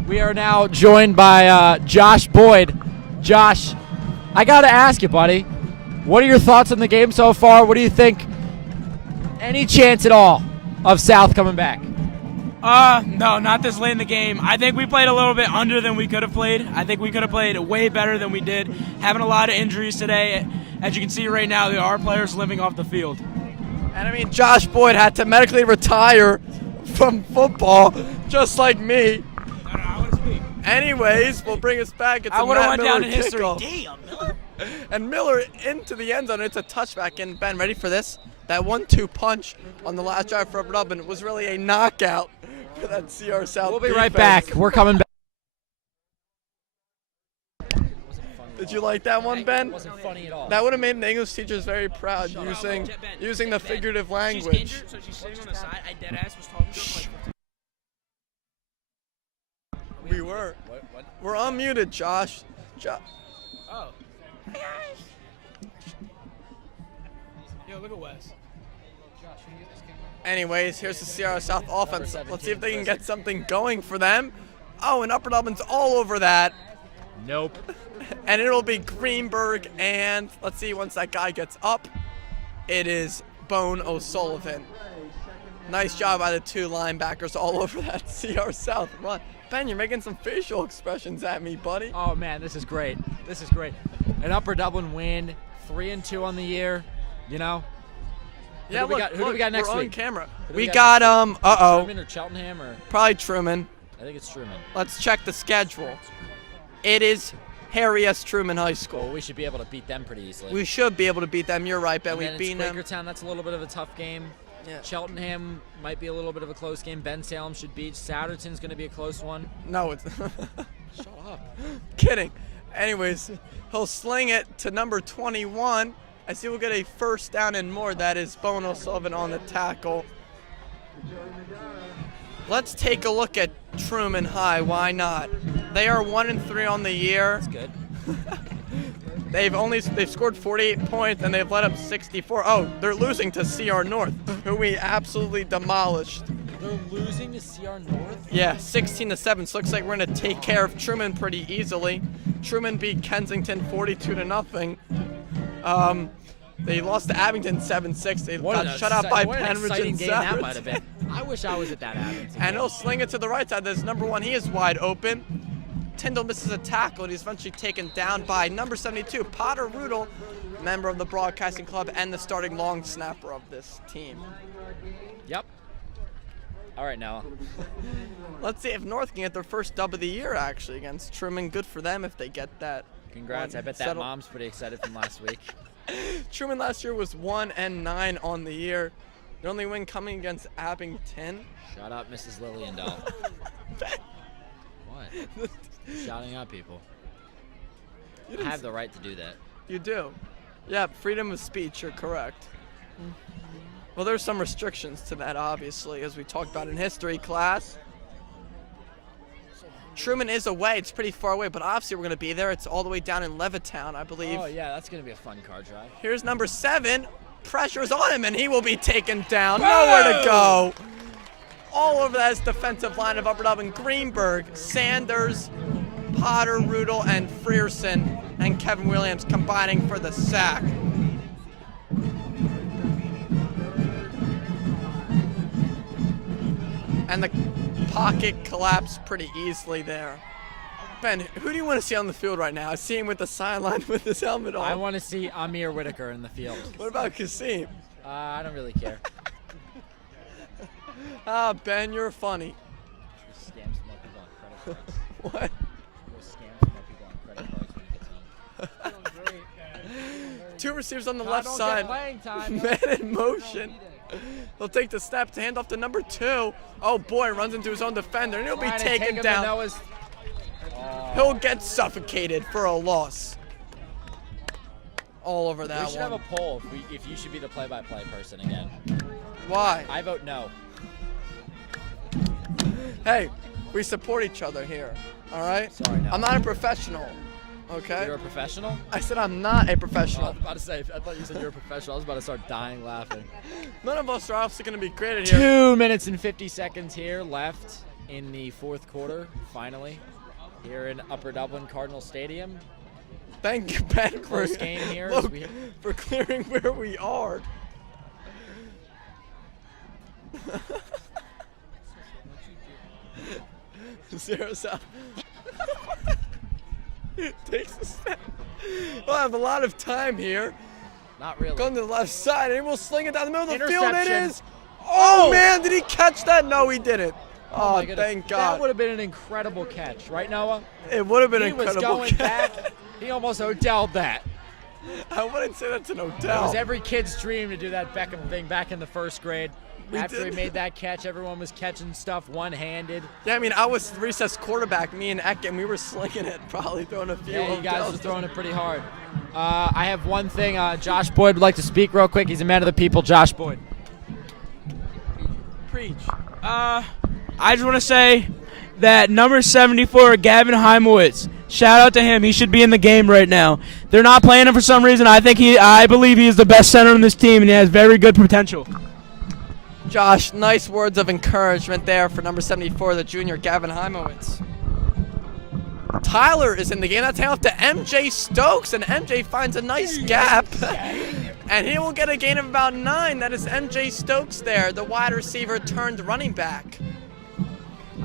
We are now joined by Josh Boyd. Josh, I got to ask you, buddy, what are your thoughts on the game so far? What do you think? Any chance at all of South coming back? No, not this late in the game. I think we played a little bit under than we could have played. I think we could have played way better than we did. Having a lot of injuries today. As you can see right now, there are players living off the field. And I mean, Josh Boyd had to medically retire from football, just like me. Anyways, we'll bring us back. It's I a would have Matt went Miller down in history. kickoff. Damn, Miller. And Miller into the end zone. It's a touchback. And Ben, ready for this? That 1-2 punch on the last drive for Upper Dublin was really a knockout for that CR South. We'll be right back. We're coming back. Did you like that one, Ben? It wasn't funny at all. That would have made the English teachers very proud using the figurative language. She's injured, so she's sitting on the side. I deadass was talking to her. We were. What? We're unmuted, Josh. Oh. Hey, guys. Yo, look at Wes. Anyways, here's the CR South offense. Let's see if they can get something going for them. Oh, and Upper Dublin's all over that. Nope. And it'll be Greenberg, and let's see, once that guy gets up, it is Bone O'Sullivan. Nice job by the two linebackers all over that CR South run. Ben, you're making some facial expressions at me, buddy. Oh, man, this is great. This is great. An Upper Dublin win, 3-2 on the year, you know? Yeah, Who do we got next we're week? on camera. Who do We got, Truman or Cheltenham or? Probably Truman. I think it's Truman. Let's check the schedule. It is Harry S. Truman High School. Well, we should be able to beat them pretty easily. We should be able to beat them. You're right, Ben. And We then beat it's them. Quakertown, that's a little bit of a tough game. Yeah. Cheltenham might be a little bit of a close game. Ben Salem should beat. Souderton's going to be a close one. No, it's Shut up. kidding. Anyways, he'll sling it to number 21. I see we'll get a first down and more. That is Bone O'Sullivan on the tackle. Let's take a look at Truman High. Why not? They are 1-3 on the year. That's good. They've scored 48 points and they've let up 64. Oh, they're losing to CR North, who we absolutely demolished. They're losing to CR North? Yeah, 16-7. So looks like we're gonna take care of Truman pretty easily. Truman beat Kensington 42-0. They lost to Abington 7-6. They got shut out by Penridge and game that might have been. I wish I was at that Abington. And he'll sling it to the right side. There's number 1. He is wide open. Tyndall misses a tackle, and he's eventually taken down by number 72, Potter Rudel, member of the broadcasting club and the starting long snapper of this team. Yep. All right, Noah. Let's see if North can get their first dub of the year, actually, against Truman. Good for them if they get that. Congrats. I bet that mom's pretty excited from last week. Truman last year was 1-9 on the year. Their only win coming against Abington. Shut up, Mrs. Lilliendahl. What? Shouting out people. I have the right to do that. You do. Yeah, freedom of speech, you're correct. Well, there's some restrictions to that, obviously, as we talked about in history class. Truman is away. It's pretty far away, but obviously we're going to be there. It's all the way down in Levittown, I believe. Oh, yeah, that's going to be a fun car drive. Here's number 7. Pressure's on him, and he will be taken down. Nowhere to go. All over that defensive line of Upper Dublin. Greenberg, Sanders, Potter, Rudel, and Frierson, and Kevin Williams combining for the sack. And the pocket collapsed pretty easily there. Ben, who do you want to see on the field right now? I see him with the sideline with his helmet on. I want to see Amir Whitaker in the field. What about Kasim? I don't really care. Ben, you're funny. Scam some more people on credit cards. What? Scam some more people on credit cards when he gets home. Two receivers on the No, left don't side. get playing time. Man in motion. He'll take the snap to hand off to number 2. Oh boy, runs into his own defender, and he'll be taken down. He'll get suffocated for a loss. All over that one. We should have a poll if you should be the play-by-play person again. Why? I vote no. Hey, we support each other here, all right? Sorry, no. I'm not a professional, okay? You're a professional? I said I'm not a professional. I was about to say, I thought you said you're a professional. I was about to start dying laughing. None of us are obviously going to be great at here. 2 minutes and 50 seconds here left in the fourth quarter, finally, here in Upper Dublin Cardinals Stadium. Thank you, Ben, Close game here. for clearing where we are. Zero south. Takes a step. We'll have a lot of time here. Not really. Going to the left side, and we'll sling it down the middle of the field. It Interception. is. Oh, man, did he catch that? No, he didn't. Oh, my Oh, goodness. thank God. That would have been an incredible catch, right, Noah? It would have been He incredible. was going back. He almost Odell'd that. I wouldn't say that's an It Odell. was every kid's dream to do that Beckham thing back in the first grade. After he made that catch, everyone was catching stuff one-handed. Yeah, I mean, I was recess quarterback, me and Eck, and we were slinging it, probably throwing a few. Yeah, you guys Odells. were throwing it pretty hard. I have one thing. Josh Boyd would like to speak real quick. He's a man of the people. Josh Boyd. Preach. I just want to say that number 74, Gavin Heimowitz, shout out to him. He should be in the game right now. They're not playing him for some reason. I believe he is the best center on this team, and he has very good potential. Josh, nice words of encouragement there for number 74, the junior Gavin Heimowitz. Tyler is in the game. That's hand off to MJ Stokes, and MJ finds a nice gap. And he will get a gain of about 9. That is MJ Stokes there, the wide receiver turned running back.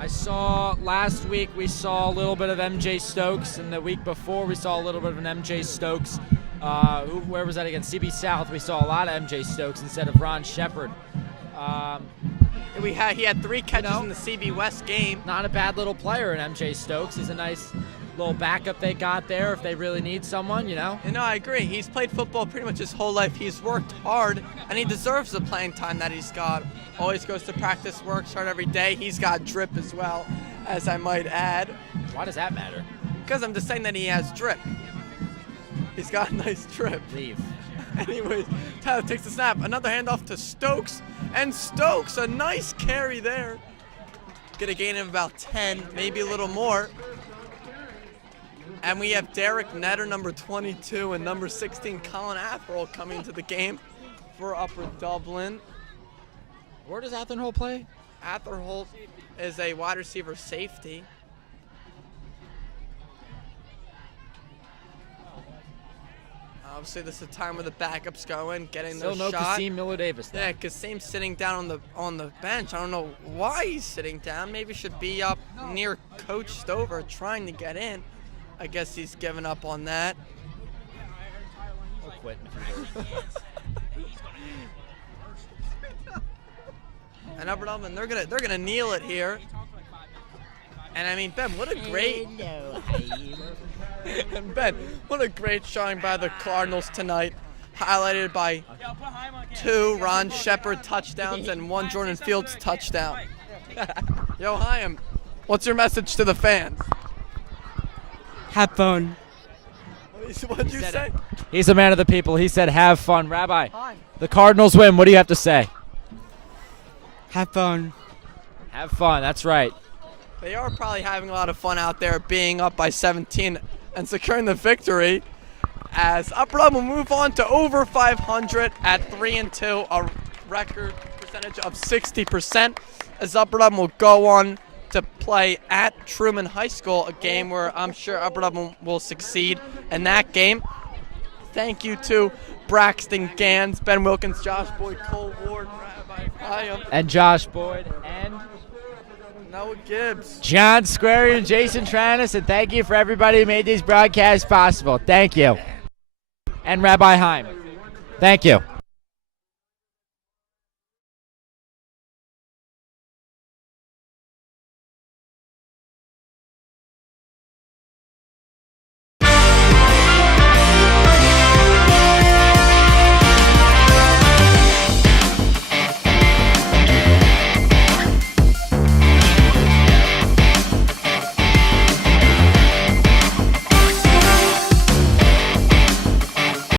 I saw last week we saw a little bit of MJ Stokes, and the week before we saw a little bit of an MJ Stokes. Where was that against? CB South. We saw a lot of MJ Stokes instead of Ron Shepard. He had 3 catches in the CB West game. Not a bad little player in MJ Stokes. He's a nice little backup they got there if they really need someone, you know? No, I agree. He's played football pretty much his whole life. He's worked hard, and he deserves the playing time that he's got. Always goes to practice, works hard every day. He's got drip as well, as I might add. Why does that matter? Because I'm just saying that he has drip. He's got a nice drip. Leave. Anyways, Tyler takes the snap. Another handoff to Stokes. And Stokes, a nice carry there. Get a gain of about 10, maybe a little more. And we have Derek Netter, number 22, and number 16, Colin Atherall, coming to the game for Upper Dublin. Where does Atherall play? Atherall is a wide receiver safety. Obviously, this is a time where the backups go in, getting their Still no shot. Kasim Miller-Davis. Yeah, Kasim's sitting down on the bench. I don't know why he's sitting down. Maybe should be up near Coach Stover trying to get in. I guess he's given up on that. He'll quit in a few days. And Upper Dublin, they're gonna kneel it here. And I mean, Ben, what a great and Ben, what a great showing by the Cardinals tonight, highlighted by 2 Ron Shepard touchdowns and 1 Jordan Fields touchdown. Yo, Chaim, what's your message to the fans? Have fun. What'd you say? He's a man of the people. He said, have fun. Rabbi, the Cardinals win. What do you have to say? Have fun. Have fun. That's right. They are probably having a lot of fun out there being up by 17 and securing the victory. as Upper Dublin will move on to over 500 at 3-2, a record percentage of 60%, as Upper Dublin will go on to play at Truman High School, a game where I'm sure Upper Dublin will succeed in that game. Thank you to Braxton Gans, Ben Wilkins, Josh Boyd, Cole Ward, Rabbi Hyam, And Josh Boyd and Noah Gibbs, John Squarey and Jason Tranis, and thank you for everybody who made these broadcasts possible. Thank you. And Rabbi Heim. Thank you.